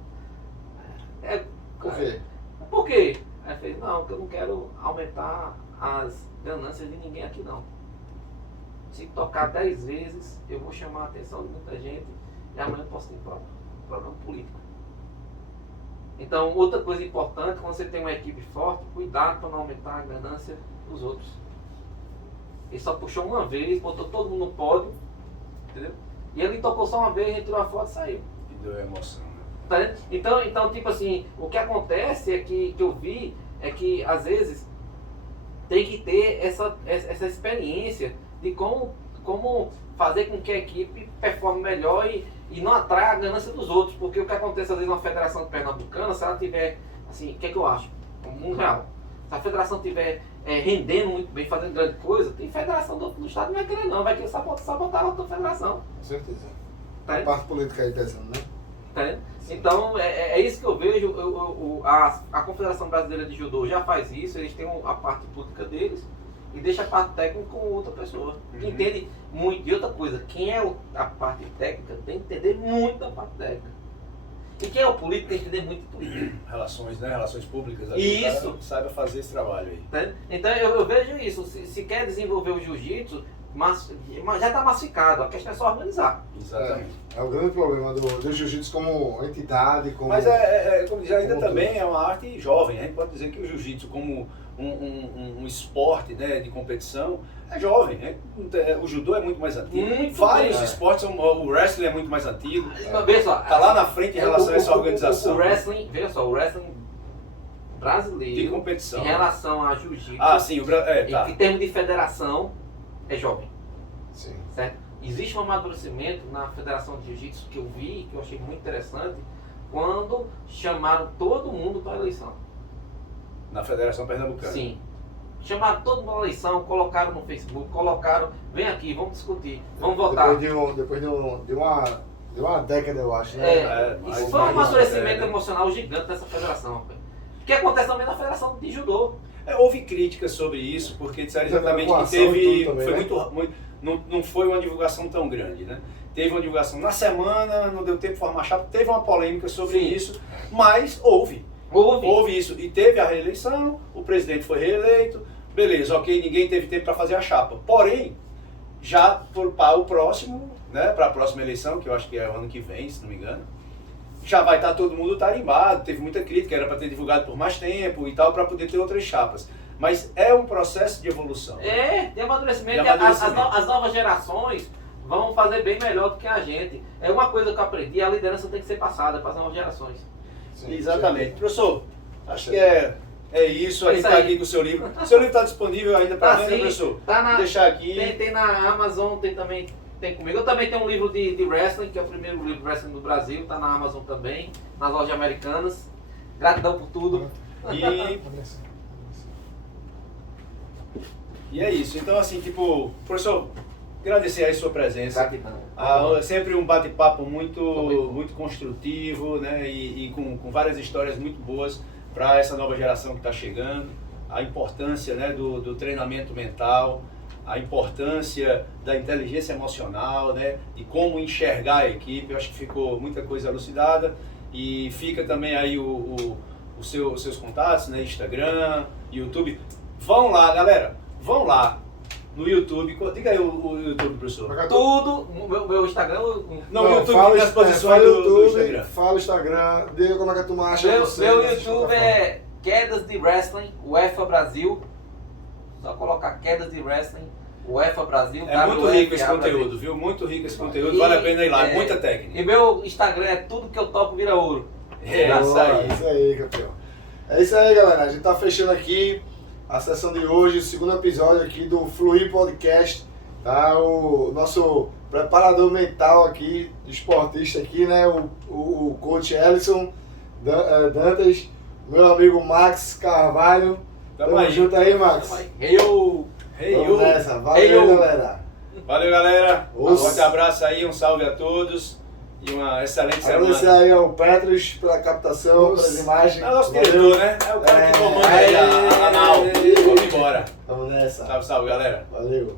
Por quê? Por quê? Aí ele fez, não, porque eu não quero aumentar as ganâncias de ninguém aqui não. Se tocar 10 vezes, eu vou chamar a atenção de muita gente e amanhã eu posso ter problema político. Então, outra coisa importante, quando você tem uma equipe forte, cuidado para não aumentar a ganância dos outros. Ele só puxou uma vez, botou todo mundo no pódio, entendeu? E ele tocou só uma vez, a gente tirou a foto e saiu. E deu emoção, né? Tá vendo? Então, tipo assim, o que acontece é que eu vi é que às vezes tem que ter essa experiência de como fazer com que a equipe performe melhor e não atraia a ganância dos outros. Porque o que acontece às vezes na Federação Pernambucana, se ela tiver, assim, o que é que eu acho? No mundo real. Se a federação tiver rendendo muito bem, fazendo grande coisa, tem federação do estado que não vai querer não, vai querer sabotar a outra federação. Com certeza. Tá A vendo? parte política aí pesando, né? Tá vendo? Então, é isso que eu vejo. A Confederação Brasileira de Judô já faz isso, eles têm a parte política deles e deixa a parte técnica com outra pessoa. Que entende muito. E outra coisa, quem é a parte técnica tem que entender muito da parte técnica. E quem é o político tem que entender muito de política. Relações, né? Relações públicas. Isso. O cara saiba fazer esse trabalho aí. Né? Então eu vejo isso. Se quer desenvolver o jiu-jitsu, já está massificado. A questão é só organizar. Exatamente. É o grande problema do jiu-jitsu como entidade, como... Mas como diz, ainda como também tudo. é uma arte jovem. A gente pode dizer que o jiu-jitsu como um esporte, né, de competição é jovem. Né? O judô é muito mais antigo. Muito Vários bem. esportes, o wrestling é muito mais antigo. Mas veja só, Está lá na frente em relação a essa organização O wrestling, veja só, o wrestling de brasileiro competição. em relação a jiu-jitsu, Ah, sim, tá. em termos de federação, é jovem. Sim. Certo? Existe um amadurecimento na Federação de Jiu-Jitsu que eu vi, que eu achei muito interessante, quando chamaram todo mundo para a eleição. Na Federação Pernambucana. Sim. Chamaram todo mundo para a eleição, colocaram no Facebook, colocaram, vem aqui, vamos discutir, vamos votar. Depois de uma década, eu acho, né? Isso foi um mais, amadurecimento né? emocional gigante dessa federação. Rapaz. Que acontece também na Federação de Judô. Houve críticas sobre isso, porque disseram exatamente que Arruação e teve. tudo também, Foi né? não foi uma divulgação tão grande, né? Teve uma divulgação na semana, não deu tempo de formar chapa, teve uma polêmica sobre Sim. isso, mas houve. Houve isso. E teve a reeleição, o presidente foi reeleito, beleza, ok, ninguém teve tempo para fazer a chapa. Porém, já para o próximo, né, para a próxima eleição, que eu acho que é o ano que vem, se não me engano, já vai estar todo mundo tarimbado, teve muita crítica, era para ter divulgado por mais tempo e tal, para poder ter outras chapas. Mas é um processo de evolução. Tem amadurecimento. De amadurecimento. As novas gerações vão fazer bem melhor do que a gente. É uma coisa que eu aprendi, a liderança tem que ser passada para as novas gerações. Sim. Exatamente. Professor, acho que é isso. A gente isso está aí. aqui com o seu livro. O seu livro está disponível ainda para Tá venda, sim, professor? tá na- Vou deixar aqui. Tem na Amazon, tem comigo. Eu também tenho um livro de wrestling, que é o primeiro livro de wrestling do Brasil, está na Amazon também, nas lojas americanas. Gratidão por tudo. E é isso. Então, assim, tipo, professor, agradecer aí a sua presença. Gratidão. É sempre um bate-papo muito construtivo, né? E com várias histórias muito boas para essa nova geração que está chegando. A importância, né, do treinamento mental, a importância da inteligência emocional, né? De como enxergar a equipe. Eu acho que ficou muita coisa elucidada. E fica também aí os seus contatos, né? Instagram, YouTube. Vão lá, galera. Vão lá no YouTube. Diga aí o YouTube, professor. Tudo, meu Instagram. Não, o YouTube fala, nas posições fala do YouTube, Instagram. fala o Instagram, diga como é que a turma acha você. Meu nessa YouTube plataforma. é Quedas de Wrestling, UEFA Brasil. Só colocar Quedas de Wrestling, UEFA Brasil. É muito WFA rico esse Brasil. conteúdo, viu? Muito rico esse conteúdo, vale a pena ir lá, muita técnica. E meu Instagram é tudo que eu toco vira ouro. É isso Boa, aí. Isso aí, campeão. É isso aí, galera. A gente tá fechando aqui a sessão de hoje, o segundo episódio aqui do Fluir Podcast. Tá? O nosso preparador mental aqui, esportista aqui, né? O coach Ellison Dantas, meu amigo Max Carvalho. Tamo aí. junto aí, Max. Eu. Hey, Vamos nessa. Valeu, galera. Valeu, galera. Um Osso. forte abraço aí, um salve a todos e uma excelente Agradecer semana. aí ao Petros pela captação, Osso. pelas imagens. É o nosso Valeu. diretor, né? É o cara que comanda aí a nau. Vamos embora. Vamos nessa. Salve, salve, galera. Valeu.